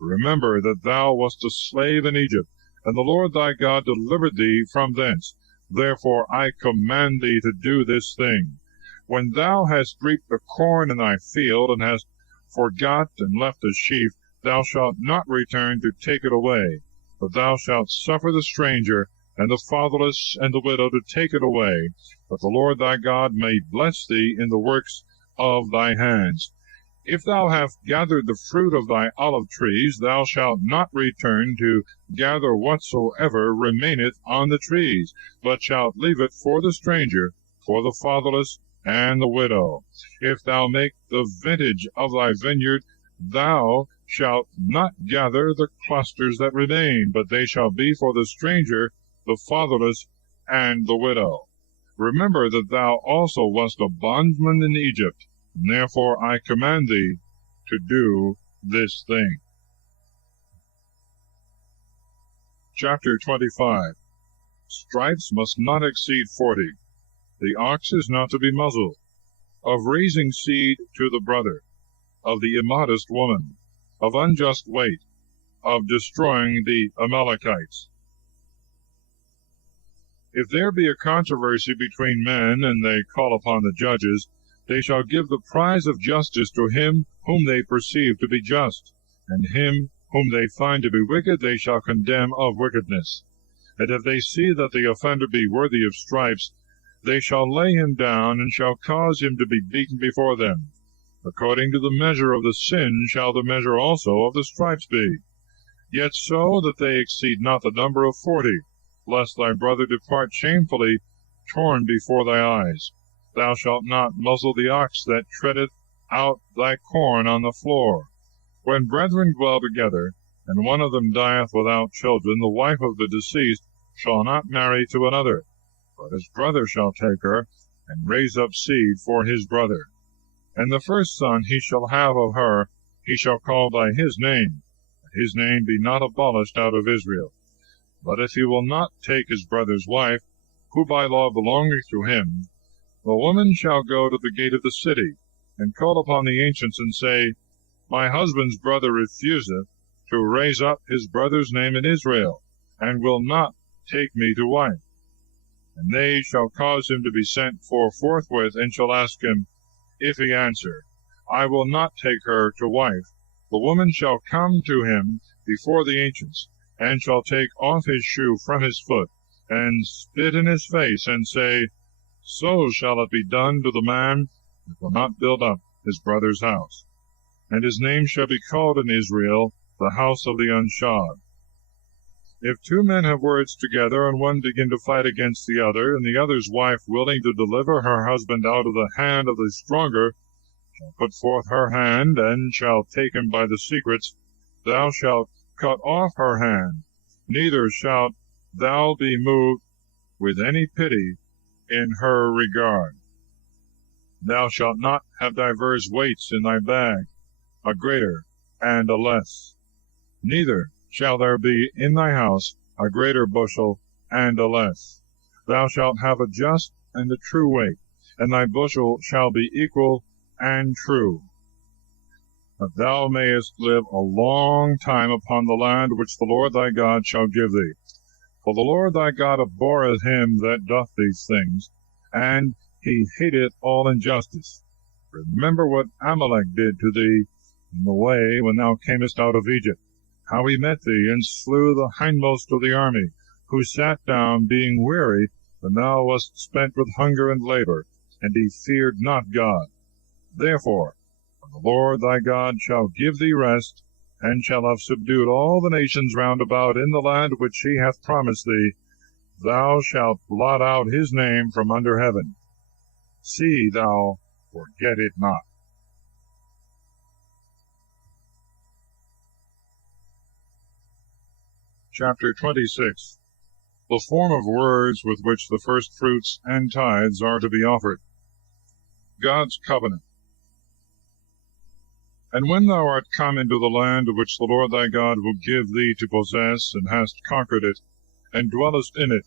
Remember that thou wast a slave in Egypt, and the Lord thy God delivered thee from thence. Therefore I command thee to do this thing. When thou hast reaped the corn in thy field, and hast forgot and left a sheaf, thou shalt not return to take it away, but thou shalt suffer the stranger, and the fatherless, and the widow to take it away, that the Lord thy God may bless thee in the works of thy hands. If thou hast gathered the fruit of thy olive trees, thou shalt not return to gather whatsoever remaineth on the trees, but shalt leave it for the stranger, for the fatherless, and the widow. If thou make the vintage of thy vineyard, thou shalt not gather the clusters that remain, but they shall be for the stranger, the fatherless, and the widow. Remember that thou also wast a bondman in Egypt, and therefore I command thee to do this thing. Chapter 25. Stripes must not exceed 40. The ox is not to be muzzled. Of raising seed to the brother. Of the immodest woman. Of unjust weight. Of destroying the Amalekites. If there be a controversy between men, and they call upon the judges, they shall give the prize of justice to him whom they perceive to be just, and him whom they find to be wicked they shall condemn of wickedness. And if they see that the offender be worthy of stripes, they shall lay him down, and shall cause him to be beaten before them. According to the measure of the sin shall the measure also of the stripes be. yet so that they exceed not the number of 40, lest thy brother depart shamefully, torn before thy eyes. Thou shalt not muzzle the ox that treadeth out thy corn on the floor. When brethren dwell together, and one of them dieth without children, the wife of the deceased shall not marry to another, but his brother shall take her, and raise up seed for his brother. And the first son he shall have of her, he shall call by his name, that his name be not abolished out of Israel. But if he will not take his brother's wife, who by law belongeth to him, the woman shall go to the gate of the city, and call upon the ancients, and say, My husband's brother refuseth to raise up his brother's name in Israel, and will not take me to wife. And they shall cause him to be sent for forthwith, and shall ask him. If he answer, I will not take her to wife, the woman shall come to him before the ancients, and shall take off his shoe from his foot, and spit in his face, and say, So shall it be done to the man that will not build up his brother's house. And his name shall be called in Israel, the house of the unshod. If two men have words together, and one begin to fight against the other, and the other's wife willing to deliver her husband out of the hand of the stronger, shall put forth her hand, and shall take him by the secrets, thou shalt cut off her hand, neither shalt thou be moved with any pity in her regard. Thou shalt not have divers weights in thy bag, a greater and a less. Neither shall there be in thy house a greater bushel and a less. Thou shalt have a just and a true weight, and thy bushel shall be equal and true, that thou mayest live a long time upon the land which the Lord thy God shall give thee. For the Lord thy God abhorreth him that doth these things, and he hateth all injustice. Remember what Amalek did to thee in the way when thou camest out of Egypt, how he met thee, and slew the hindmost of the army, who sat down, being weary, when thou wast spent with hunger and labor, and he feared not God. Therefore, when the Lord thy God shall give thee rest, and shall have subdued all the nations round about in the land which he hath promised thee, thou shalt blot out his name from under heaven. See thou forget it not. Chapter 26. The form of words with which the first fruits and tithes are to be offered. God's covenant. And when thou art come into the land which the Lord thy God will give thee to possess, and hast conquered it, and dwellest in it,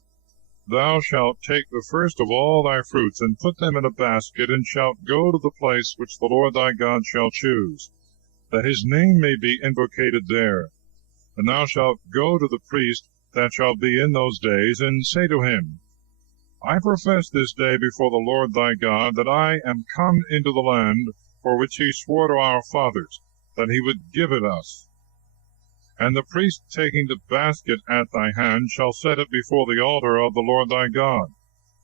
thou shalt take the first of all thy fruits, and put them in a basket, and shalt go to the place which the Lord thy God shall choose, that his name may be invocated there. And thou shalt go to the priest that shall be in those days, and say to him, I profess this day before the Lord thy God that I am come into the land for which he swore to our fathers, that he would give it us. And the priest, taking the basket at thy hand, shall set it before the altar of the Lord thy God.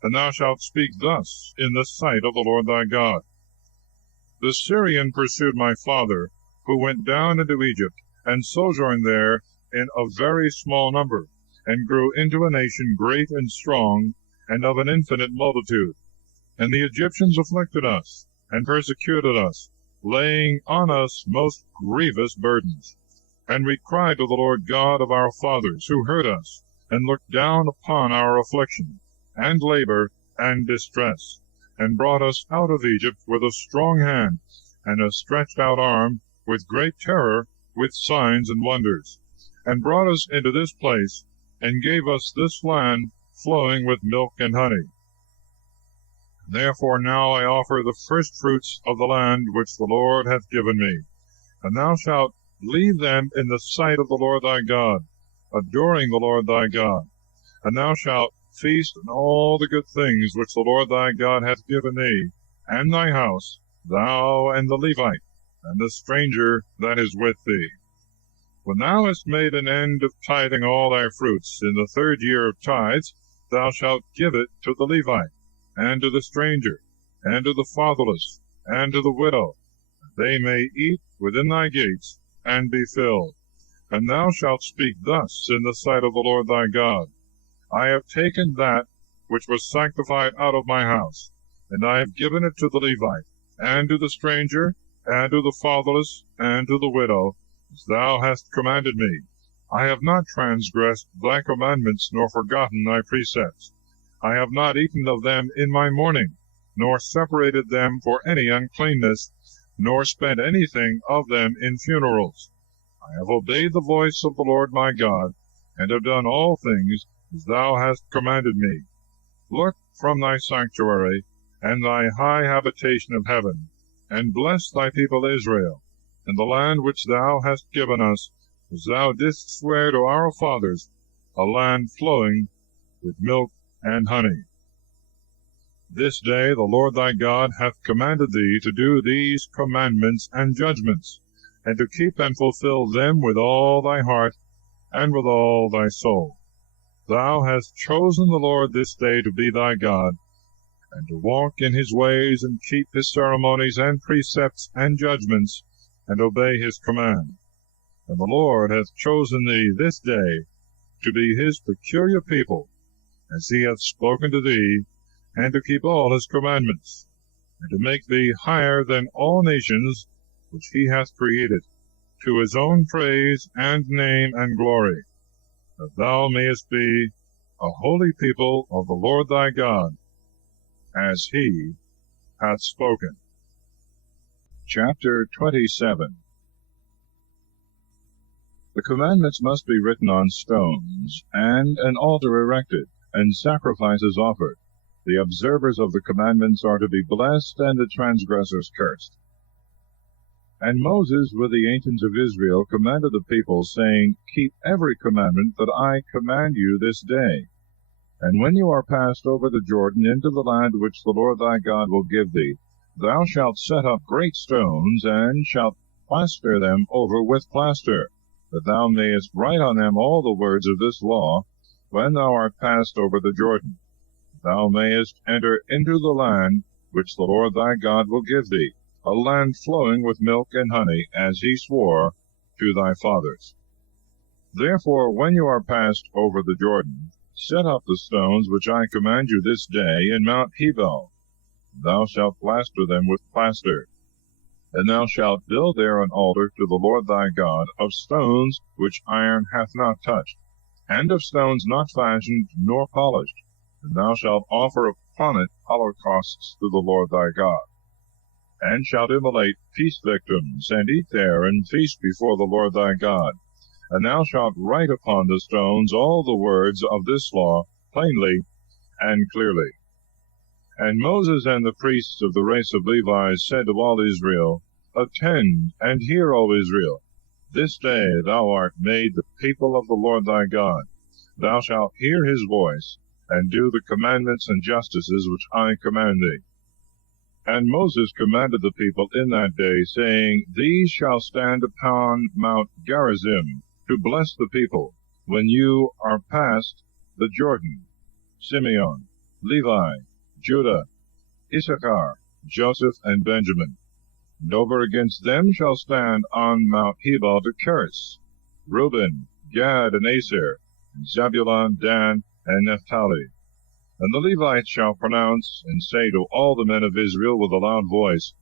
And thou shalt speak thus in the sight of the Lord thy God. The Syrian pursued my father, who went down into Egypt, and sojourned there in a very small number, and grew into a nation great and strong, and of an infinite multitude. And the Egyptians afflicted us, and persecuted us, laying on us most grievous burdens. And we cried to the Lord God of our fathers, who heard us, and looked down upon our affliction, and labor, and distress, and brought us out of Egypt with a strong hand, and a stretched out arm, with great terror, with signs and wonders, and brought us into this place, and gave us this land flowing with milk and honey. Therefore now I offer the first fruits of the land which the Lord hath given me, and thou shalt leave them in the sight of the Lord thy God, adoring the Lord thy God. And thou shalt feast on all the good things which the Lord thy God hath given thee, and thy house, thou and the Levite, and the stranger that is with thee. When thou hast made an end of tithing all thy fruits, in the 3rd year of tithes, thou shalt give it to the Levite, and to the stranger, and to the fatherless, and to the widow, that they may eat within thy gates, and be filled. And thou shalt speak thus in the sight of the Lord thy God: I have taken that which was sanctified out of my house, and I have given it to the Levite, and to the stranger, and to the fatherless, and to the widow, as thou hast commanded me. I have not transgressed thy commandments, nor forgotten thy precepts. I have not eaten of them in my mourning, nor separated them for any uncleanness, nor spent anything of them in funerals. I have obeyed the voice of the Lord my God, and have done all things as thou hast commanded me. Look from thy sanctuary, and thy high habitation of heaven, and bless thy people Israel, and the land which thou hast given us, as thou didst swear to our fathers, a land flowing with milk and honey. This day the Lord thy God hath commanded thee to do these commandments and judgments, and to keep and fulfill them with all thy heart and with all thy soul. Thou hast chosen the Lord this day to be thy God, and to walk in his ways, and keep his ceremonies and precepts and judgments, and obey his command. And the Lord hath chosen thee this day to be his peculiar people, as he hath spoken to thee, and to keep all his commandments, and to make thee higher than all nations which he hath created, to his own praise and name and glory, that thou mayest be a holy people of the Lord thy God, as he hath spoken. Chapter 27. The commandments must be written on stones, and an altar erected, and sacrifices offered. The observers of the commandments are to be blessed, and the transgressors cursed. And Moses with the ancients of Israel commanded the people, saying, Keep every commandment that I command you this day. And when you are passed over the Jordan into the land which the Lord thy God will give thee, thou shalt set up great stones, and shalt plaster them over with plaster, that thou mayest write on them all the words of this law, when thou art passed over the Jordan. Thou mayest enter into the land which the Lord thy God will give thee, a land flowing with milk and honey, as he swore to thy fathers. Therefore, when you are passed over the Jordan, set up the stones which I command you this day in Mount Hebal. Thou shalt plaster them with plaster. And thou shalt build there an altar to the Lord thy God of stones which iron hath not touched, and of stones not fashioned nor polished. And thou shalt offer upon it holocausts to the Lord thy God, and shalt immolate peace victims, and eat there, and feast before the Lord thy God. And thou shalt write upon the stones all the words of this law plainly and clearly. And Moses and the priests of the race of Levi said to all Israel, Attend, and hear, O Israel. This day thou art made the people of the Lord thy God. Thou shalt hear his voice, and do the commandments and justices which I command thee. And Moses commanded the people in that day, saying, These shall stand upon Mount Gerizim, to bless the people, when you are past the Jordan: Simeon, Levi, Judah, Issachar, Joseph, and Benjamin. And over against them shall stand on Mount Hebal to curse: Reuben, Gad, and Aser, and Zebulun, Dan, and Naphtali. And the Levites shall pronounce, and say to all the men of Israel with a loud voice,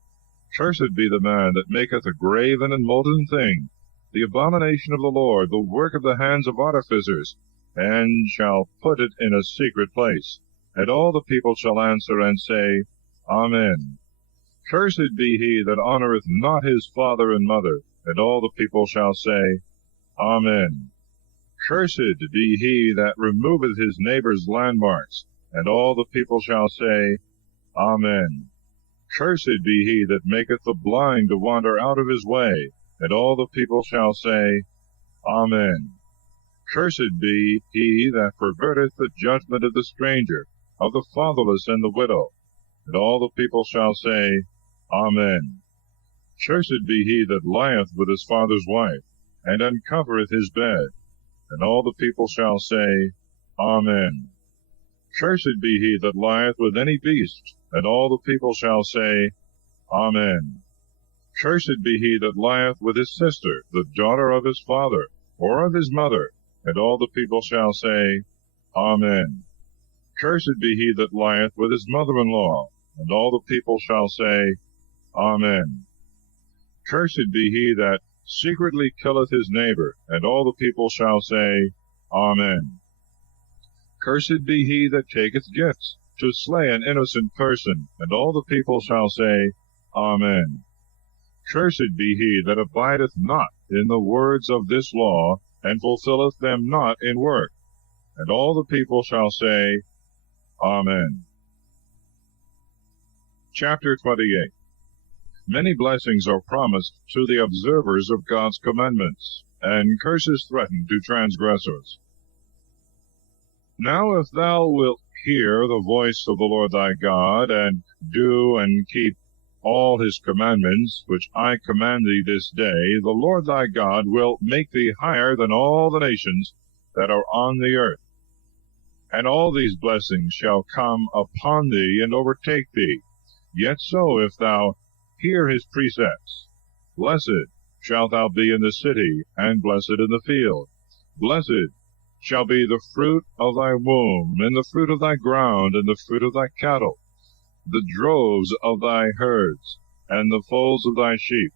Cursed be the man that maketh a graven and molten thing, the abomination of the Lord, the work of the hands of artificers, and shall put it in a secret place. And all the people shall answer and say, Amen. Cursed be he that honoureth not his father and mother. And all the people shall say, Amen. Cursed be he that removeth his neighbour's landmarks. And all the people shall say, Amen. Cursed be he that maketh the blind to wander out of his way. And all the people shall say, Amen. Cursed be he that perverteth the judgment of the stranger, of the fatherless and the widow. And all the people shall say, Amen. Cursed be he that lieth with his father's wife, and uncovereth his bed. And all the people shall say, Amen. Cursed be he that lieth with any beast. And all the people shall say, Amen. Cursed be he that lieth with his sister, the daughter of his father, or of his mother. And all the people shall say, Amen. Cursed be he that lieth with his mother-in-law. And all the people shall say, Amen. Cursed be he that secretly killeth his neighbor. And all the people shall say, Amen. Cursed be he that taketh gifts to slay an innocent person. And all the people shall say, Amen. Cursed be he that abideth not in the words of this law, and fulfilleth them not in work. And all the people shall say, Amen. Chapter 28. Many blessings are promised to the observers of God's commandments, and curses threaten to transgressors. Now if thou wilt hear the voice of the Lord thy God, and do and keep all his commandments, which I command thee this day, the Lord thy God will make thee higher than all the nations that are on the earth. And all these blessings shall come upon thee and overtake thee. Yet so, if thou hear his precepts, blessed shalt thou be in the city, and blessed in the field. Blessed shall be the fruit of thy womb, and the fruit of thy ground, and the fruit of thy cattle, the droves of thy herds, and the foals of thy sheep.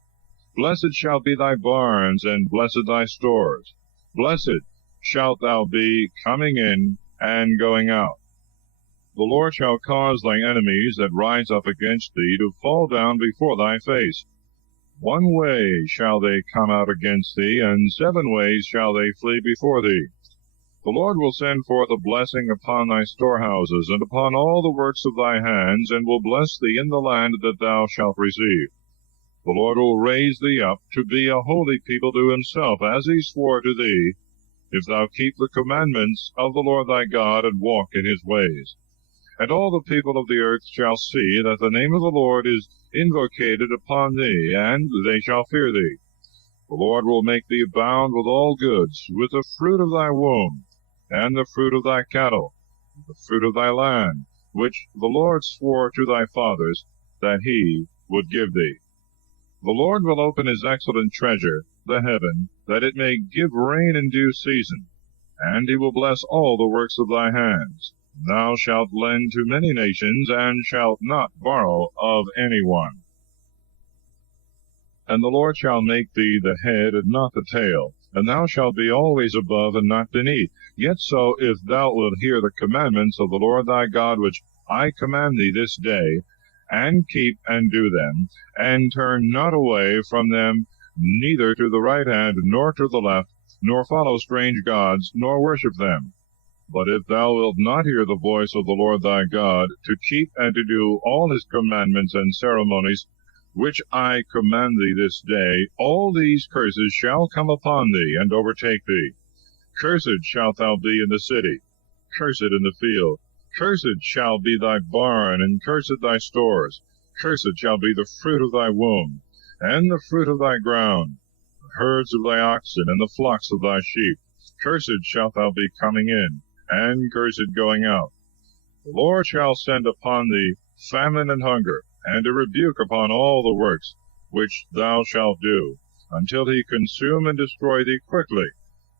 Blessed shall be thy barns, and blessed thy stores. Blessed shalt thou be coming in and going out. The Lord shall cause thy enemies that rise up against thee to fall down before thy face. One way shall they come out against thee, and 7 ways shall they flee before thee. The Lord will send forth a blessing upon thy storehouses, and upon all the works of thy hands, and will bless thee in the land that thou shalt receive. The Lord will raise thee up to be a holy people to himself, as he swore to thee, if thou keep the commandments of the Lord thy God, and walk in his ways. And all the people of the earth shall see that the name of the Lord is invocated upon thee, and they shall fear thee. The Lord will make thee abound with all goods, with the fruit of thy womb, and the fruit of thy cattle, the fruit of thy land, which the Lord swore to thy fathers that he would give thee. The Lord will open his excellent treasure, the heaven, that it may give rain in due season, and he will bless all the works of thy hands. Thou shalt lend to many nations, and shalt not borrow of any one. And the Lord shall make thee the head and not the tail, and thou shalt be always above and not beneath. Yet so, if thou wilt hear the commandments of the Lord thy God, which I command thee this day, and keep and do them, and turn not away from them, neither to the right hand, nor to the left, nor follow strange gods, nor worship them. But if thou wilt not hear the voice of the Lord thy God, to keep and to do all his commandments and ceremonies, which I command thee this day, all these curses shall come upon thee, and overtake thee. Cursed shalt thou be in the city, cursed in the field. Cursed shall be thy barn, and cursed thy stores. Cursed shall be the fruit of thy womb, and the fruit of thy ground, the herds of thy oxen, and the flocks of thy sheep. Cursed shalt thou be coming in, and cursed going out. The Lord shall send upon thee famine and hunger, and a rebuke upon all the works which thou shalt do, until he consume and destroy thee quickly,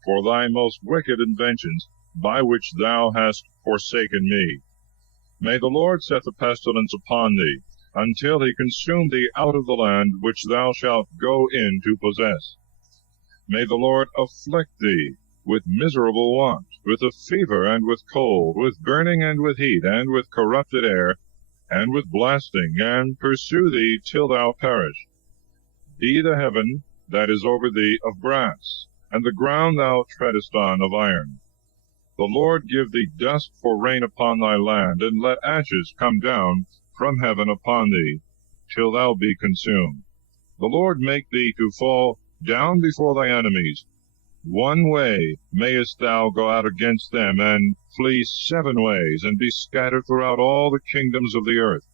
for thy most wicked inventions, by which thou hast forsaken me. May the Lord set the pestilence upon thee, until he consume thee out of the land which thou shalt go in to possess. May the Lord afflict thee with miserable want, with a fever, and with cold, with burning, and with heat, and with corrupted air, and with blasting, and pursue thee till thou perish. Be the heaven that is over thee of brass, and the ground thou treadest on of iron. The Lord give thee dust for rain upon thy land, and let ashes come down from heaven upon thee, till thou be consumed. The Lord make thee to fall down before thy enemies. One way mayest thou go out against them, and flee 7 ways, and be scattered throughout all the kingdoms of the earth.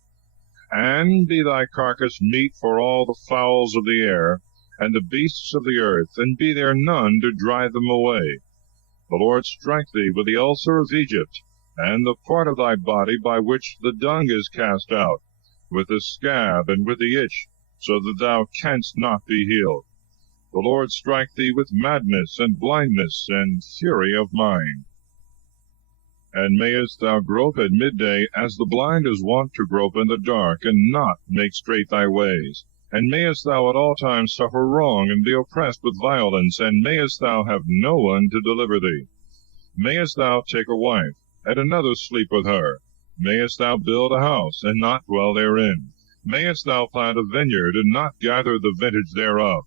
And be thy carcass meat for all the fowls of the air, and the beasts of the earth, and be there none to drive them away. The Lord strike thee with the ulcer of Egypt, and the part of thy body by which the dung is cast out, with the scab and with the itch, so that thou canst not be healed. The Lord strike thee with madness, and blindness, and fury of mind. And mayest thou grope at midday, as the blind is wont to grope in the dark, and not make straight thy ways. And mayest thou at all times suffer wrong, and be oppressed with violence, and mayest thou have no one to deliver thee. Mayest thou take a wife, and another sleep with her. Mayest thou build a house, and not dwell therein. Mayest thou plant a vineyard, and not gather the vintage thereof.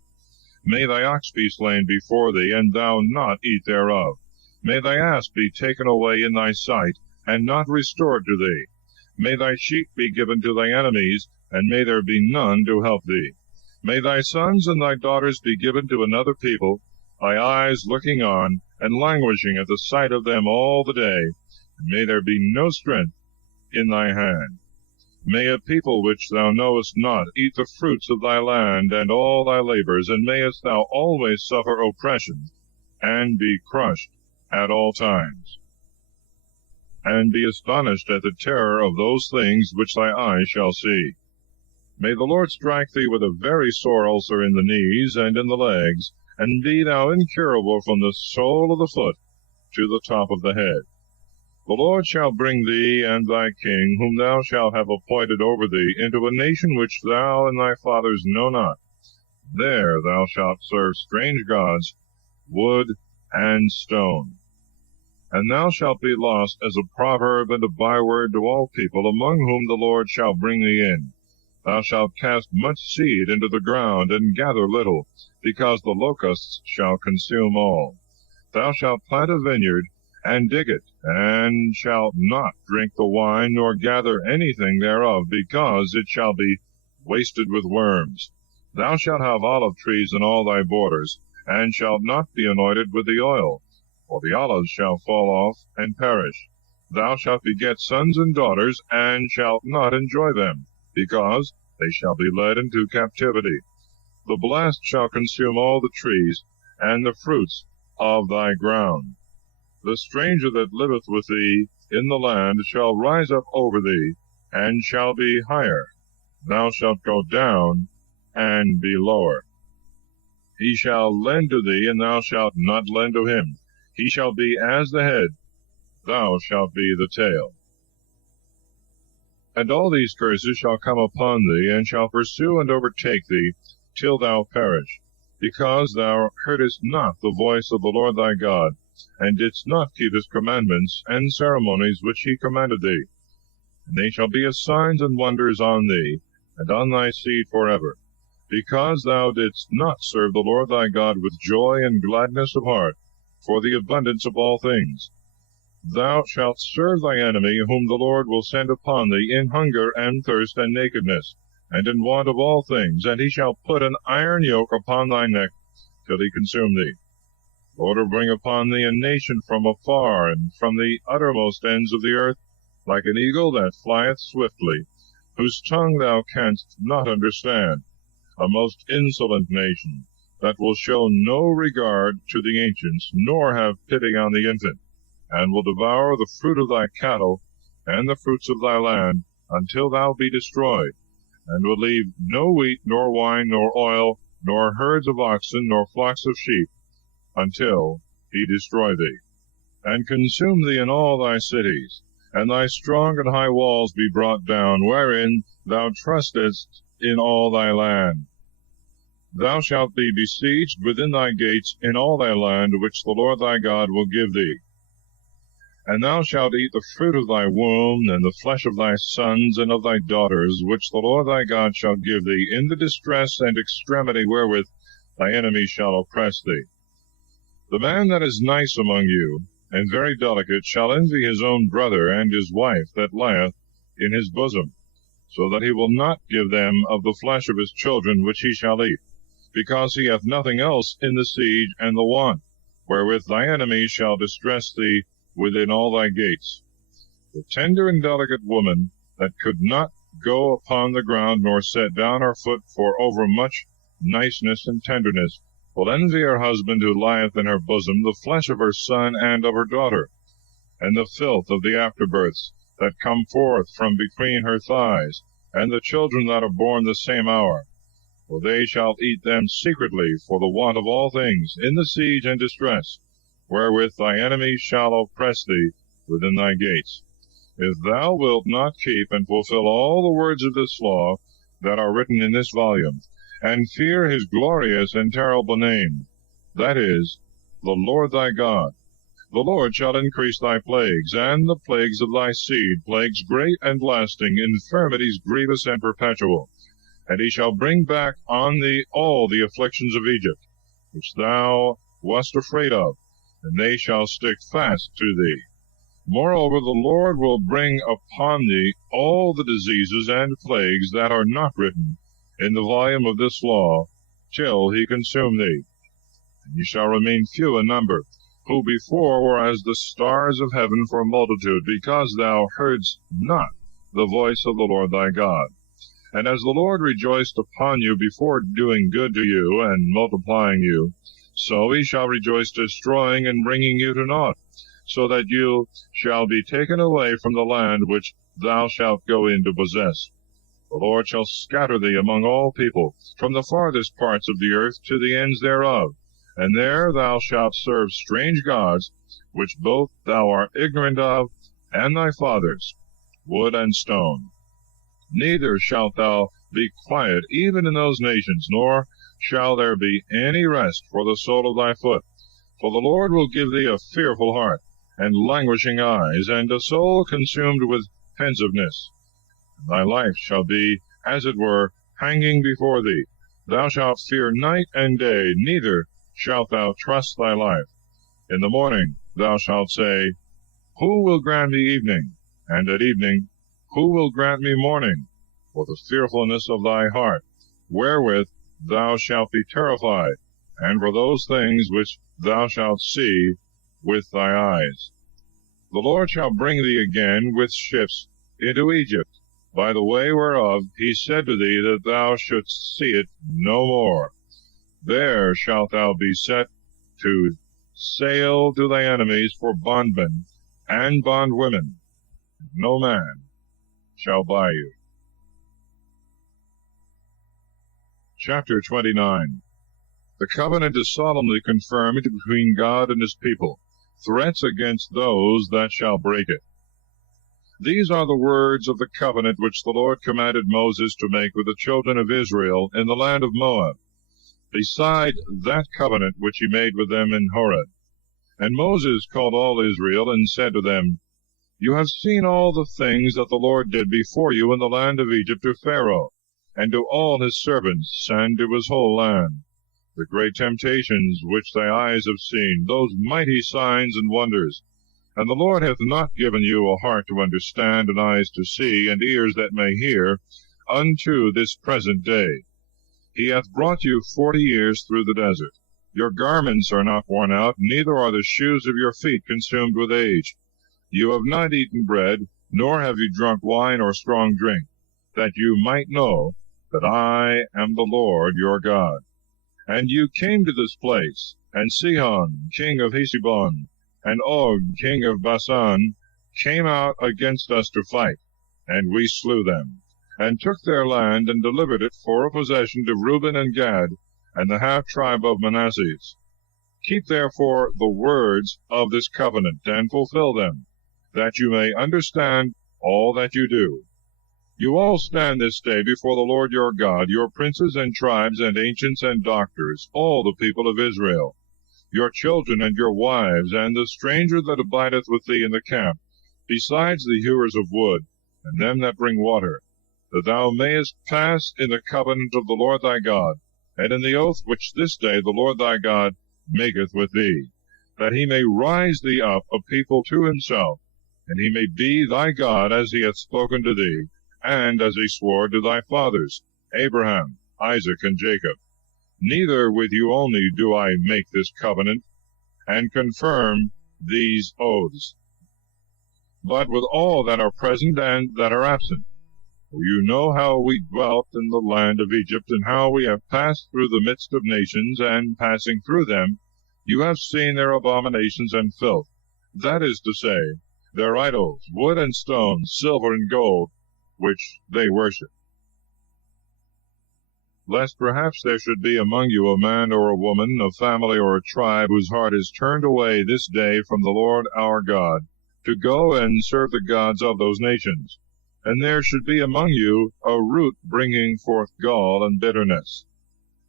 May thy ox be slain before thee, and thou not eat thereof. May thy ass be taken away in thy sight, and not restored to thee. May thy sheep be given to thy enemies, and may there be none to help thee. May thy sons and thy daughters be given to another people, thy eyes looking on, and languishing at the sight of them all the day, and may there be no strength in thy hand. May a people which thou knowest not eat the fruits of thy land and all thy labors, and mayest thou always suffer oppression, and be crushed at all times, and be astonished at the terror of those things which thy eyes shall see. May the Lord strike thee with a very sore ulcer in the knees and in the legs, and be thou incurable from the sole of the foot to the top of the head. The Lord shall bring thee and thy king, whom thou shalt have appointed over thee, into a nation which thou and thy fathers know not. There thou shalt serve strange gods, wood and stone. And thou shalt be lost as a proverb and a byword to all people, among whom the Lord shall bring thee in. Thou shalt cast much seed into the ground, and gather little, because the locusts shall consume all. Thou shalt plant a vineyard, and dig it, and shalt not drink the wine, nor gather anything thereof, because it shall be wasted with worms. Thou shalt have olive trees in all thy borders, and shalt not be anointed with the oil, for the olives shall fall off and perish. Thou shalt beget sons and daughters, and shalt not enjoy them, because they shall be led into captivity. The blast shall consume all the trees, and the fruits of thy ground. The stranger that liveth with thee in the land shall rise up over thee, and shall be higher. Thou shalt go down, and be lower. He shall lend to thee, and thou shalt not lend to him. He shall be as the head, thou shalt be the tail. And all these curses shall come upon thee, and shall pursue and overtake thee, till thou perish, because thou heardest not the voice of the Lord thy God, and didst not keep his commandments and ceremonies which he commanded thee. And they shall be as signs and wonders on thee, and on thy seed forever, because thou didst not serve the Lord thy God with joy and gladness of heart, for the abundance of all things. Thou shalt serve thy enemy, whom the Lord will send upon thee, in hunger and thirst and nakedness, and in want of all things, and he shall put an iron yoke upon thy neck, till he consume thee. The Lord will bring upon thee a nation from afar, and from the uttermost ends of the earth, like an eagle that flieth swiftly, whose tongue thou canst not understand, a most insolent nation, that will show no regard to the ancients, nor have pity on the infant, and will devour the fruit of thy cattle and the fruits of thy land, until thou be destroyed, and will leave no wheat, nor wine, nor oil, nor herds of oxen, nor flocks of sheep, until he destroy thee, and consume thee in all thy cities, and thy strong and high walls be brought down, wherein thou trustest in all thy land. Thou shalt be besieged within thy gates in all thy land, which the Lord thy God will give thee. And thou shalt eat the fruit of thy womb, and the flesh of thy sons and of thy daughters, which the Lord thy God shall give thee, in the distress and extremity wherewith thy enemies shall oppress thee. The man that is nice among you, and very delicate, shall envy his own brother and his wife that lieth in his bosom, so that he will not give them of the flesh of his children which he shall eat, because he hath nothing else in the siege and the want, wherewith thy enemies shall distress thee within all thy gates. The tender and delicate woman, that could not go upon the ground, nor set down her foot for overmuch niceness and tenderness, will envy her husband who lieth in her bosom the flesh of her son and of her daughter, and the filth of the afterbirths that come forth from between her thighs, and the children that are born the same hour. For they shall eat them secretly for the want of all things, in the siege and distress, wherewith thy enemies shall oppress thee within thy gates. If thou wilt not keep and fulfill all the words of this law that are written in this volume, and fear his glorious and terrible name, that is, the Lord thy God, the Lord shall increase thy plagues, and the plagues of thy seed, plagues great and lasting, infirmities grievous and perpetual. And he shall bring back on thee all the afflictions of Egypt, which thou wast afraid of, and they shall stick fast to thee. Moreover, the Lord will bring upon thee all the diseases and plagues that are not written in the volume of this law, till he consume thee. And ye shall remain few in number, who before were as the stars of heaven for multitude, because thou heardst not the voice of the Lord thy God. And as the Lord rejoiced upon you before doing good to you and multiplying you, so he shall rejoice destroying and bringing you to naught, so that you shall be taken away from the land which thou shalt go in to possess. The Lord shall scatter thee among all people, from the farthest parts of the earth to the ends thereof, and there thou shalt serve strange gods, which both thou art ignorant of, and thy fathers, wood and stone. Neither shalt thou be quiet even in those nations, nor shall there be any rest for the sole of thy foot. For the Lord will give thee a fearful heart, and languishing eyes, and a soul consumed with pensiveness. And thy life shall be, as it were, hanging before thee. Thou shalt fear night and day, neither shalt thou trust thy life. In the morning thou shalt say, Who will grant me evening? And at evening, Who will grant me morning? For the fearfulness of thy heart, wherewith thou shalt be terrified, and for those things which thou shalt see with thy eyes. The Lord shall bring thee again with ships into Egypt, by the way whereof he said to thee that thou shouldst see it no more. There shalt thou be set to sail to thy enemies for bondmen and bondwomen. No man shall buy you. Chapter 29. The covenant is solemnly confirmed between God and his people. Threats against those that shall break it. These are the words of the covenant which the Lord commanded Moses to make with the children of Israel in the land of Moab, beside that covenant which he made with them in Horeb. And Moses called all Israel, and said to them, You have seen all the things that the Lord did before you in the land of Egypt to Pharaoh, and to all his servants, and to his whole land, the great temptations which thy eyes have seen, those mighty signs and wonders. And the Lord hath not given you a heart to understand, and eyes to see, and ears that may hear, unto this present day. He hath brought you 40 years through the desert. Your garments are not worn out, neither are the shoes of your feet consumed with age. You have not eaten bread, nor have you drunk wine or strong drink, that you might know that I am the Lord your God. And you came to this place, and Sihon, king of Heshbon, and Og, king of Basan, came out against us to fight, and we slew them, and took their land, and delivered it for a possession to Reuben and Gad, and the half-tribe of Manasseh. Keep therefore the words of this covenant, and fulfill them, that you may understand all that you do. You all stand this day before the Lord your God, your princes and tribes and ancients and doctors, all the people of Israel, your children and your wives, and the stranger that abideth with thee in the camp, besides the hewers of wood, and them that bring water, that thou mayest pass in the covenant of the Lord thy God, and in the oath which this day the Lord thy God maketh with thee, that he may rise thee up a people to himself, and he may be thy God as he hath spoken to thee, and as he swore to thy fathers, Abraham, Isaac, and Jacob. Neither with you only do I make this covenant, and confirm these oaths, but with all that are present and that are absent. For you know how we dwelt in the land of Egypt, and how we have passed through the midst of nations, and passing through them, you have seen their abominations and filth, that is to say, their idols, wood and stone, silver and gold, which they worship. lest perhaps there should be among you a man or a woman, a family or a tribe, whose heart is turned away this day from the Lord our God, to go and serve the gods of those nations. And there should be among you a root bringing forth gall and bitterness.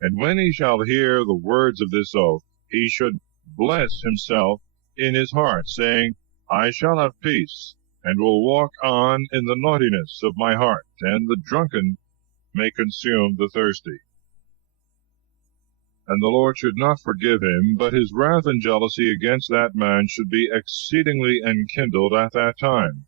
And when he shall hear the words of this oath, he should bless himself in his heart, saying, I shall have peace, and will walk on in the naughtiness of my heart, and the drunken may consume the thirsty. And the Lord should not forgive him, but his wrath and jealousy against that man should be exceedingly enkindled at that time.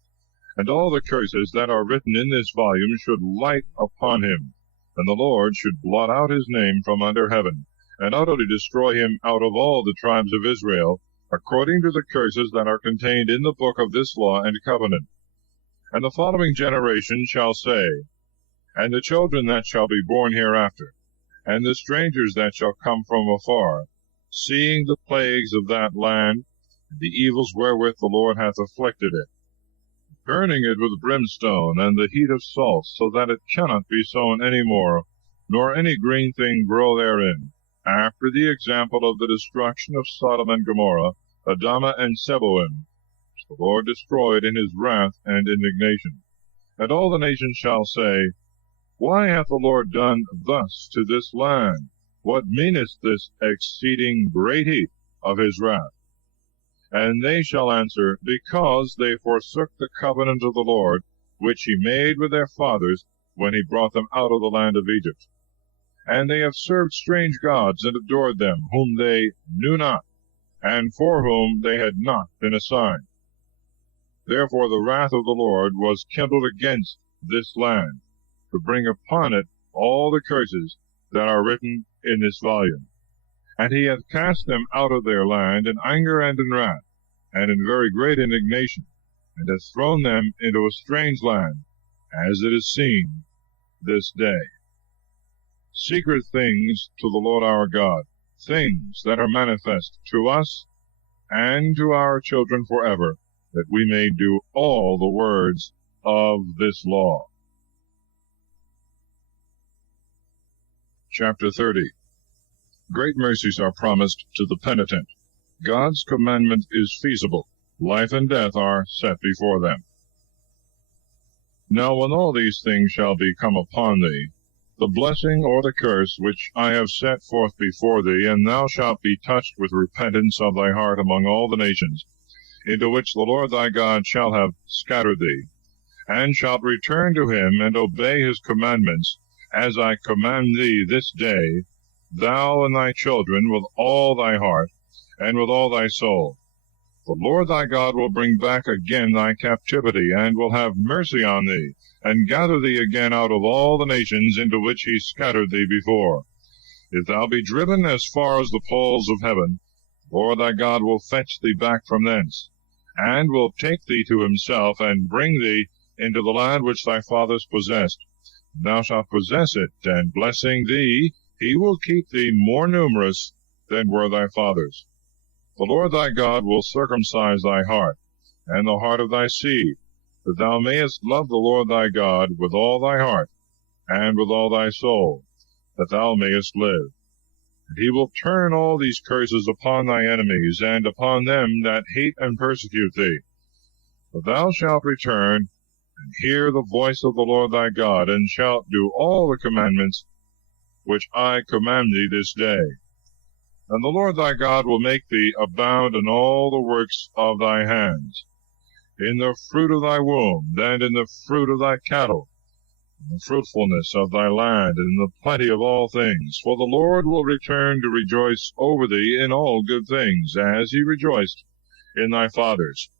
And all the curses that are written in this volume should light upon him, and the Lord should blot out his name from under heaven, and utterly destroy him out of all the tribes of Israel, according to the curses that are contained in the book of this law and covenant. And the following generation shall say, and the children that shall be born hereafter, and the strangers that shall come from afar, seeing the plagues of that land, the evils wherewith the Lord hath afflicted it, burning it with brimstone and the heat of salt, so that it cannot be sown any more, nor any green thing grow therein, after the example of the destruction of Sodom and Gomorrah, Admah and Zeboim, which the Lord destroyed in his wrath and indignation. And all the nations shall say, Why hath the Lord done thus to this land? What meaneth this exceeding great heat of his wrath? And they shall answer, Because they forsook the covenant of the Lord, which he made with their fathers when he brought them out of the land of Egypt. And they have served strange gods, and adored them, whom they knew not, and for whom they had not been assigned. Therefore the wrath of the Lord was kindled against this land, to bring upon it all the curses that are written in this volume. And he hath cast them out of their land in anger and in wrath, and in very great indignation, and hath thrown them into a strange land, as it is seen this day. Secret things to the Lord our God, things that are manifest to us and to our children forever, that we may do all the words of this law. Chapter 30. Great mercies are promised to the penitent. God's commandment is feasible. Life and death are set before them. Now when all these things shall be come upon thee, the blessing or the curse which I have set forth before thee, and thou shalt be touched with repentance of thy heart among all the nations, into which the Lord thy God shall have scattered thee, and shalt return to him, and obey his commandments, as I command thee this day, thou and thy children, with all thy heart, and with all thy soul. The Lord thy God will bring back again thy captivity, and will have mercy on thee, and gather thee again out of all the nations into which he scattered thee before. If thou be driven as far as the poles of heaven, the Lord thy God will fetch thee back from thence, and will take thee to himself, and bring thee into the land which thy fathers possessed. Thou shalt possess it, and blessing thee, he will keep thee more numerous than were thy fathers. The Lord thy God will circumcise thy heart, and the heart of thy seed, that thou mayest love the Lord thy God with all thy heart, and with all thy soul, that thou mayest live. And he will turn all these curses upon thy enemies, and upon them that hate and persecute thee. But thou shalt return, and hear the voice of the Lord thy God, and shalt do all the commandments which I command thee this day. And the Lord thy God will make thee abound in all the works of thy hands, in the fruit of thy womb, and in the fruit of thy cattle, in the fruitfulness of thy land, and in the plenty of all things. For the Lord will return to rejoice over thee in all good things, as he rejoiced in thy fathers.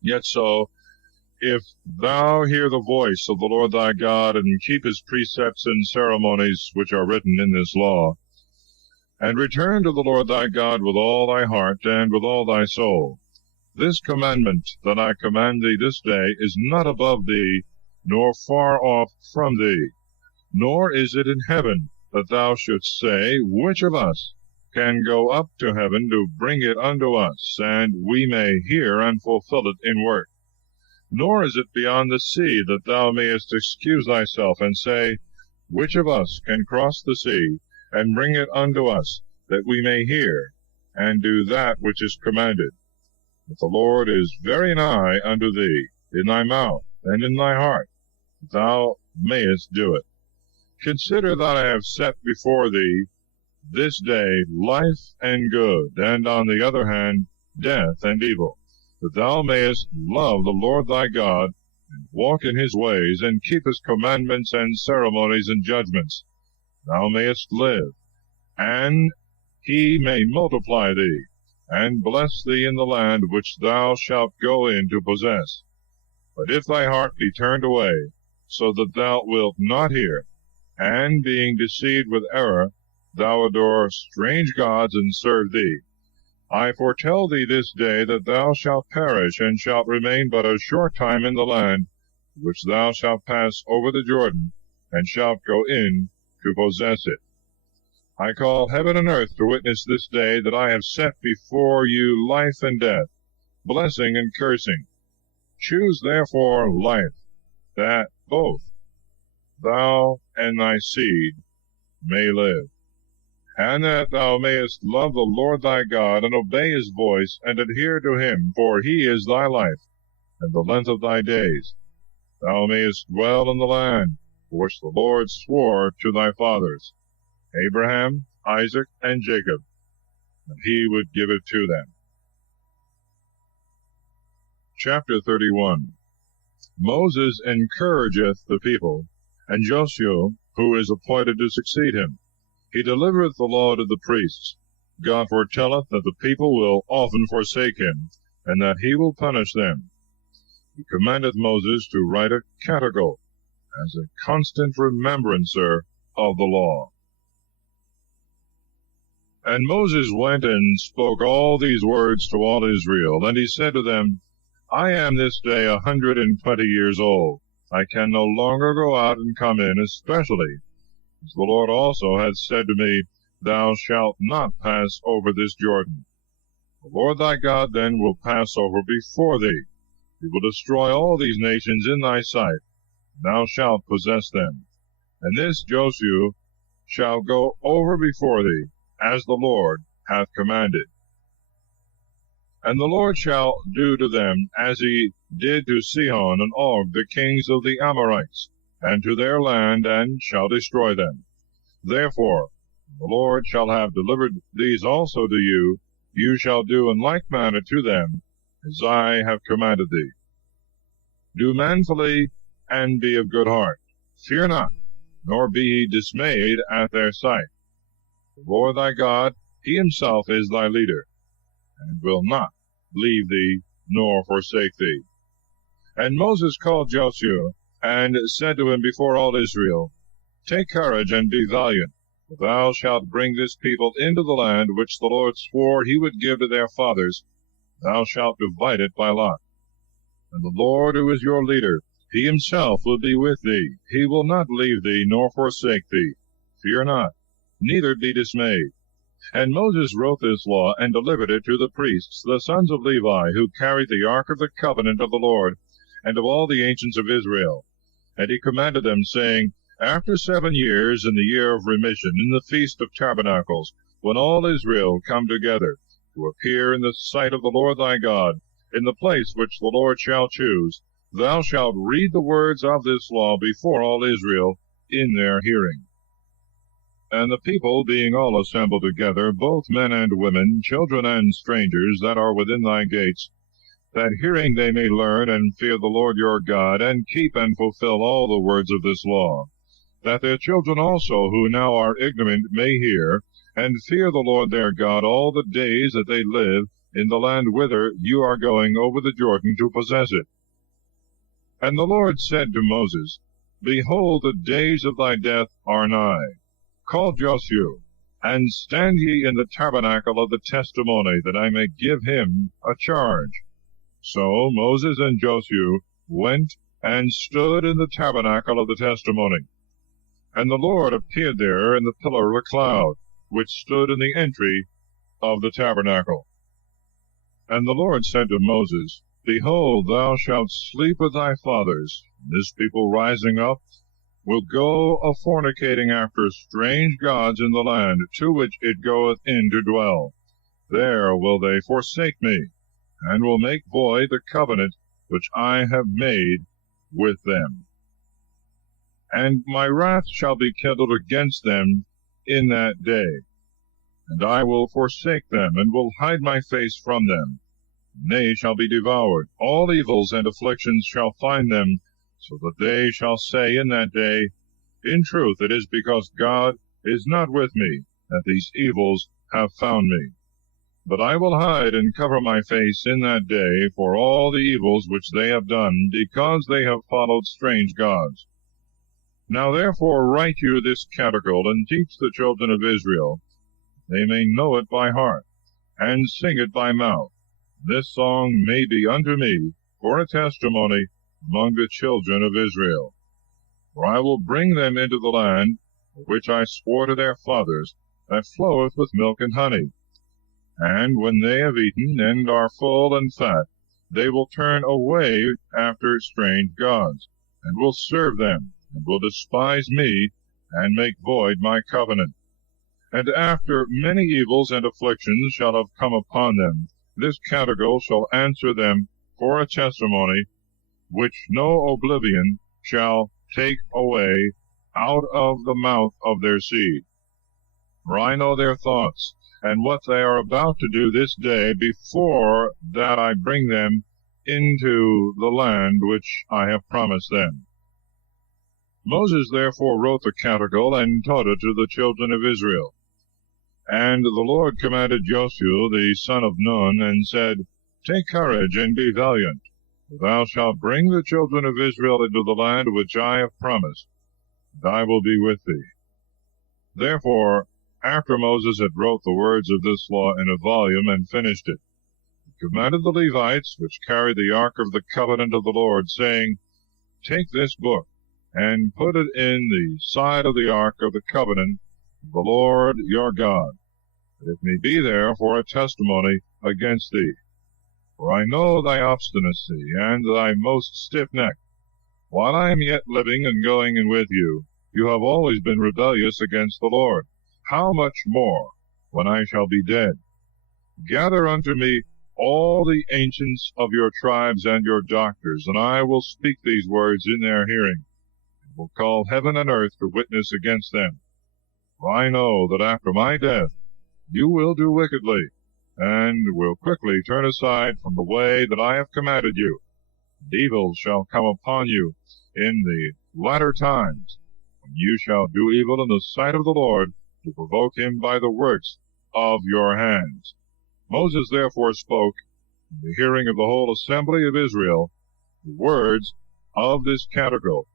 Yet so, if thou hear the voice of the Lord thy God, and keep his precepts and ceremonies which are written in this law, and return to the Lord thy God with all thy heart and with all thy soul, this commandment that I command thee this day is not above thee, nor far off from thee, nor is it in heaven, that thou shouldst say, Which of us can go up to heaven to bring it unto us, and we may hear and fulfill it in work? Nor is it beyond the sea, that thou mayest excuse thyself, and say, which of us can cross the sea, and bring it unto us, that we may hear, and do that which is commanded? But the Lord is very nigh unto thee, in thy mouth and in thy heart, that thou mayest do it. Consider that I have set before thee this day life and good, and on the other hand death and evil, that thou mayest love the Lord thy God, and walk in his ways, and keep his commandments and ceremonies and judgments. Thou mayest live, and he may multiply thee, and bless thee in the land which thou shalt go in to possess. But if thy heart be turned away, so that thou wilt not hear, and being deceived with error, thou adore strange gods and serve thee, I foretell thee this day that thou shalt perish, and shalt remain but a short time in the land which thou shalt pass over the Jordan, and shalt go in to possess it. I call heaven and earth to witness this day that I have set before you life and death, blessing and cursing. Choose therefore life, that both thou and thy seed may live, and that thou mayest love the Lord thy God, and obey his voice, and adhere to him, for he is thy life, and the length of thy days. Thou mayest dwell in the land which the Lord swore to thy fathers, Abraham, Isaac, and Jacob, and he would give it to them. Chapter 31. Moses encourageth the people, and Joshua, who is appointed to succeed him. He delivereth the law to the priests. God foretelleth that the people will often forsake him, and that he will punish them. He commandeth Moses to write a catechol, as a constant remembrancer of the law. And Moses went and spoke all these words to all Israel. And he said to them, I am this day 120 years old. I can no longer go out and come in, especially as the Lord also hath said to me, Thou shalt not pass over this Jordan. The Lord thy God then will pass over before thee. He will destroy all these nations in thy sight, and thou shalt possess them. And this Joshua shall go over before thee, as the Lord hath commanded. And the Lord shall do to them as he did to Sihon and Og, the kings of the Amorites, and to their land, and shall destroy them. Therefore the Lord shall have delivered these also to you, you shall do in like manner to them, as I have commanded thee. Do manfully, and be of good heart. Fear not, nor be ye dismayed at their sight. The Lord thy God, he himself is thy leader, and will not leave thee, nor forsake thee. And Moses called Joshua, and said to him before all Israel, Take courage, and be valiant, for thou shalt bring this people into the land which the Lord swore he would give to their fathers. Thou shalt divide it by lot. And the Lord, who is your leader, he himself will be with thee. He will not leave thee, nor forsake thee. Fear not, neither be dismayed. And Moses wrote this law, and delivered it to the priests, the sons of Levi, who carried the ark of the covenant of the Lord, and of all the ancients of Israel. And he commanded them, saying, After 7 years, in the year of remission, in the feast of tabernacles, when all Israel come together, to appear in the sight of the Lord thy God, in the place which the Lord shall choose, thou shalt read the words of this law before all Israel in their hearing. And the people being all assembled together, both men and women, children and strangers that are within thy gates, that hearing they may learn and fear the Lord your God, and keep and fulfill all the words of this law, that their children also, who now are ignorant, may hear, and fear the Lord their God all the days that they live in the land whither you are going over the Jordan to possess it. And the Lord said to Moses, Behold, the days of thy death are nigh. Call Joshua, and stand ye in the tabernacle of the testimony, that I may give him a charge. So Moses and Joshua went and stood in the tabernacle of the testimony. And the Lord appeared there in the pillar of a cloud, which stood in the entry of the tabernacle. And the Lord said to Moses, Behold, thou shalt sleep with thy fathers. And this people rising up will go a fornicating after strange gods in the land to which it goeth in to dwell. There will they forsake me, and will make void the covenant which I have made with them. And my wrath shall be kindled against them in that day, and I will forsake them, and will hide my face from them. And they shall be devoured. All evils and afflictions shall find them, so that they shall say in that day, In truth it is because God is not with me, that these evils have found me. But I will hide and cover my face in that day for all the evils which they have done, because they have followed strange gods. Now therefore write you this catechol, and teach the children of Israel, they may know it by heart, and sing it by mouth. This song may be unto me for a testimony among the children of Israel. For I will bring them into the land, which I swore to their fathers, that floweth with milk and honey. And when they have eaten, and are full and fat, they will turn away after strange gods, and will serve them, and will despise me, and make void my covenant. And after many evils and afflictions shall have come upon them, this catechol shall answer them for a testimony, which no oblivion shall take away out of the mouth of their seed. For I know their thoughts, and what they are about to do this day, before that I bring them into the land which I have promised them. Moses therefore wrote the catechol, and taught it to the children of Israel. And the Lord commanded Joshua the son of Nun, and said, Take courage, and be valiant. Thou shalt bring the children of Israel into the land which I have promised, and I will be with thee. Therefore, after Moses had wrote the words of this law in a volume, and finished it, he commanded the Levites, which carried the ark of the covenant of the Lord, saying, Take this book, and put it in the side of the ark of the covenant of the Lord your God, that it may be there for a testimony against thee. For I know thy obstinacy, and thy most stiff neck. While I am yet living and going in with you, you have always been rebellious against the Lord. How much more when I shall be dead? Gather unto me all the ancients of your tribes and your doctors, and I will speak these words in their hearing, and will call heaven and earth to witness against them. For I know that after my death you will do wickedly, and will quickly turn aside from the way that I have commanded you. And evil shall come upon you in the latter times, when you shall do evil in the sight of the Lord, to provoke him by the works of your hands. Moses therefore spoke, in the hearing of the whole assembly of Israel, the words of this catechol,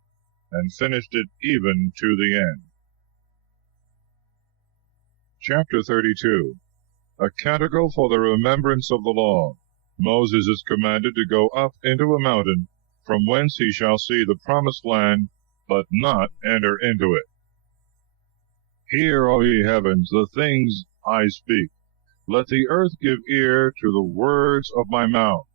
and finished it even to the end. Chapter 32. A catechol for the remembrance of the law. Moses is commanded to go up into a mountain, from whence he shall see the promised land, but not enter into it. Hear, O ye heavens, the things I speak. Let the earth give ear to the words of my mouth.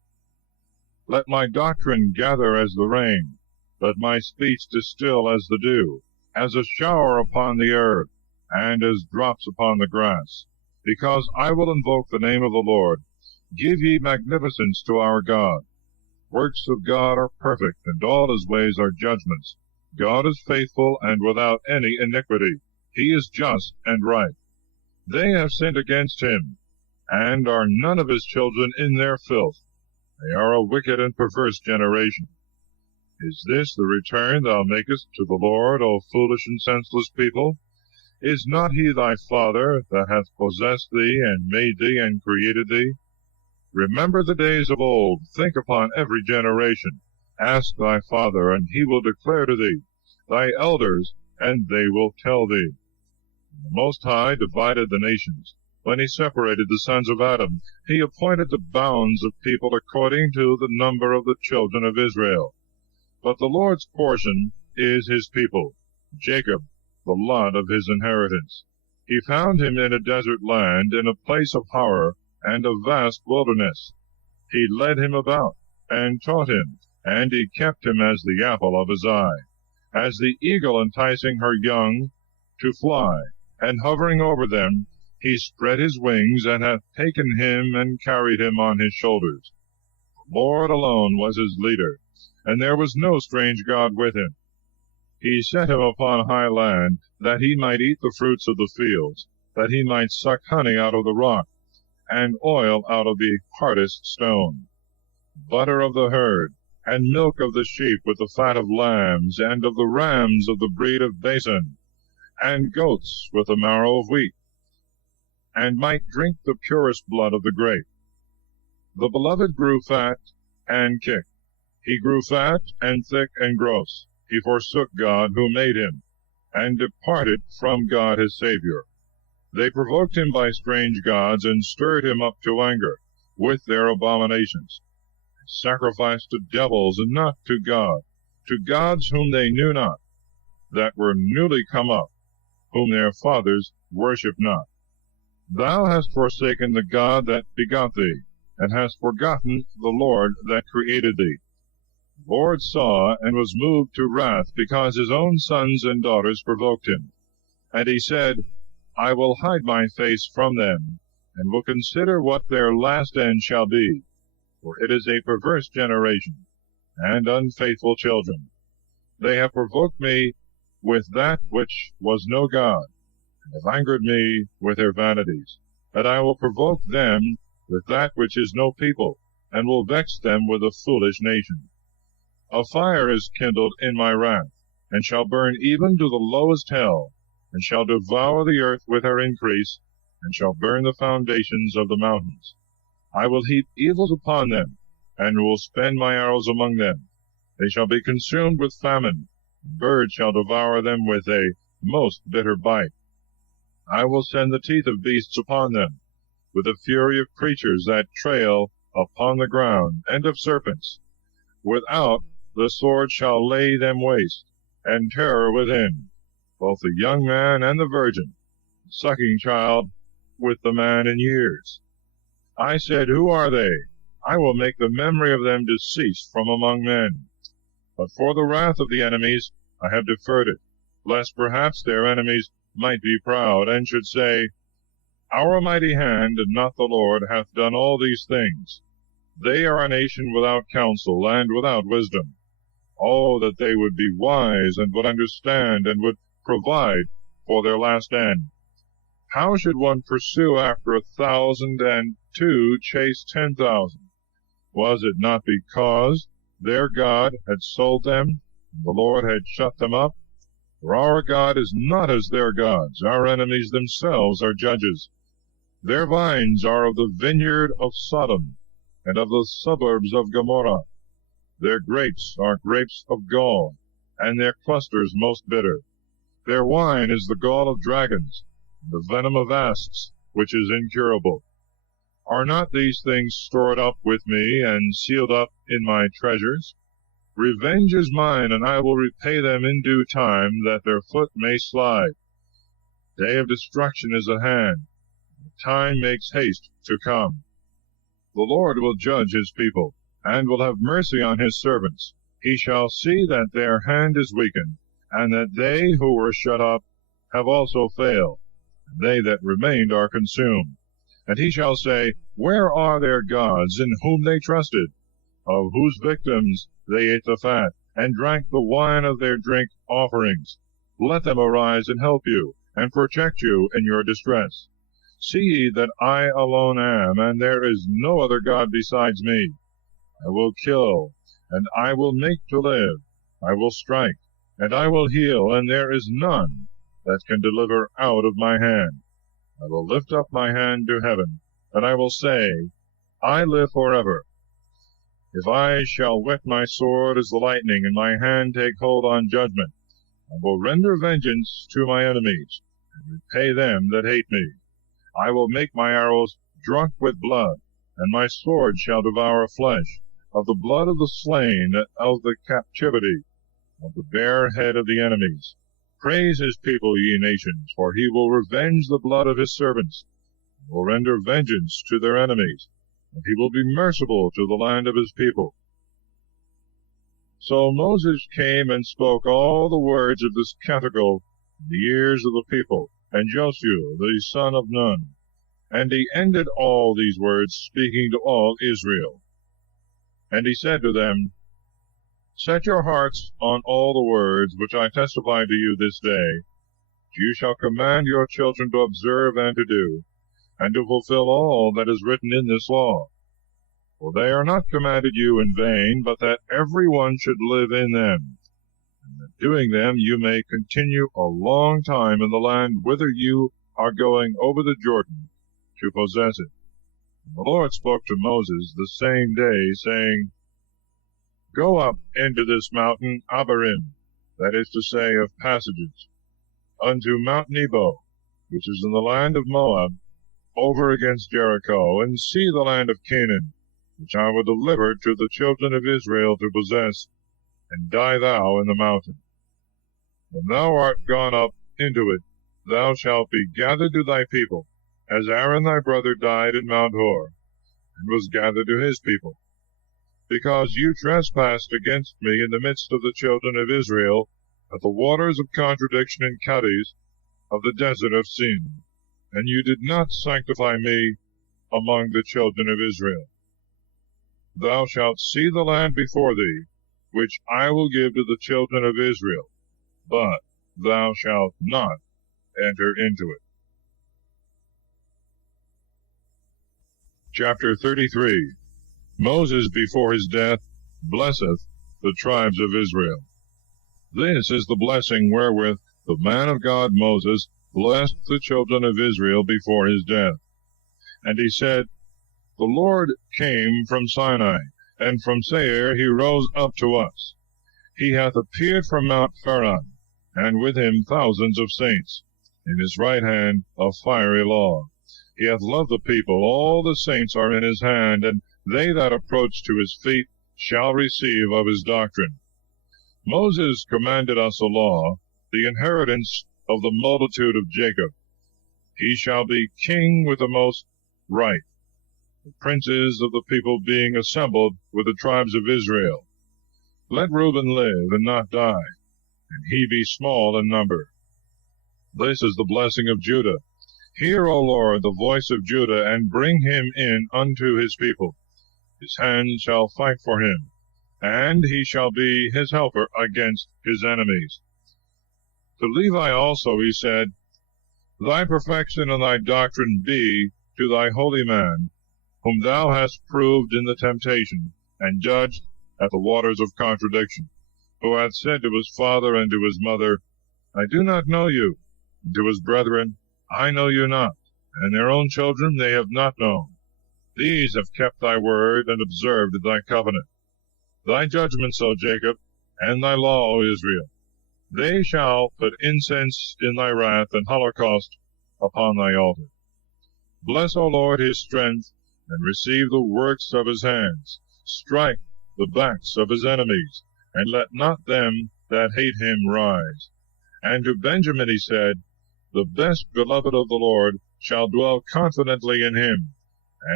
Let my doctrine gather as the rain. Let my speech distill as the dew, as a shower upon the earth, and as drops upon the grass. Because I will invoke the name of the Lord. Give ye magnificence to our God. Works of God are perfect, and all his ways are judgments. God is faithful and without any iniquity. He is just and right. They have sinned against him, and are none of his children in their filth. They are a wicked and perverse generation. Is this the return thou makest to the Lord, O foolish and senseless people? Is not he thy Father, that hath possessed thee, and made thee, and created thee? Remember the days of old, think upon every generation. Ask thy father, and he will declare to thee, thy elders, and they will tell thee. The Most High divided the nations. When he separated the sons of Adam, he appointed the bounds of people according to the number of the children of Israel. But the Lord's portion is his people, Jacob, the lot of his inheritance. He found him in a desert land, in a place of horror, and a vast wilderness. He led him about, and taught him, and he kept him as the apple of his eye. as the eagle enticing her young to fly, and hovering over them, he spread his wings, and hath taken him and carried him on his shoulders. The Lord alone was his leader, and there was no strange god with him. He set him upon high land, that he might eat the fruits of the fields, that he might suck honey out of the rock, and oil out of the hardest stone, butter of the herd, and milk of the sheep with the fat of lambs, and of the rams of the breed of Visan, and goats with the marrow of wheat, and might drink the purest blood of the grape. The beloved grew fat and kicked. He grew fat and thick and gross. He forsook God who made him, and departed from God his Saviour. They provoked him by strange gods, and stirred him up to anger with their abominations. They sacrificed to devils, and not to God, to gods whom they knew not, that were newly come up, whom their fathers worshipped not. Thou hast forsaken the God that begot thee, and hast forgotten the Lord that created thee. The Lord saw, and was moved to wrath, because his own sons and daughters provoked him. And he said, I will hide my face from them, and will consider what their last end shall be. For it is a perverse generation, and unfaithful children. They have provoked me with that which was no God, and have angered me with their vanities. And I will provoke them with that which is no people, and will vex them with a foolish nation. A fire is kindled in my wrath, and shall burn even to the lowest hell, and shall devour the earth with her increase, and shall burn the foundations of the mountains. I will heap evils upon them, and will spend my arrows among them. They shall be consumed with famine, and birds shall devour them with a most bitter bite. I will send the teeth of beasts upon them, with the fury of creatures that trail upon the ground, and of serpents. Without the sword shall lay them waste, and terror within, both the young man and the virgin, the sucking child with the man in years. I said, Who are they? I will make the memory of them decease from among men. But for the wrath of the enemies I have deferred it, lest perhaps their enemies might be proud, and should say, Our mighty hand, and not the Lord, hath done all these things. They are a nation without counsel, and without wisdom. Oh, that they would be wise, and would understand, and would provide for their last end. How should one pursue after 1,000, and two chase 10,000? Was it not because their God had sold them, and the Lord had shut them up? For our God is not as their gods. Our enemies themselves are judges. Their vines are of the vineyard of Sodom, and of the suburbs of Gomorrah. Their grapes are grapes of gall, and their clusters most bitter. Their wine is the gall of dragons, and the venom of asps, which is incurable. Are not these things stored up with me, and sealed up in my treasures? Revenge is mine, and I will repay them in due time, that their foot may slide. The day of destruction is at hand, and the time makes haste to come. The Lord will judge his people, and will have mercy on his servants. He shall see that their hand is weakened, and that they who were shut up have also failed, and they that remained are consumed. And he shall say, Where are their gods, in whom they trusted, of whose victims they ate the fat, and drank the wine of their drink offerings? Let them arise and help you, and protect you in your distress. See ye that I alone am, and there is no other God besides me. I will kill, and I will make to live. I will strike, and I will heal, and there is none that can deliver out of my hand. I will lift up my hand to heaven, and I will say, I live forever. If I shall whet my sword as the lightning, and my hand take hold on judgment, I will render vengeance to my enemies, and repay them that hate me. I will make my arrows drunk with blood, and my sword shall devour flesh, of the blood of the slain, of the captivity, of the bare head of the enemies. Praise his people, ye nations, for he will revenge the blood of his servants, and will render vengeance to their enemies, and he will be merciful to the land of his people. So Moses came and spoke all the words of this canticle in the ears of the people, and Joshua the son of Nun. And he ended all these words, speaking to all Israel. And he said to them, Set your hearts on all the words which I testify to you this day. You shall command your children to observe and to do, and to fulfill all that is written in this law. For they are not commanded you in vain, but that every one should live in them, and that doing them you may continue a long time in the land whither you are going over the Jordan to possess it. And the Lord spoke to Moses the same day, saying, Go up into this mountain Abarim, that is to say, of passages, unto Mount Nebo, which is in the land of Moab, over against Jericho, and see the land of Canaan, which I will deliver to the children of Israel to possess, and die thou in the mountain. When thou art gone up into it, thou shalt be gathered to thy people, as Aaron thy brother died at Mount Hor, and was gathered to his people. Because you trespassed against me in the midst of the children of Israel, at the waters of contradiction in Kadesh of the desert of Sin, and you did not sanctify me among the children of Israel. Thou shalt see the land before thee, which I will give to the children of Israel, but thou shalt not enter into it. Chapter 33. Moses before his death blesseth the tribes of Israel. This is the blessing wherewith the man of God Moses blessed the children of Israel before his death. And he said, The Lord came from Sinai, and from Seir he rose up to us. He hath appeared from Mount Paran, and with him thousands of saints, in his right hand a fiery law. He hath loved the people, all the saints are in his hand, and they that approach to his feet shall receive of his doctrine. Moses commanded us a law, the inheritance of the multitude of Jacob. He shall be king with the most right, the princes of the people being assembled with the tribes of Israel. Let Reuben live and not die, and he be small in number. This is the blessing of Judah. Hear, O Lord, the voice of Judah, and bring him in unto his people. His hand shall fight for him, and he shall be his helper against his enemies. To Levi also he said, Thy perfection and thy doctrine be to thy holy man, whom thou hast proved in the temptation, and judged at the waters of contradiction, who hath said to his father and to his mother, I do not know you, and to his brethren, I know you not, and their own children they have not known. These have kept thy word, and observed thy covenant. Thy judgments, O Jacob, and thy law, O Israel. They shall put incense in thy wrath, and holocaust upon thy altar. Bless, O Lord, his strength, and receive the works of his hands. Strike the backs of his enemies, and let not them that hate him rise. And to Benjamin he said, The best beloved of the Lord shall dwell confidently in him.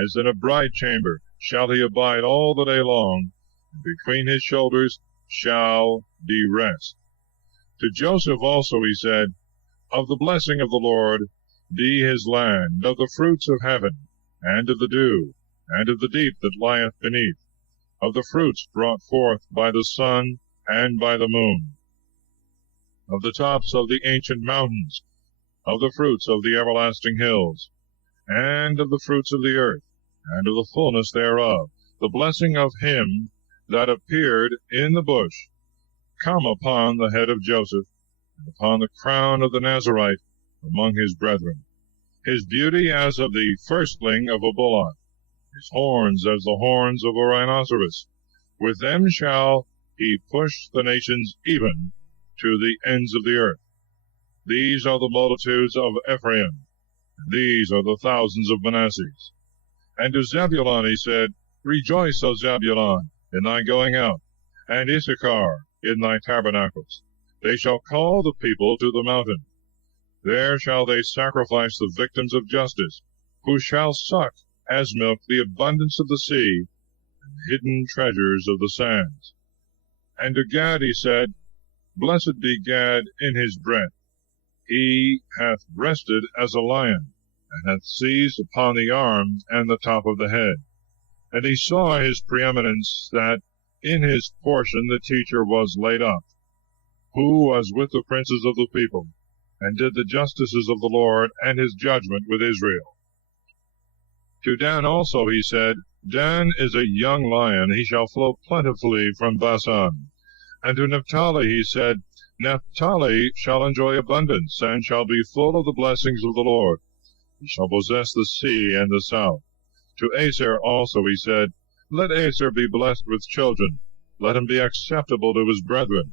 As in a bride chamber shall he abide all the day long, and between his shoulders shall be rest. To Joseph also he said, Of the blessing of the Lord be his land, of the fruits of heaven, and of the dew, and of the deep that lieth beneath, of the fruits brought forth by the sun and by the moon, of the tops of the ancient mountains, of the fruits of the everlasting hills, and of the fruits of the earth, and of the fullness thereof, the blessing of him that appeared in the bush, come upon the head of Joseph, and upon the crown of the Nazarite among his brethren. His beauty as of the firstling of a bullock, his horns as the horns of a rhinoceros. With them shall he push the nations even to the ends of the earth. These are the multitudes of Ephraim, and these are the thousands of Manasseh. And to Zebulun he said, Rejoice, O Zebulun, in thy going out, and Issachar in thy tabernacles. They shall call the people to the mountain. There shall they sacrifice the victims of justice, who shall suck as milk the abundance of the sea, and the hidden treasures of the sands. And to Gad he said, Blessed be Gad in his breath. He hath rested as a lion, and hath seized upon the arm and the top of the head. And he saw his preeminence, that in his portion the teacher was laid up, who was with the princes of the people, and did the justices of the Lord and his judgment with Israel. To Dan also he said, Dan is a young lion, he shall flow plentifully from Visan. And to Naphtali he said, Naphtali shall enjoy abundance, and shall be full of the blessings of the Lord. He shall possess the sea and the south. To Aser also he said, Let Aser be blessed with children. Let him be acceptable to his brethren.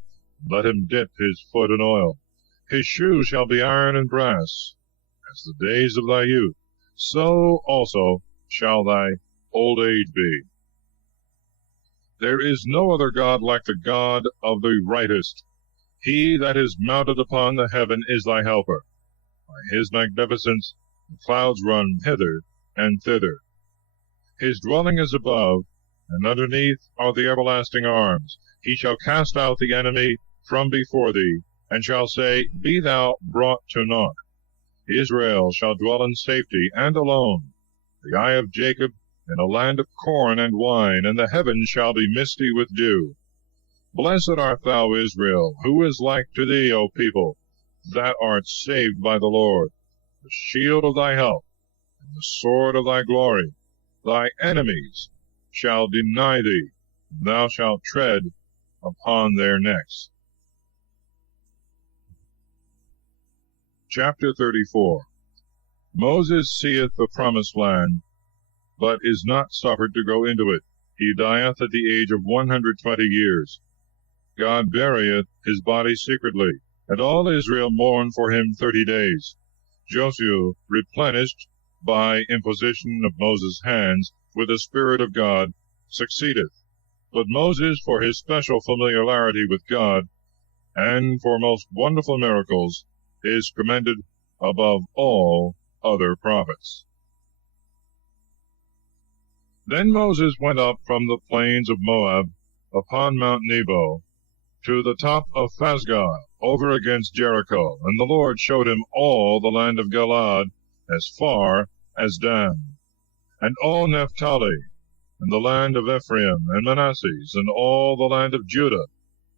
Let him dip his foot in oil. His shoes shall be iron and brass. As the days of thy youth, so also shall thy old age be. There is no other God like the God of the righteous. He that is mounted upon the heaven is thy helper. By his magnificence the clouds run hither and thither. His dwelling is above, and underneath are the everlasting arms. He shall cast out the enemy from before thee, and shall say, Be thou brought to naught. Israel shall dwell in safety and alone, the eye of Jacob in a land of corn and wine, and the heavens shall be misty with dew. Blessed art thou, Israel, who is like to thee, O people, that art saved by the Lord, the shield of thy help, and the sword of thy glory. Thy enemies shall deny thee, and thou shalt tread upon their necks. Chapter 34. Moses seeth the promised land, but is not suffered to go into it. He dieth at the age of 120 years. God burieth his body secretly, and all Israel mourned for him 30 days. Joshua replenished by imposition of Moses' hands with the Spirit of God succeedeth. But Moses, for his special familiarity with God, and for most wonderful miracles, is commended above all other prophets. Then Moses went up from the plains of Moab upon Mount Nebo to the top of Phasgah, over against Jericho, and the Lord showed him all the land of Galaad as far as Dan, and all Naphtali, and the land of Ephraim and Manasseh, and all the land of Judah,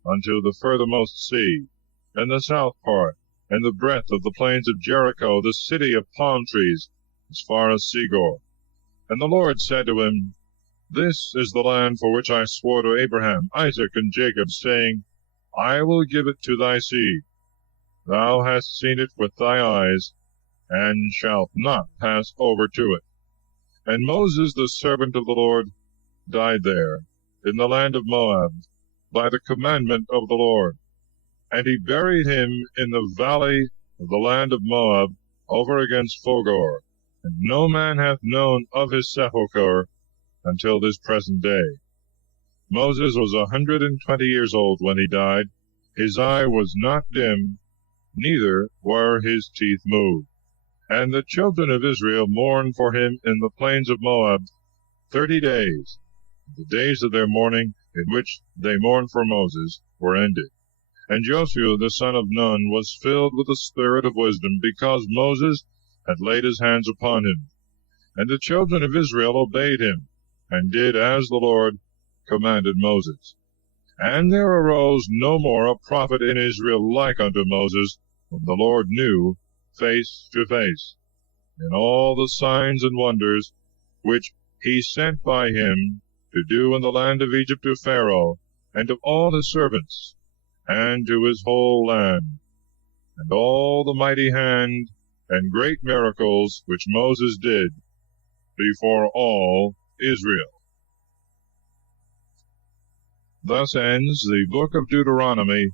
unto the furthermost sea, and the south part, and the breadth of the plains of Jericho, the city of palm trees, as far as Segor. And the Lord said to him, This is the land for which I swore to Abraham, Isaac, and Jacob, saying, I will give it to thy seed. Thou hast seen it with thy eyes, and shalt not pass over to it. And Moses, the servant of the Lord, died there, in the land of Moab, by the commandment of the Lord. And he buried him in the valley of the land of Moab, over against Fogor, and no man hath known of his sepulchre until this present day. Moses was 120 years old when he died. His eye was not dim, neither were his teeth moved. And the children of Israel mourned for him in the plains of Moab 30 days. The days of their mourning, in which they mourned for Moses, were ended. And Joshua the son of Nun was filled with the spirit of wisdom, because Moses had laid his hands upon him. And the children of Israel obeyed him, and did as the Lord commanded Moses. And there arose no more a prophet in Israel like unto Moses, whom the Lord knew face to face, in all the signs and wonders which he sent by him to do in the land of Egypt to Pharaoh, and to all his servants, and to his whole land, and all the mighty hand and great miracles which Moses did before all Israel. Thus ends the book of Deuteronomy,